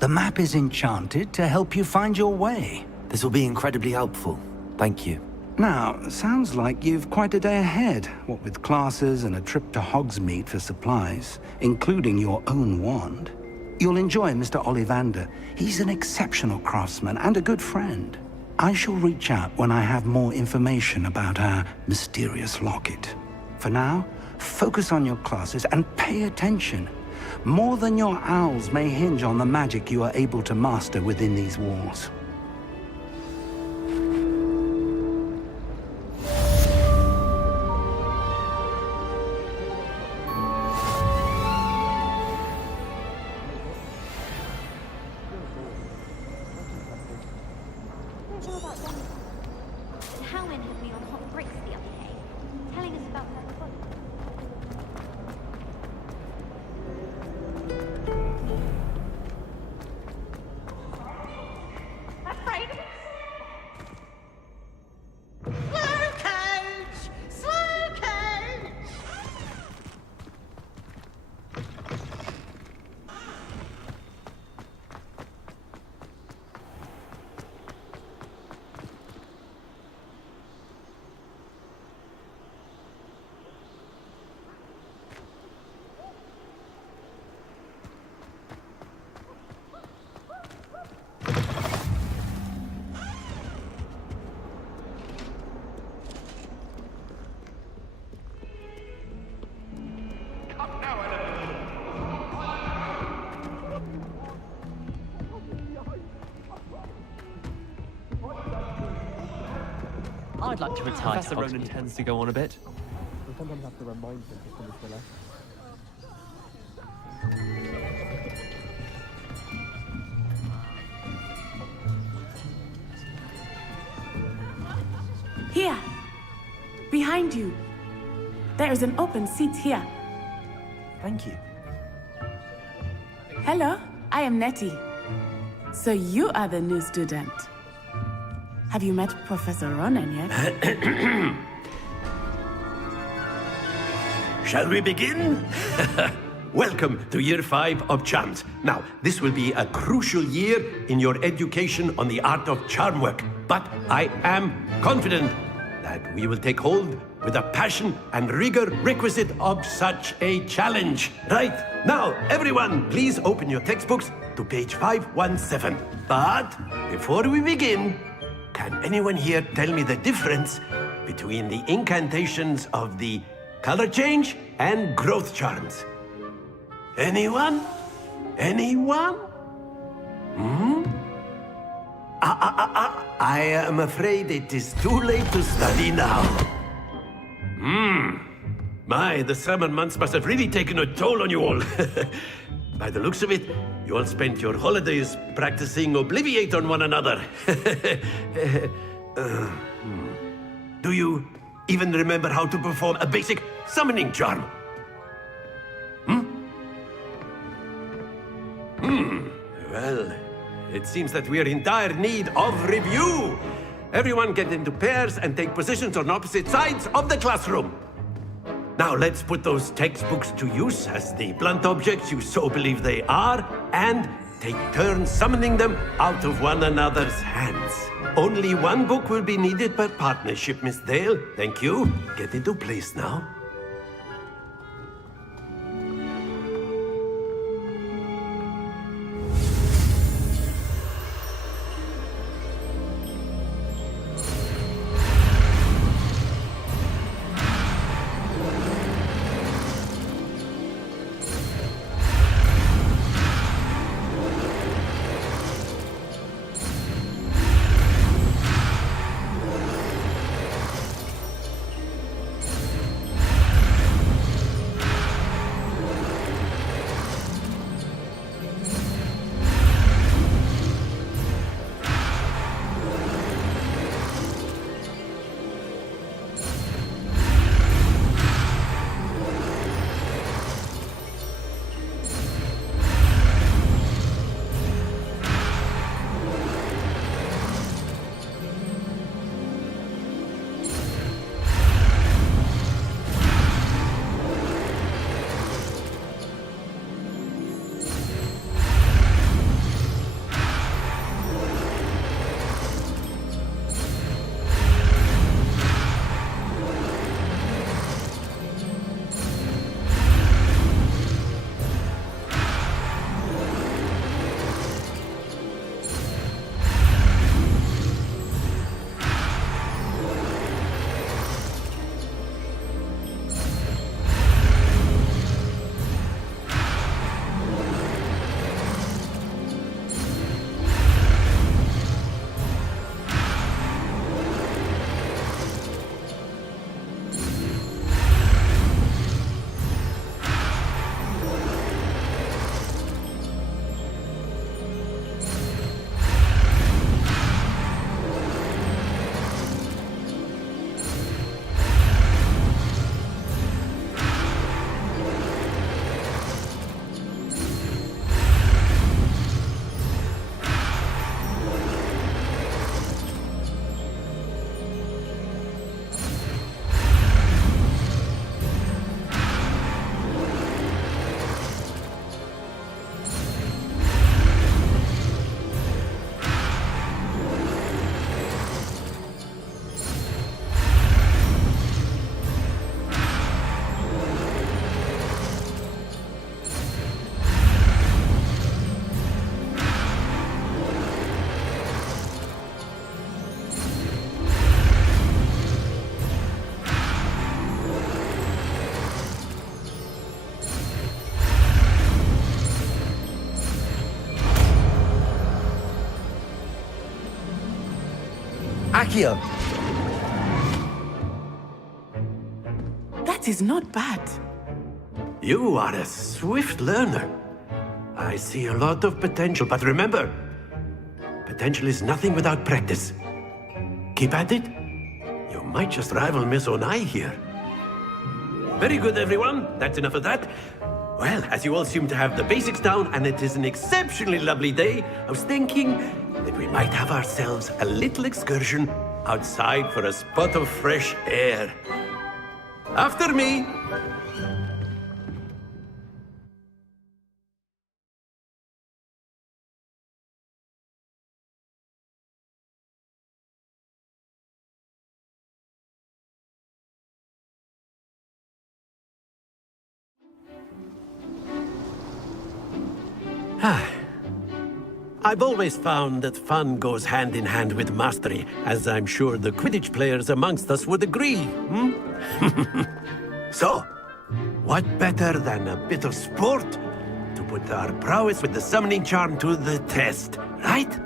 The map is enchanted to help you find your way. This will be incredibly helpful. Thank you. Now, sounds like you've quite a day ahead, what with classes and a trip to Hogsmeade for supplies, including your own wand. You'll enjoy Mr. Ollivander. He's an exceptional craftsman and a good friend. I shall reach out when I have more information about our mysterious locket. For now, focus on your classes and pay attention. More than your owls may hinge on the magic you are able to master within these walls. Howin had me on hot bricks the other day, telling us about her book. Afraid of it? Slow coach! Slow coach! I'd like to retire. Professor to Ronan Hogsmeade. tends to go on a bit. We sometimes have to remind them to come to left. Here! Behind you! There is an open seat here. Thank you. Hello, I am Nettie. So you are the new student. Have you met Professor Ronan yet? Shall we begin? Welcome to Year 5 of Charms. Now, this will be a crucial year in your education on the art of charm work. But I am confident that we will take hold with the passion and rigor requisite of such a challenge. Right, now, everyone, please open your textbooks to page 517. But before we begin, can anyone here tell me the difference between the incantations of the color change and growth charms? Anyone? Anyone? I am afraid it is too late to study now. My, the summer months must have really taken a toll on you all. By the looks of it, you all spent your holidays practicing Obliviate on one another. Do you even remember how to perform a basic summoning charm? Well, it seems that we are in dire need of review. Everyone get into pairs and take positions on opposite sides of the classroom. Now let's put those textbooks to use as the blunt objects you so believe they are, and take turns summoning them out of one another's hands. Only one book will be needed per partnership, Miss Dale. Thank you. Get into place now. Accio! That is not bad. You are a swift learner. I see a lot of potential, but remember, potential is nothing without practice. Keep at it. You might just rival Miss Onai here. Very good, everyone. That's enough of that. Well, as you all seem to have the basics down, and it is an exceptionally lovely day, I was thinking that we might have ourselves a little excursion outside for a spot of fresh air. After me! I've always found that fun goes hand in hand with mastery, as I'm sure the Quidditch players amongst us would agree, So, what better than a bit of sport to put our prowess with the summoning charm to the test, right?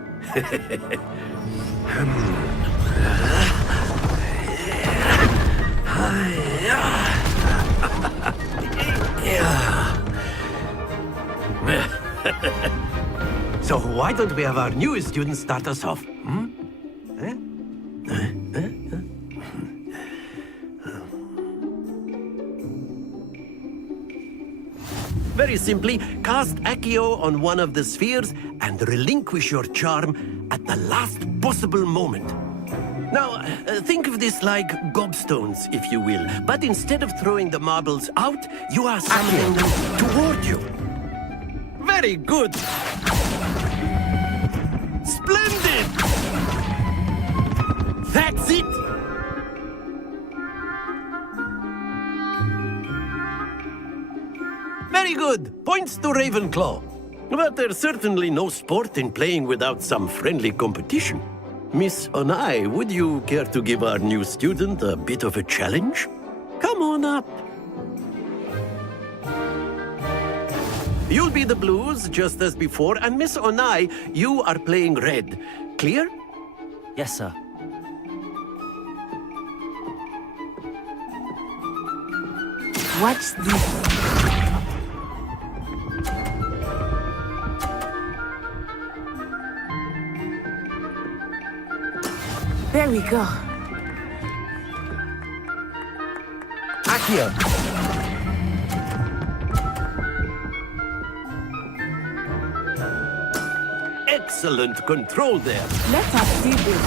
So why don't we have our newest student start us off? Very simply, cast Accio on one of the spheres and relinquish your charm at the last possible moment. Now, think of this like gobstones, if you will. But instead of throwing the marbles out, you are summoning them toward you. Very good! Splendid! That's it! Very good! Points to Ravenclaw. But there's certainly no sport in playing without some friendly competition. Miss Onai, would you care to give our new student a bit of a challenge? Come on up. You'll be the blues, just as before, and Miss Onai, you are playing red. Clear? Yes, sir. Watch this. There we go. Accio! Excellent control there. Let us see this.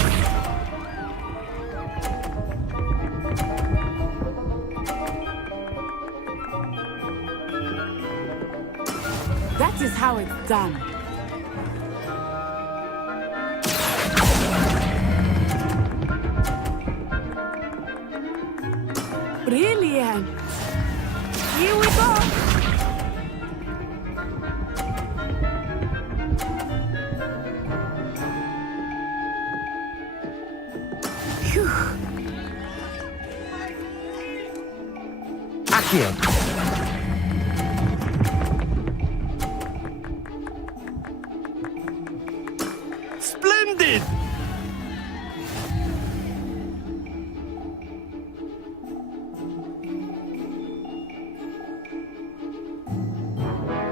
That is how it's done. Brilliant. Here we go. Phew. Accio! Splendid!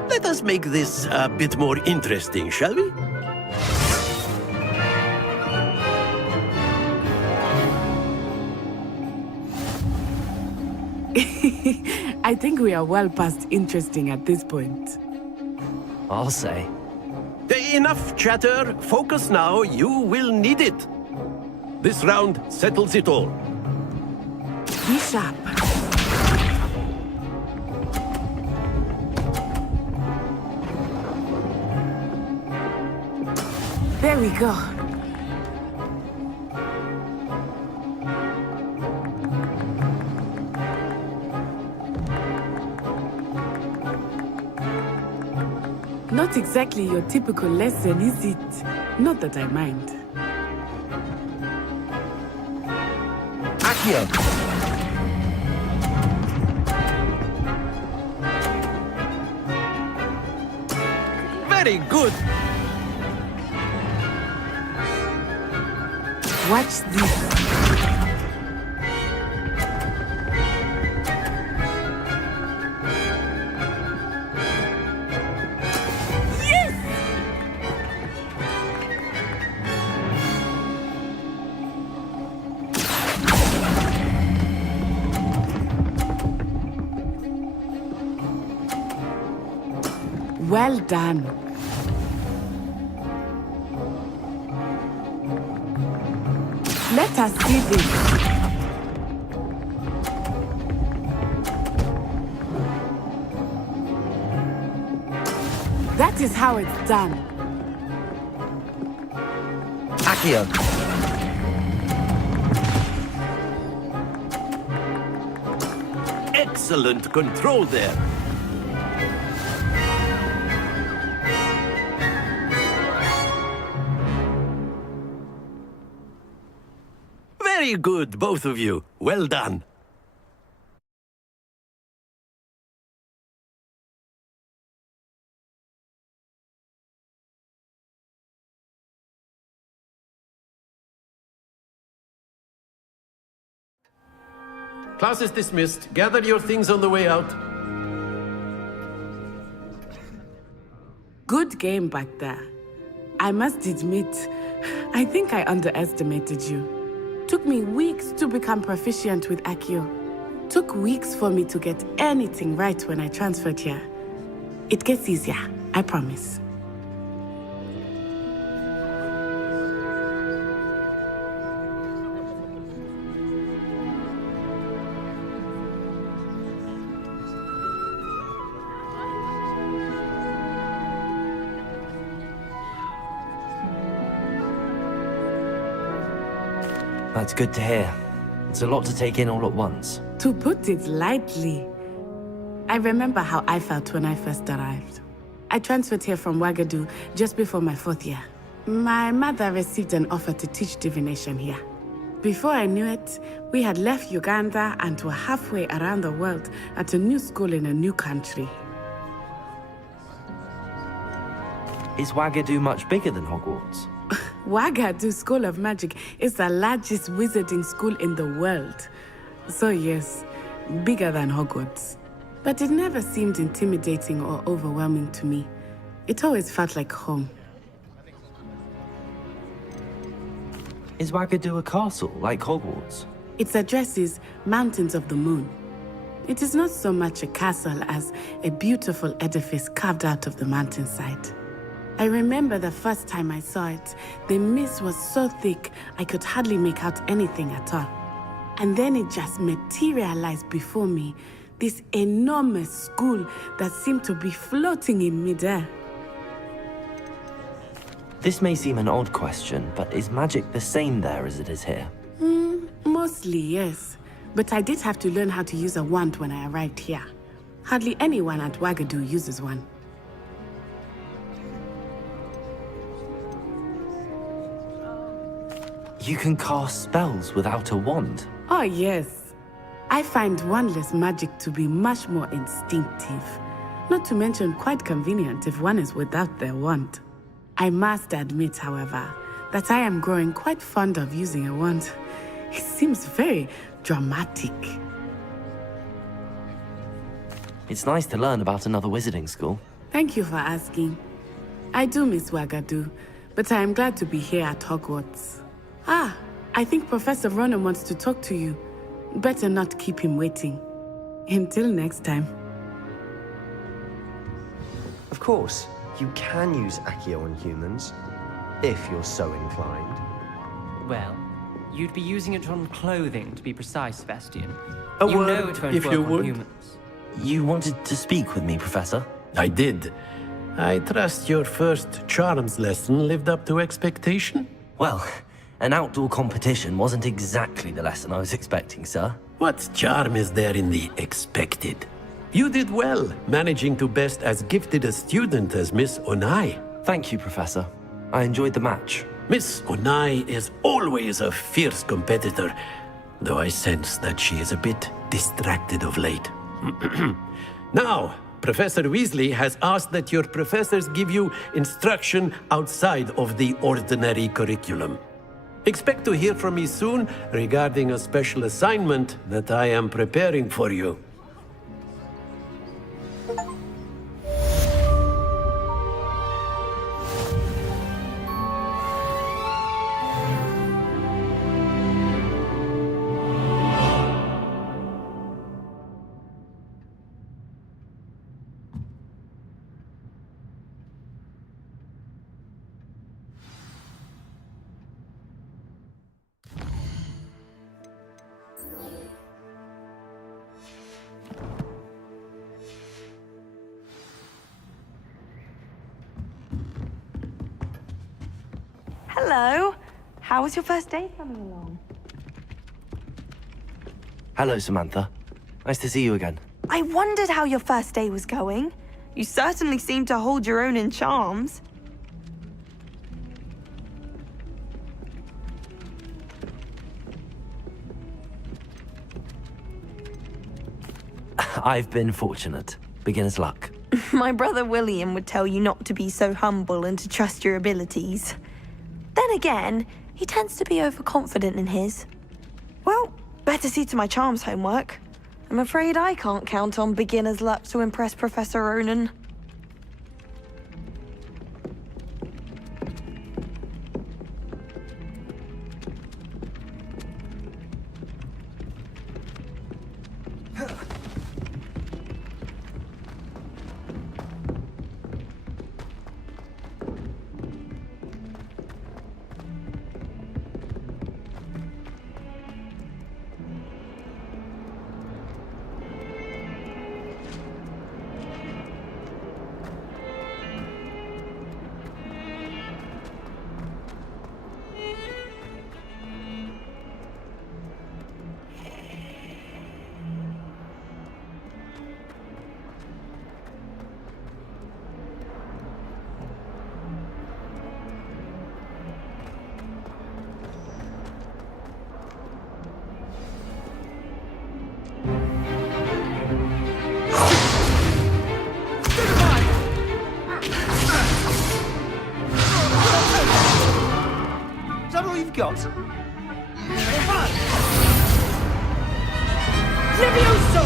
Let us make this a bit more interesting, shall we? I think we are well past interesting at this point. I'll say. Enough chatter. Focus now. You will need it. This round settles it all. Be sharp. There we go. Not exactly your typical lesson, is it? Not that I mind. Accio! Very good! Watch this. Well done. Let us see this. That is how it's done. Accio. Excellent control there. Very good, both of you. Well done. Class is dismissed. Gather your things on the way out. Good game back there. I must admit, I think I underestimated you. Took me weeks to become proficient with Accio. Took weeks for me to get anything right when I transferred here. It gets easier, I promise. That's good to hear. It's a lot to take in all at once. To put it lightly, I remember how I felt when I first arrived. I transferred here from Ouagadougou just before my 4th year. My mother received an offer to teach divination here. Before I knew it, we had left Uganda and were halfway around the world at a new school in a new country. Is Ouagadougou much bigger than Hogwarts? Ouagadougou School of Magic is the largest wizarding school in the world. So yes, bigger than Hogwarts. But it never seemed intimidating or overwhelming to me. It always felt like home. Is Ouagadougou a castle, like Hogwarts? Its address is Mountains of the Moon. It is not so much a castle as a beautiful edifice carved out of the mountainside. I remember the first time I saw it, the mist was so thick I could hardly make out anything at all. And then it just materialized before me, this enormous school that seemed to be floating in midair. This may seem an odd question, but is magic the same there as it is here? Mostly, yes. But I did have to learn how to use a wand when I arrived here. Hardly anyone at Ouagadougou uses one. You can cast spells without a wand? Oh, yes. I find wandless magic to be much more instinctive. Not to mention quite convenient if one is without their wand. I must admit, however, that I am growing quite fond of using a wand. It seems very dramatic. It's nice to learn about another wizarding school. Thank you for asking. I do miss Ouagadougou, but I am glad to be here at Hogwarts. Ah, I think Professor Ronan wants to talk to you. Better not keep him waiting. Until next time. Of course, you can use Accio on humans, if you're so inclined. Well, you'd be using it on clothing, to be precise, Sebastian. A you word, know it won't if work you on would. humans. You wanted to speak with me, Professor? I did. I trust your first charms lesson lived up to expectation? Well, an outdoor competition wasn't exactly the lesson I was expecting, sir. What charm is there in the expected? You did well, managing to best as gifted a student as Miss Onai. Thank you, Professor. I enjoyed the match. Miss Onai is always a fierce competitor, though I sense that she is a bit distracted of late. Now, Professor Weasley has asked that your professors give you instruction outside of the ordinary curriculum. Expect to hear from me soon regarding a special assignment that I am preparing for you. Hello. How was your first day coming along? Hello, Samantha. Nice to see you again. I wondered how your first day was going. You certainly seem to hold your own in charms. I've been fortunate. Beginner's luck. My brother William would tell you not to be so humble and to trust your abilities. Then again, he tends to be overconfident in his. Well, better see to my charms homework. I'm afraid I can't count on beginner's luck to impress Professor Ronan. Is that all you've got? Levioso!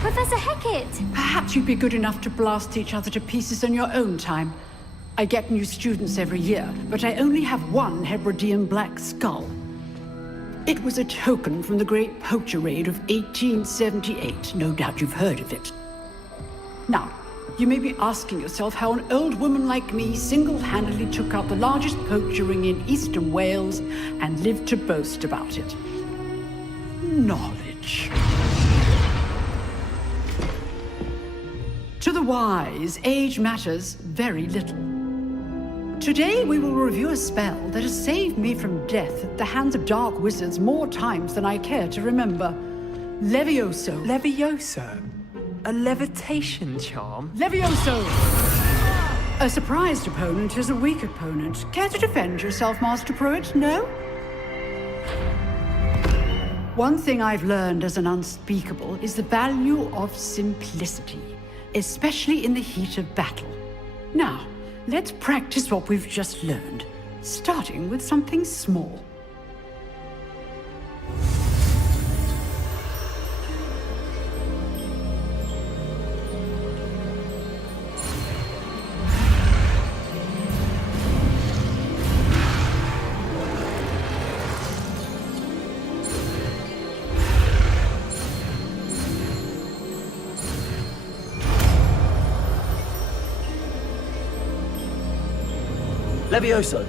Professor Hecat! Perhaps you'd be good enough to blast each other to pieces in your own time. I get new students every year, but I only have one Hebridean black skull. It was a token from the Great Poacher Raid of 1878. No doubt you've heard of it. Now, you may be asking yourself how an old woman like me single-handedly took out the largest poacher ring in eastern Wales and lived to boast about it. Knowledge. To the wise, age matters very little. Today we will review a spell that has saved me from death at the hands of dark wizards more times than I care to remember. Levioso. Levioso? A levitation charm? Levioso! A surprised opponent is a weak opponent. Care to defend yourself, Master Pruitt? No? One thing I've learned as an unspeakable is the value of simplicity, especially in the heat of battle. Now, let's practice what we've just learned, starting with something small. Levioso!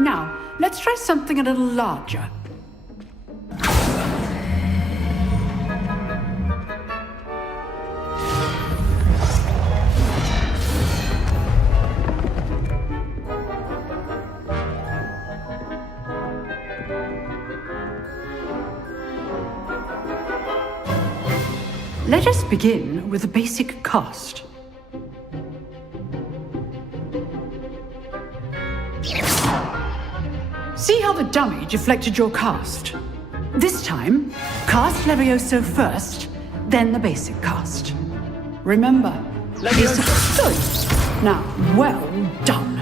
Now, let's try something a little larger. Let us begin with a basic cast. See how the dummy deflected your cast? This time, cast Levioso first, then the basic cast. Remember, this good. Now, well done.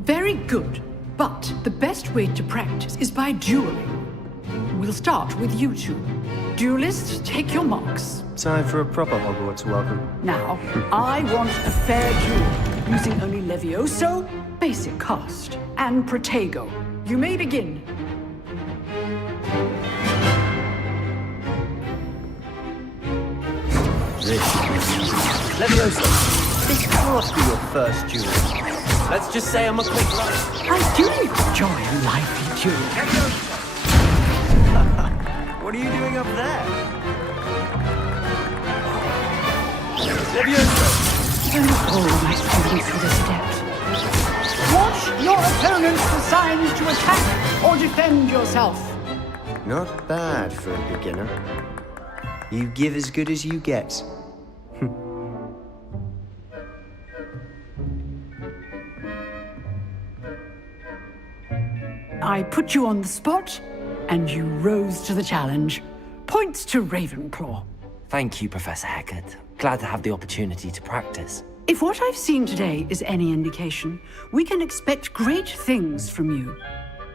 Very good. But the best way to practice is by dueling. We'll start with you two. Duelists, take your marks. Time for a proper Hogwarts welcome. Now, I want a fair duel, using only Levioso, basic cast, and Protego. You may begin. Levioso, this can't be your first duel. Let's just say I'm a quick runner. I do enjoy a lively duel. What are you doing up there? Levioso! Don't all my students with a step. Watch your opponents for signs to attack or defend yourself. Not bad for a beginner. You give as good as you get. I put you on the spot, and you rose to the challenge. Points to Ravenclaw. Thank you, Professor Hecat. Glad to have the opportunity to practice. If what I've seen today is any indication, we can expect great things from you.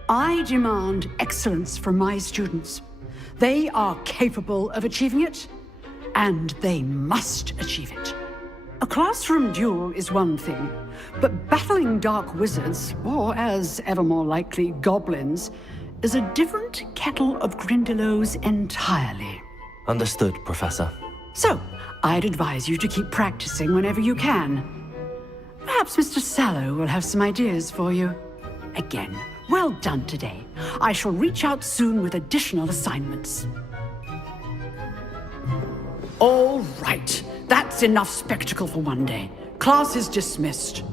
I demand excellence from my students. They are capable of achieving it, and they must achieve it. A classroom duel is one thing, but battling dark wizards, or as ever more likely, goblins, is a different kettle of Grindylows entirely. Understood, Professor. So, I'd advise you to keep practicing whenever you can. Perhaps Mr. Sallow will have some ideas for you. Again, well done today. I shall reach out soon with additional assignments. All right. That's enough spectacle for one day. Class is dismissed.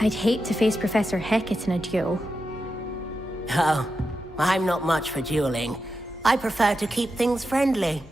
I'd hate to face Professor Hecat in a duel. Oh, I'm not much for dueling. I prefer to keep things friendly.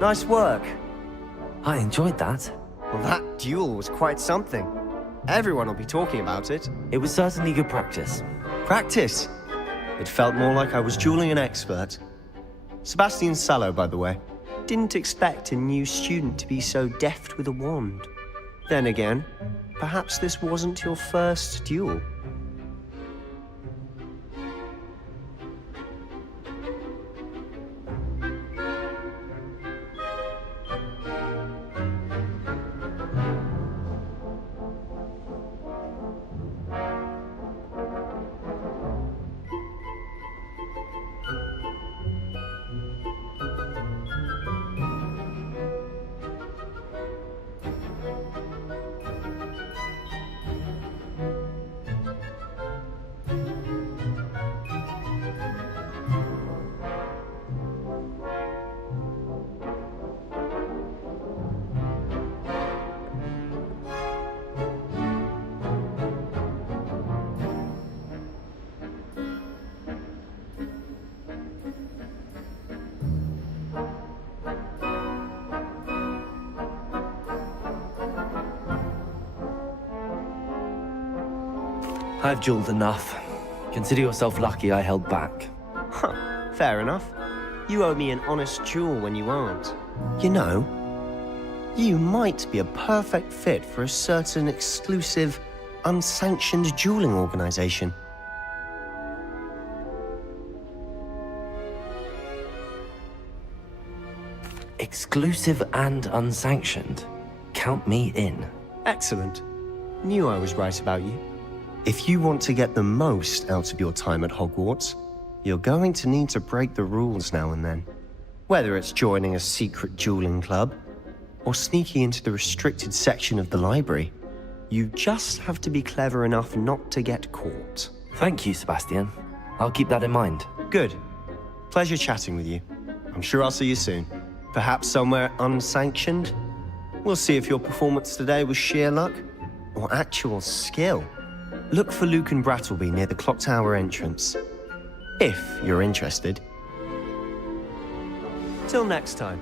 Nice work. I enjoyed that. Well, that duel was quite something. Everyone will be talking about it. It was certainly good practice. Practice? It felt more like I was dueling an expert. Sebastian Sallow, by the way. Didn't expect a new student to be so deft with a wand. Then again, perhaps this wasn't your first duel. I've dueled enough. Consider yourself lucky I held back. Huh. Fair enough. You owe me an honest duel when you aren't. You know, you might be a perfect fit for a certain exclusive, unsanctioned dueling organization. Exclusive and unsanctioned. Count me in. Excellent. Knew I was right about you. If you want to get the most out of your time at Hogwarts, you're going to need to break the rules now and then. Whether it's joining a secret dueling club, or sneaking into the restricted section of the library, you just have to be clever enough not to get caught. Thank you, Sebastian. I'll keep that in mind. Good. Pleasure chatting with you. I'm sure I'll see you soon. Perhaps somewhere unsanctioned? We'll see if your performance today was sheer luck or actual skill. Look for Luke and Brattleby near the clock tower entrance, if you're interested. Till next time.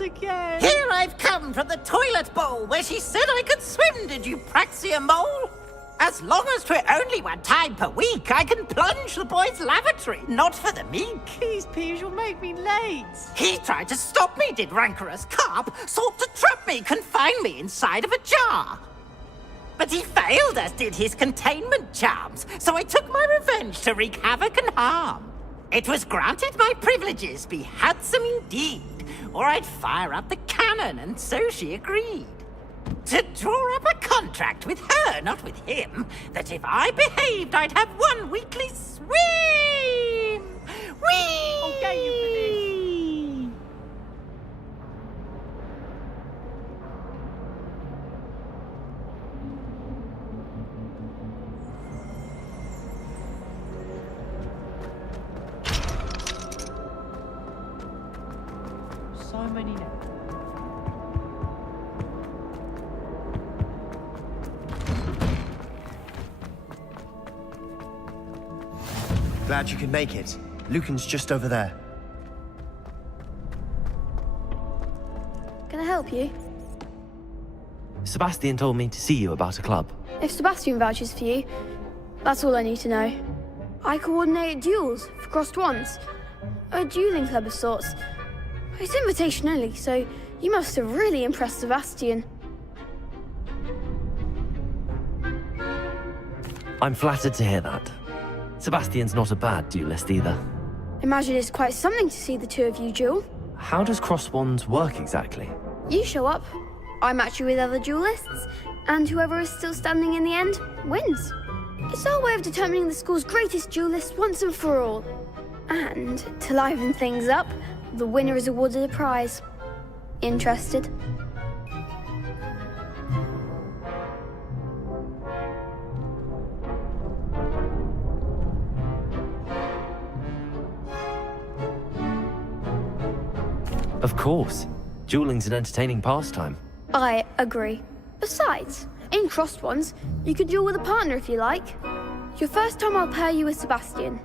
Again. Here I've come from the toilet bowl where she said I could swim, did you Praxia mole? As long as 'twere only one time per week, I can plunge the boy's lavatory, not for the meek. Please, Peeves, you'll make me late. He tried to stop me, did rancorous carp, sought to trap me, confine me inside of a jar. But he failed, as did his containment charms, so I took my revenge to wreak havoc and harm. It was granted my privileges be handsome indeed, or I'd fire up the cannon, and so she agreed. To draw up a contract with her, not with him, that if I behaved, I'd have one weekly swim! Whee! I'll get you for this. So many now. Glad you could make it. Lucan's just over there. Can I help you? Sebastian told me to see you about a club. If Sebastian vouches for you, that's all I need to know. I coordinate duels for crossed wands. A dueling club of sorts. It's invitation only, so you must have really impressed Sebastian. I'm flattered to hear that. Sebastian's not a bad duelist either. Imagine it's quite something to see the two of you duel. How does cross wands work exactly? You show up, I match you with other duelists, and whoever is still standing in the end wins. It's our way of determining the school's greatest duelist once and for all. And to liven things up, the winner is awarded a prize. Interested? Of course. Dueling's an entertaining pastime. I agree. Besides, in crossed ones, you can duel with a partner if you like. Your first time I'll pair you with Sebastian.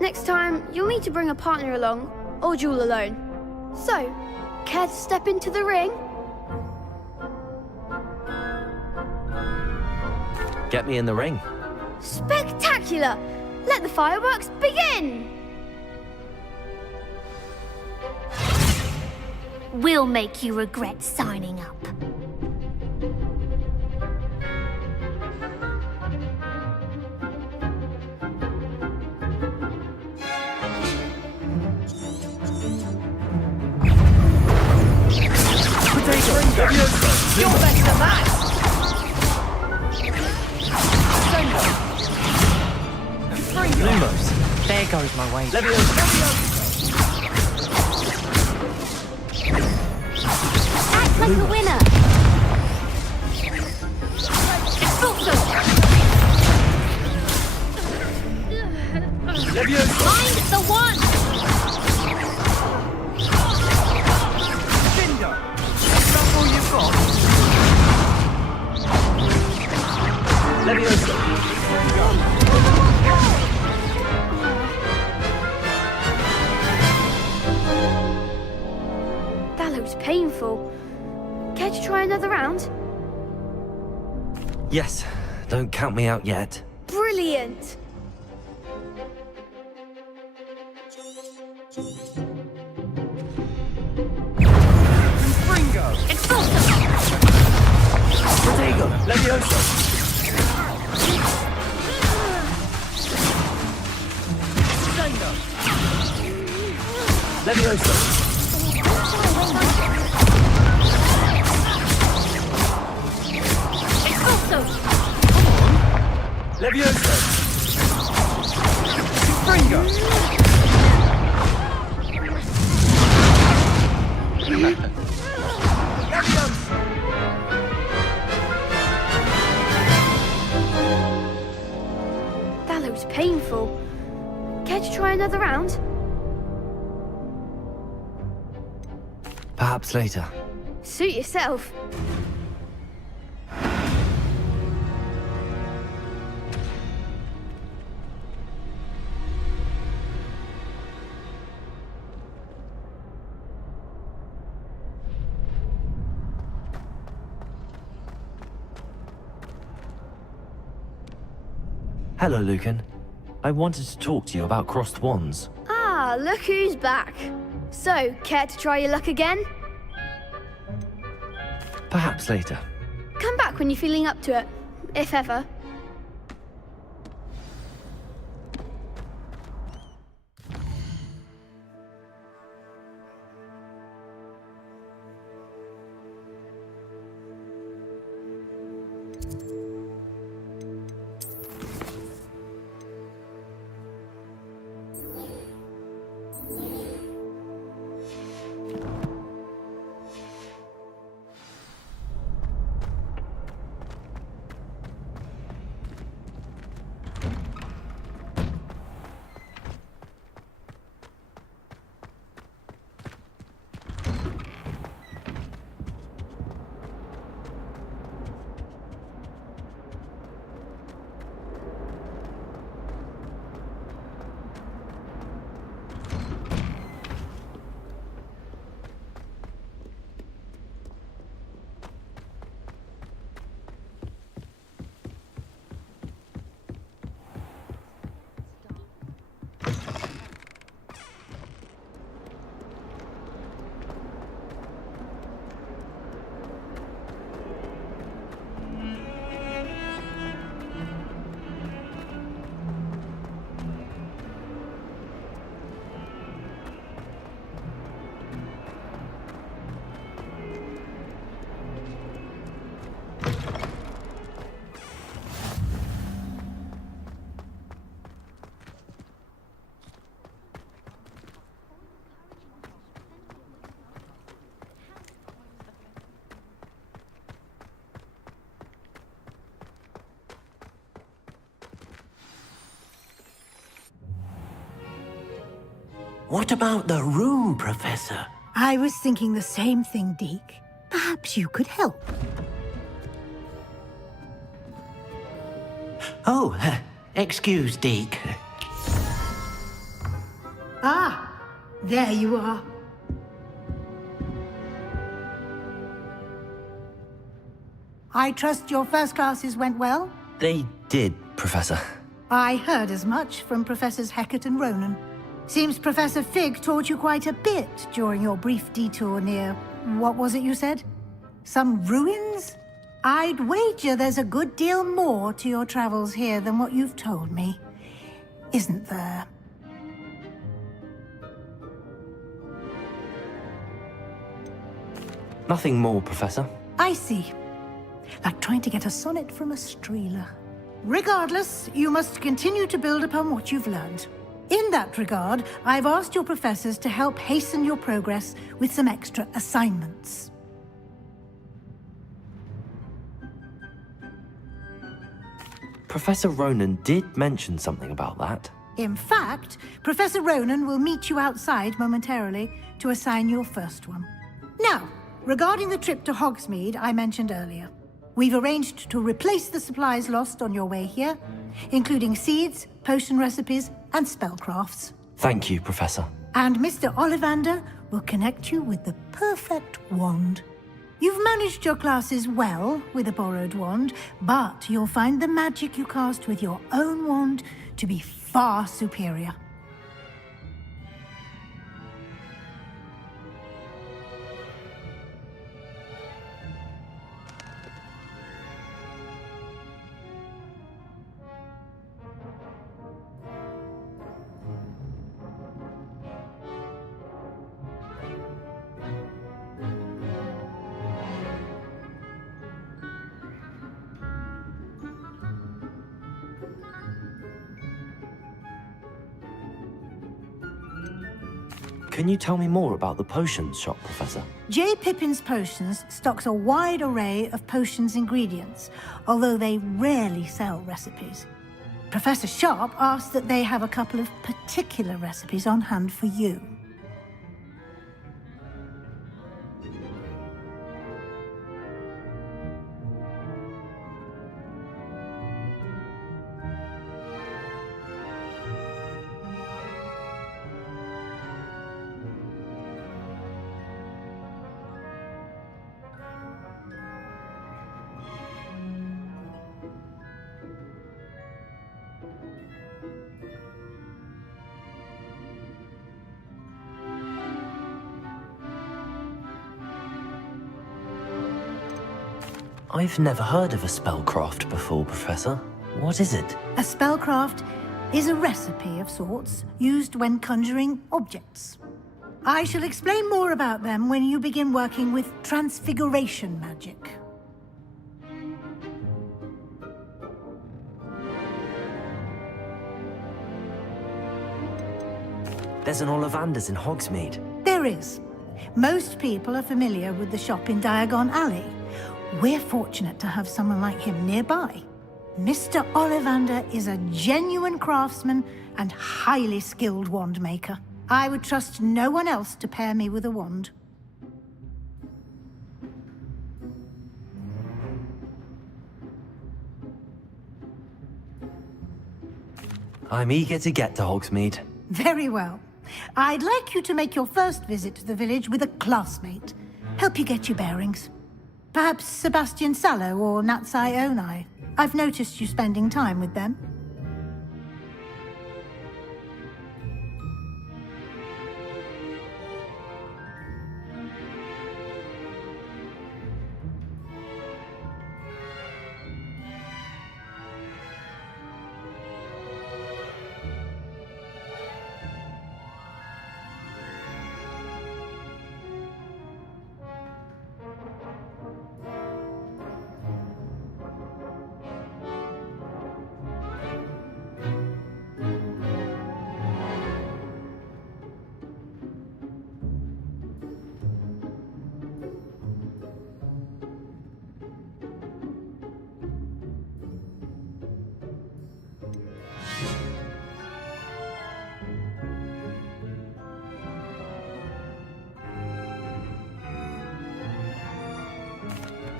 Next time, you'll need to bring a partner along, or duel alone. So, care to step into the ring? Get me in the ring. Spectacular! Let the fireworks begin! We'll make you regret signing up. You're better than that! Lumos. There goes my way. Act like a winner! Expulso! Find the one! Cinder! Is that all you've got? That looks painful. Care to try another round? Yes. Don't count me out yet. Brilliant! Ringo! Expulso! Protego! Levioso! Cinder! Levioso! Expulso! Levioso! Ringo! That looks painful. Care to try another round? Perhaps later. Suit yourself. Hello, Lucan. I wanted to talk to you about crossed wands. Ah, look who's back. So, care to try your luck again? Perhaps later. Come back when you're feeling up to it, if ever. What about the room, Professor? I was thinking the same thing, Deke. Perhaps you could help. Oh, excuse, Deke. Ah, there you are. I trust your first classes went well? They did, Professor. I heard as much from Professors Hecat and Ronan. Seems Professor Fig taught you quite a bit during your brief detour near... what was it you said? Some ruins? I'd wager there's a good deal more to your travels here than what you've told me. Isn't there? Nothing more, Professor. I see. Like trying to get a sonnet from a streeler. Regardless, you must continue to build upon what you've learned. In that regard, I've asked your professors to help hasten your progress with some extra assignments. Professor Ronan did mention something about that. In fact, Professor Ronan will meet you outside momentarily to assign your first one. Now, regarding the trip to Hogsmeade I mentioned earlier, we've arranged to replace the supplies lost on your way here, including seeds, potion recipes, and spellcrafts. Thank you, Professor. And Mr. Ollivander will connect you with the perfect wand. You've managed your classes well with a borrowed wand, but you'll find the magic you cast with your own wand to be far superior. Can you tell me more about the potions shop, Professor? J. Pippin's Potions stocks a wide array of potions ingredients, although they rarely sell recipes. Professor Sharp asked that they have a couple of particular recipes on hand for you. I've never heard of a spellcraft before, Professor. What is it? A spellcraft is a recipe of sorts used when conjuring objects. I shall explain more about them when you begin working with transfiguration magic. There's an Ollivander's in Hogsmeade. There is. Most people are familiar with the shop in Diagon Alley. We're fortunate to have someone like him nearby. Mr. Ollivander is a genuine craftsman and highly skilled wand maker. I would trust no one else to pair me with a wand. I'm eager to get to Hogsmeade. Very well. I'd like you to make your first visit to the village with a classmate. Help you get your bearings. Perhaps Sebastian Sallow or Natsai Onai. I've noticed you spending time with them.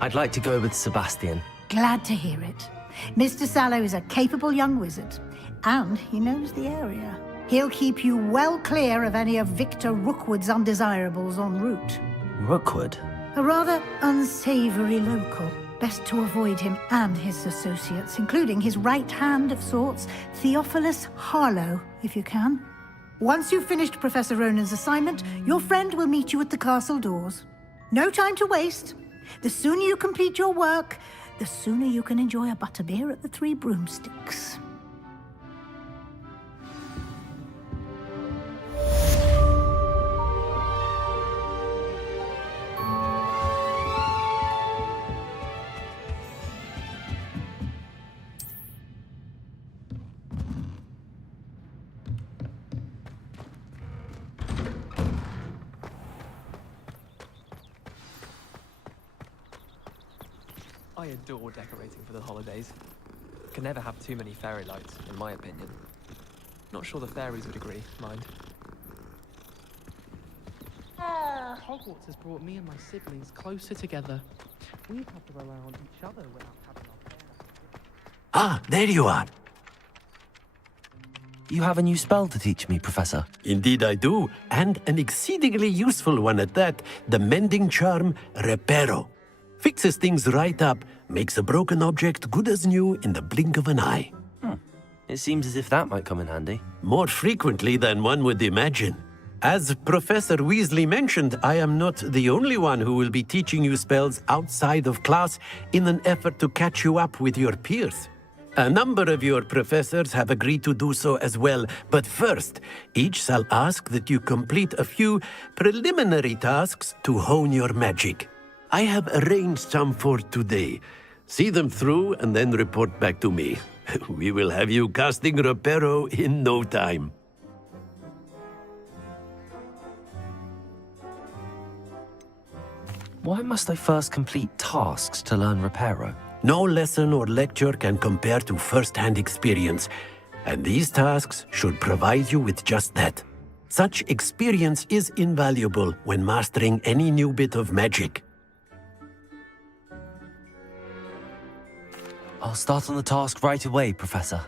I'd like to go with Sebastian. Glad to hear it. Mr. Sallow is a capable young wizard, and he knows the area. He'll keep you well clear of any of Victor Rookwood's undesirables en route. Rookwood? A rather unsavory local. Best to avoid him and his associates, including his right hand of sorts, Theophilus Harlow, if you can. Once you've finished Professor Ronan's assignment, your friend will meet you at the castle doors. No time to waste. The sooner you complete your work, the sooner you can enjoy a butterbeer at the Three Broomsticks. I adore decorating for the holidays. Can never have too many fairy lights, in my opinion. Not sure the fairies would agree, mind. Hogwarts has brought me and my siblings closer together. We've had to rely on each other without having our parents. Ah, there you are. You have a new spell to teach me, Professor. Indeed I do, and an exceedingly useful one at that, the mending charm Reparo. Fixes things right up, makes a broken object good as new in the blink of an eye. It seems as if that might come in handy. More frequently than one would imagine. As Professor Weasley mentioned, I am not the only one who will be teaching you spells outside of class in an effort to catch you up with your peers. A number of your professors have agreed to do so as well, but first, each shall ask that you complete a few preliminary tasks to hone your magic. I have arranged some for today. See them through and then report back to me. We will have you casting Reparo in no time. Why must I first complete tasks to learn Reparo? No lesson or lecture can compare to first-hand experience, and these tasks should provide you with just that. Such experience is invaluable when mastering any new bit of magic. I'll start on the task right away, Professor.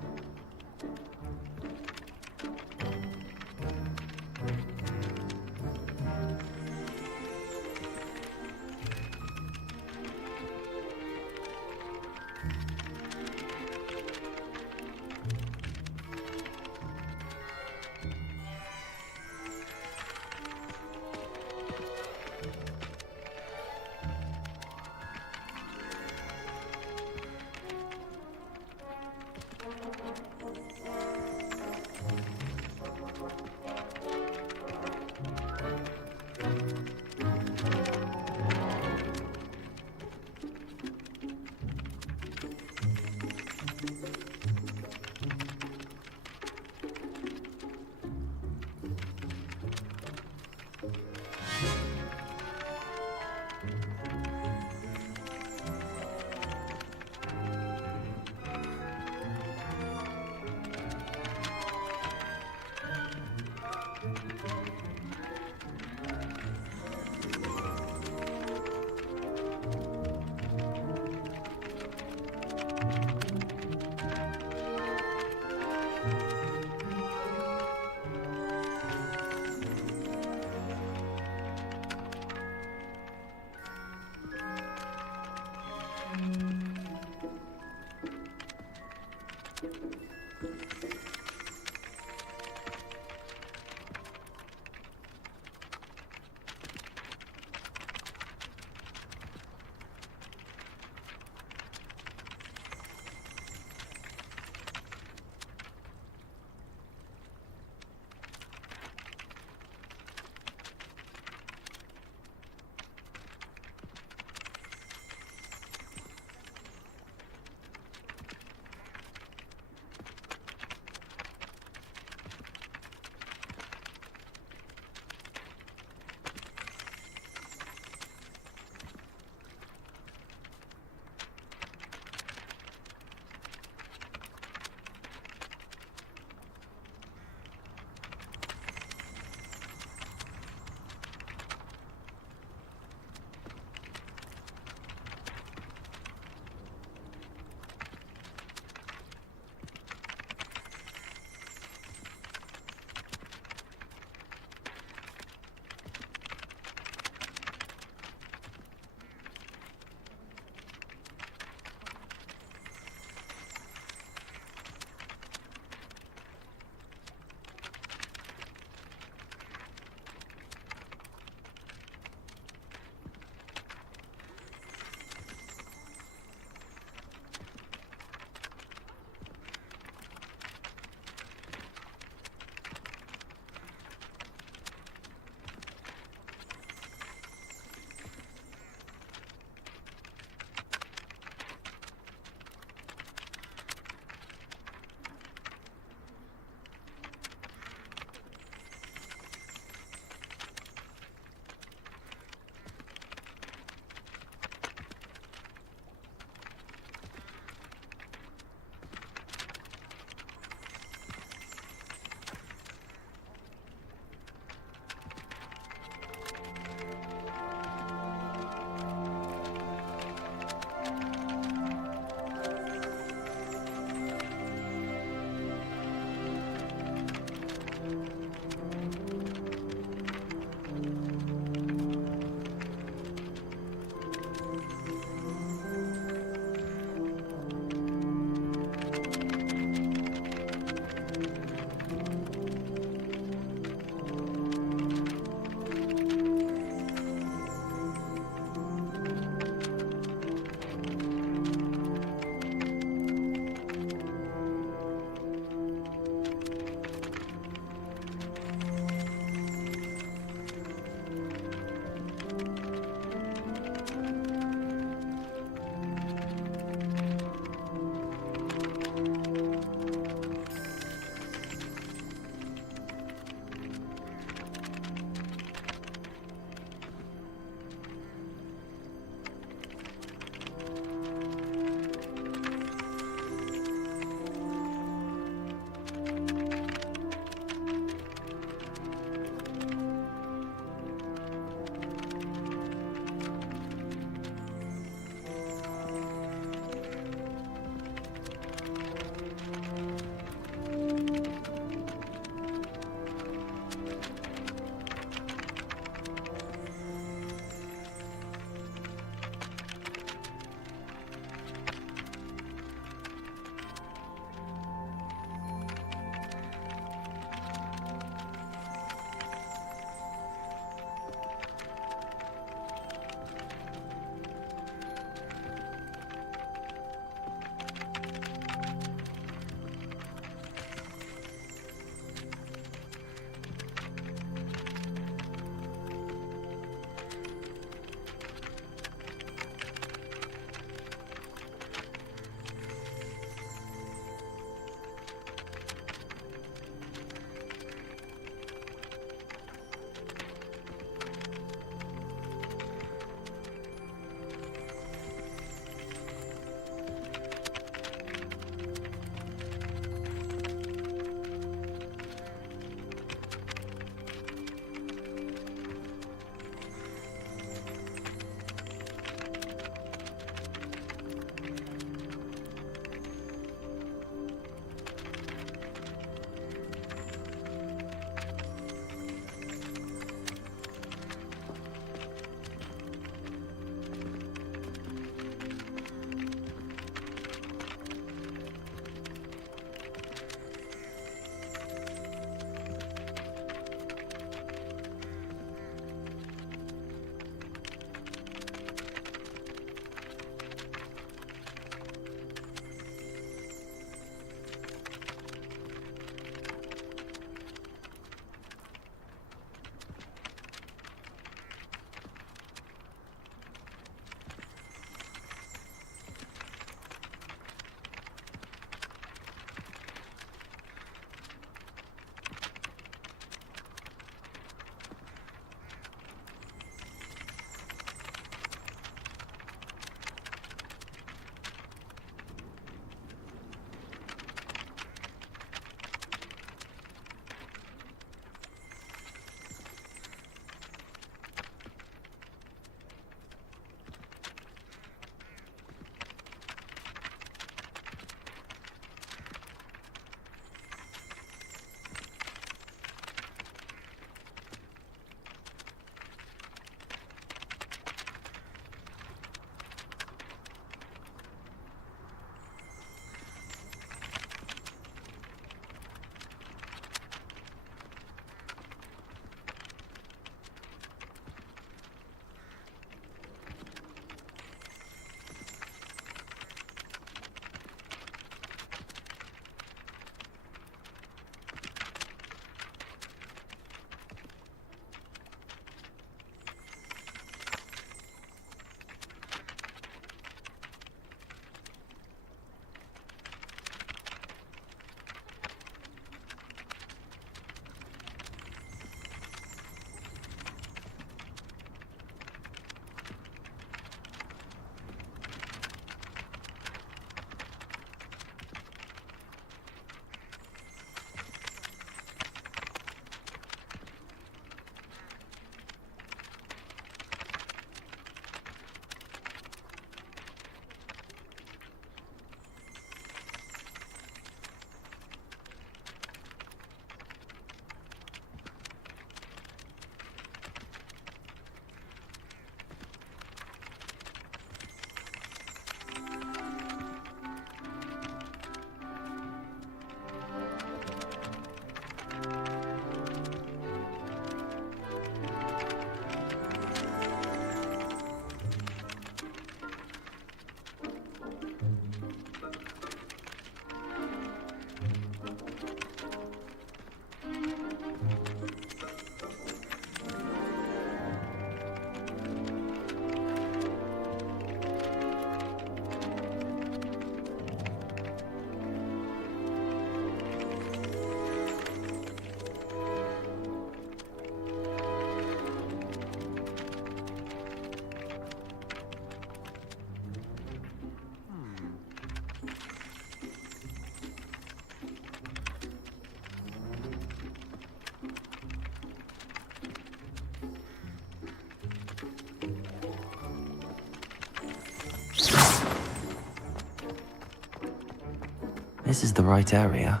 This is the right area.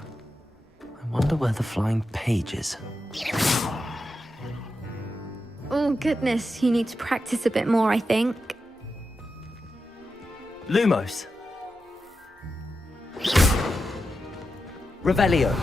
I wonder where the flying page is. Oh, goodness. You need to practice a bit more, I think. Lumos. Revelio.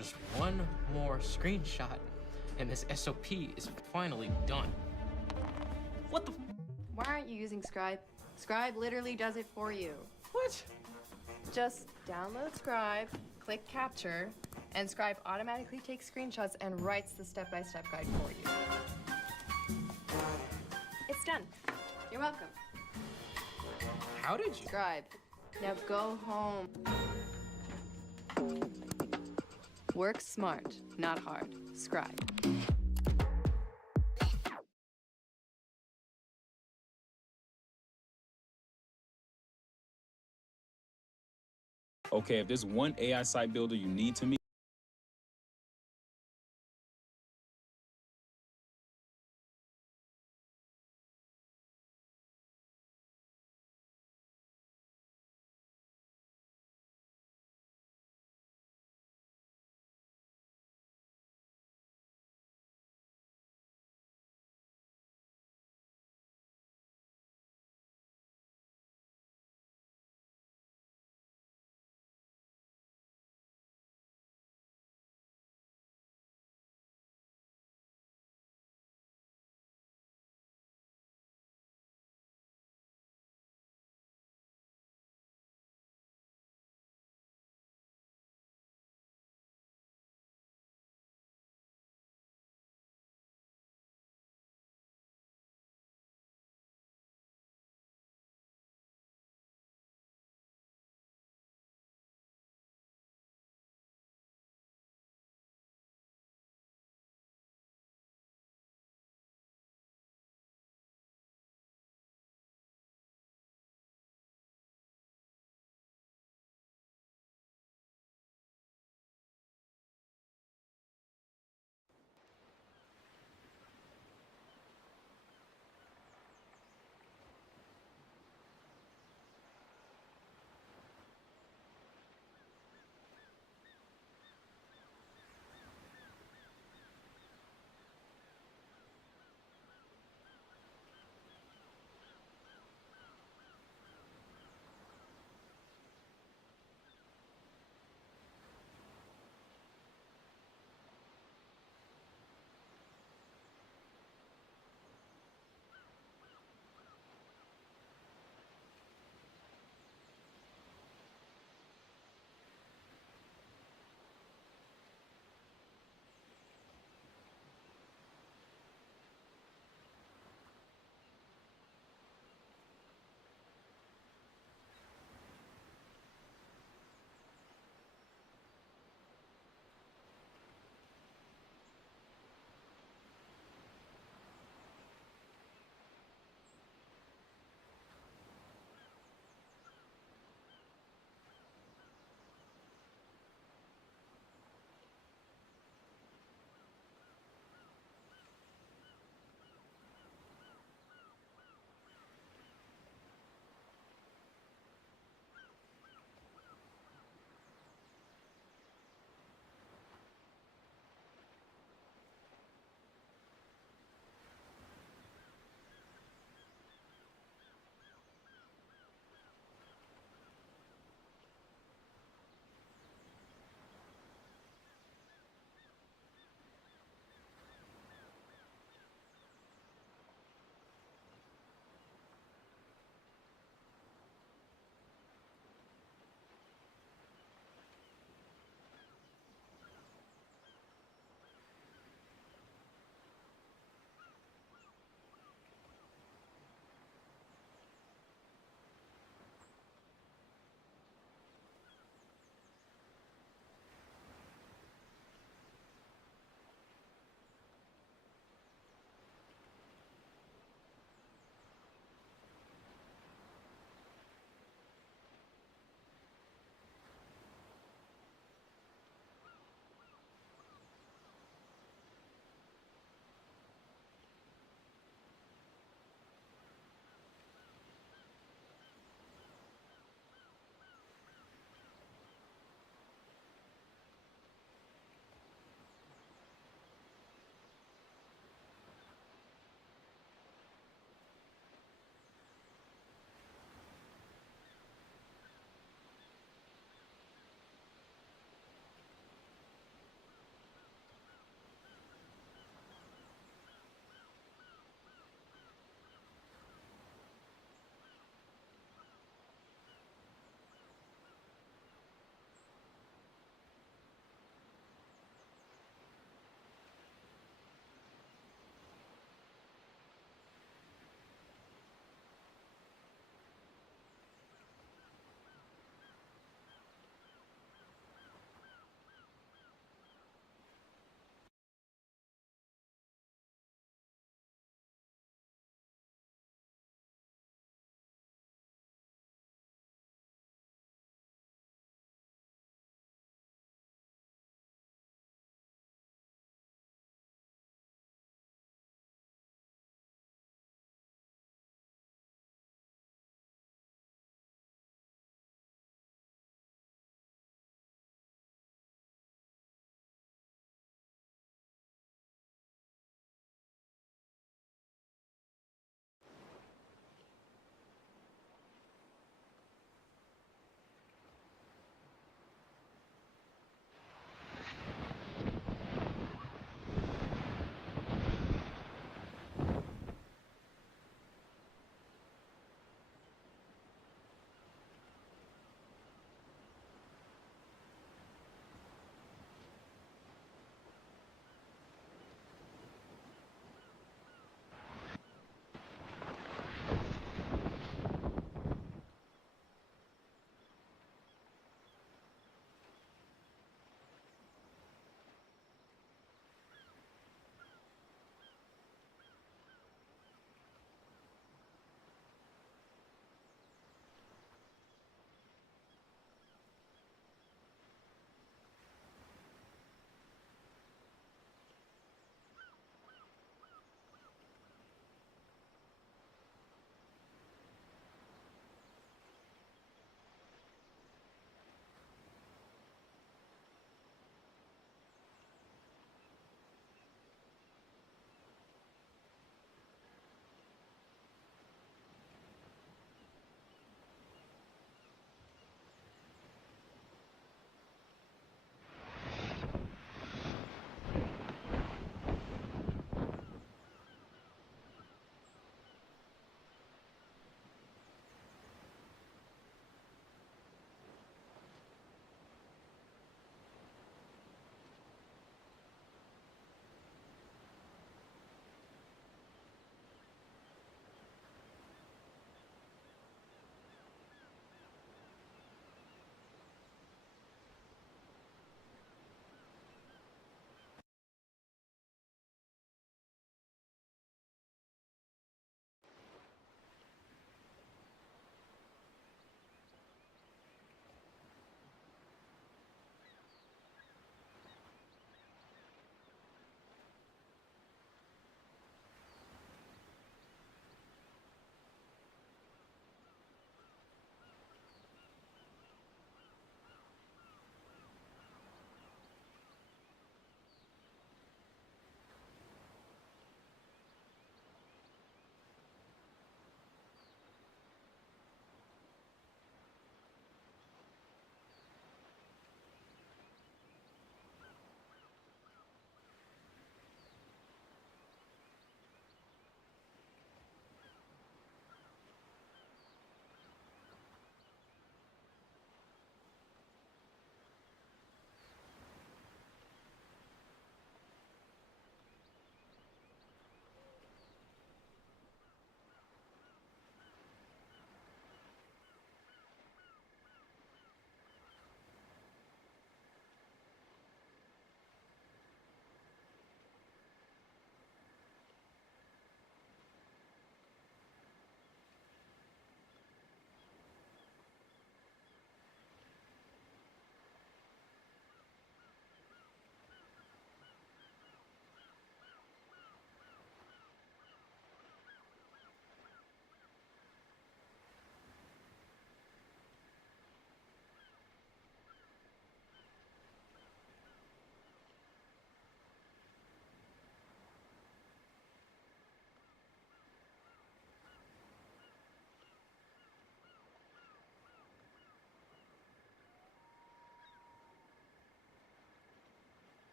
Just one more screenshot, and this SOP is finally done. What the? Why aren't you using Scribe? Scribe literally does it for you. What? Just download Scribe, click Capture, and Scribe automatically takes screenshots and writes the step-by-step guide for you. It's done. You're welcome. How did you? Scribe. Now go home. Work smart, not hard. Scribe. Okay, if there's one AI site builder you need to meet,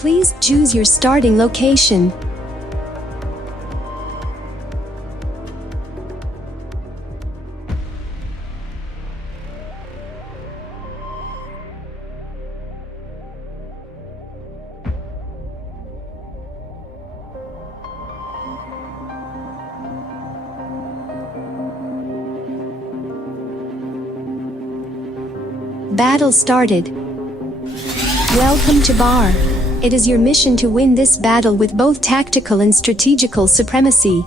Please choose your starting location. Battle started. Welcome to Bar. It is your mission to win this battle with both tactical and strategical supremacy.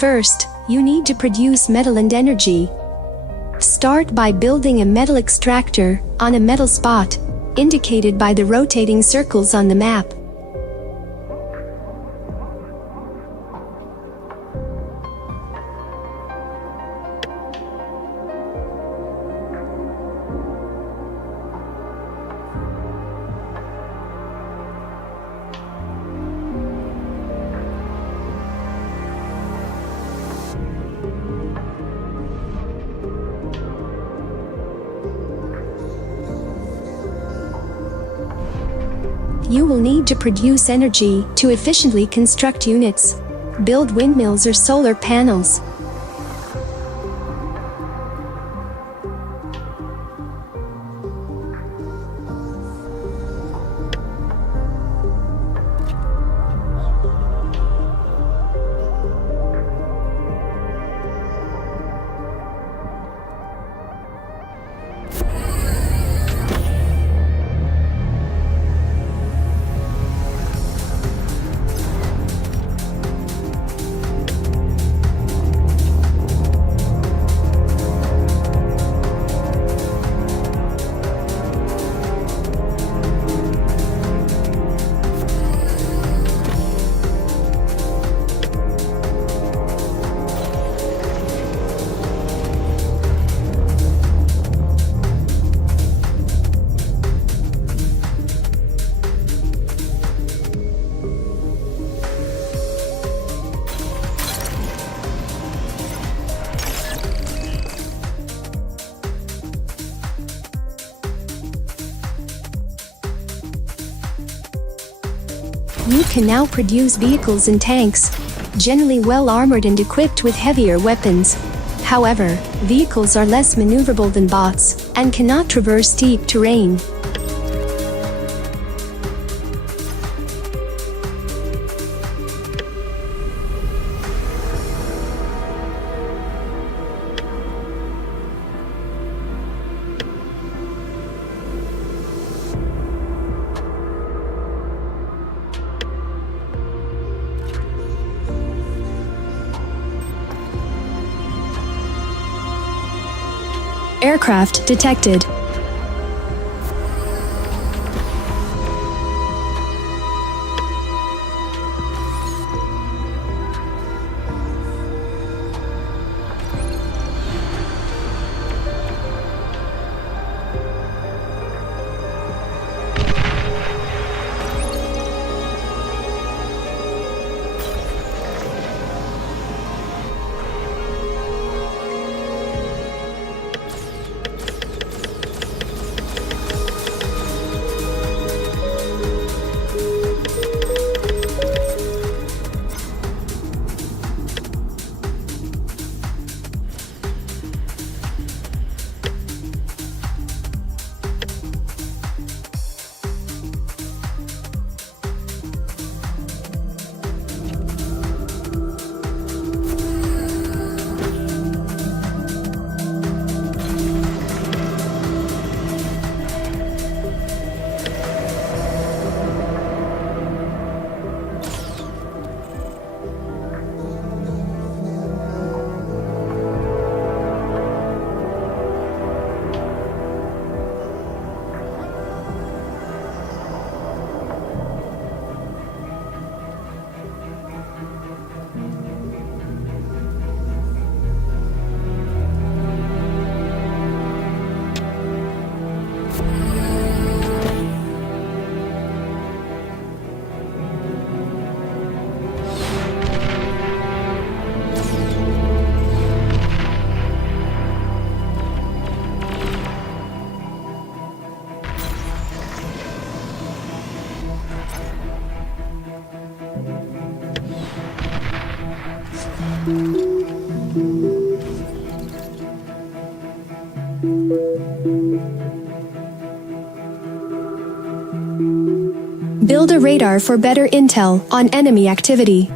First, you need to produce metal and energy. Start by building a metal extractor on a metal spot, indicated by the rotating circles on the map. You will need to produce energy to efficiently construct units. Build windmills or solar panels. You can now produce vehicles and tanks, generally well armored and equipped with heavier weapons. However, vehicles are less maneuverable than bots, and cannot traverse steep terrain. Aircraft detected. Build a radar for better intel on enemy activity.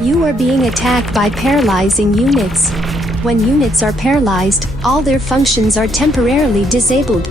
You are being attacked by paralyzing units. When units are paralyzed, all their functions are temporarily disabled.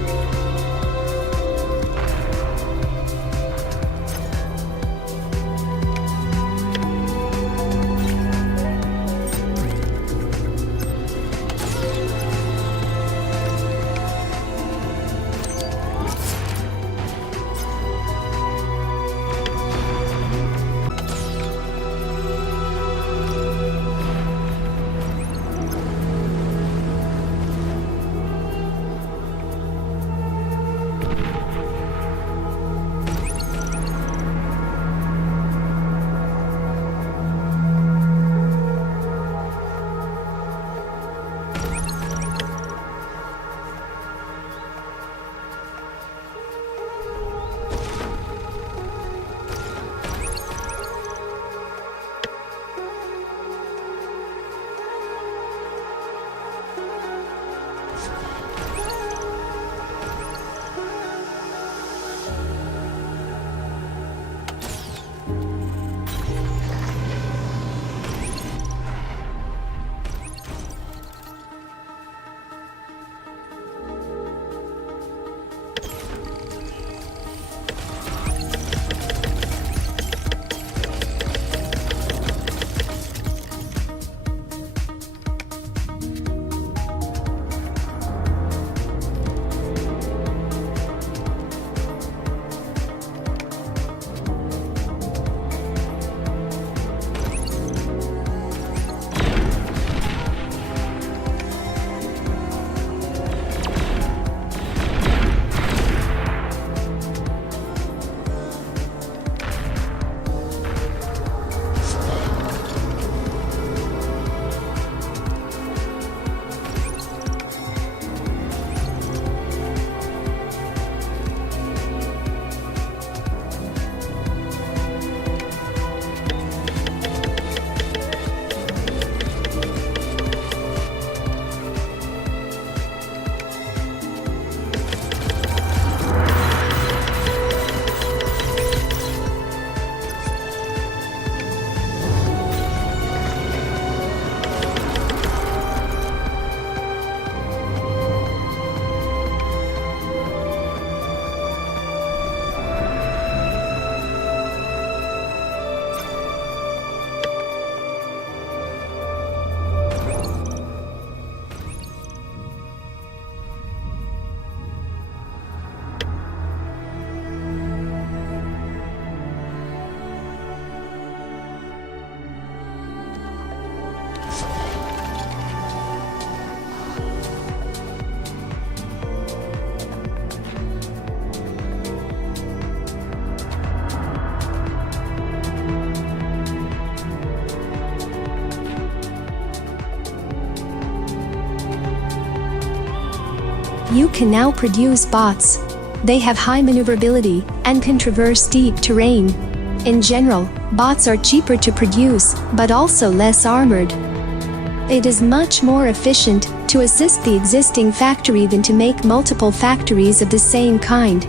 You can now produce bots. They have high maneuverability and can traverse steep terrain. In general, bots are cheaper to produce, but also less armored. It is much more efficient to assist the existing factory than to make multiple factories of the same kind.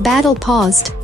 Battle paused.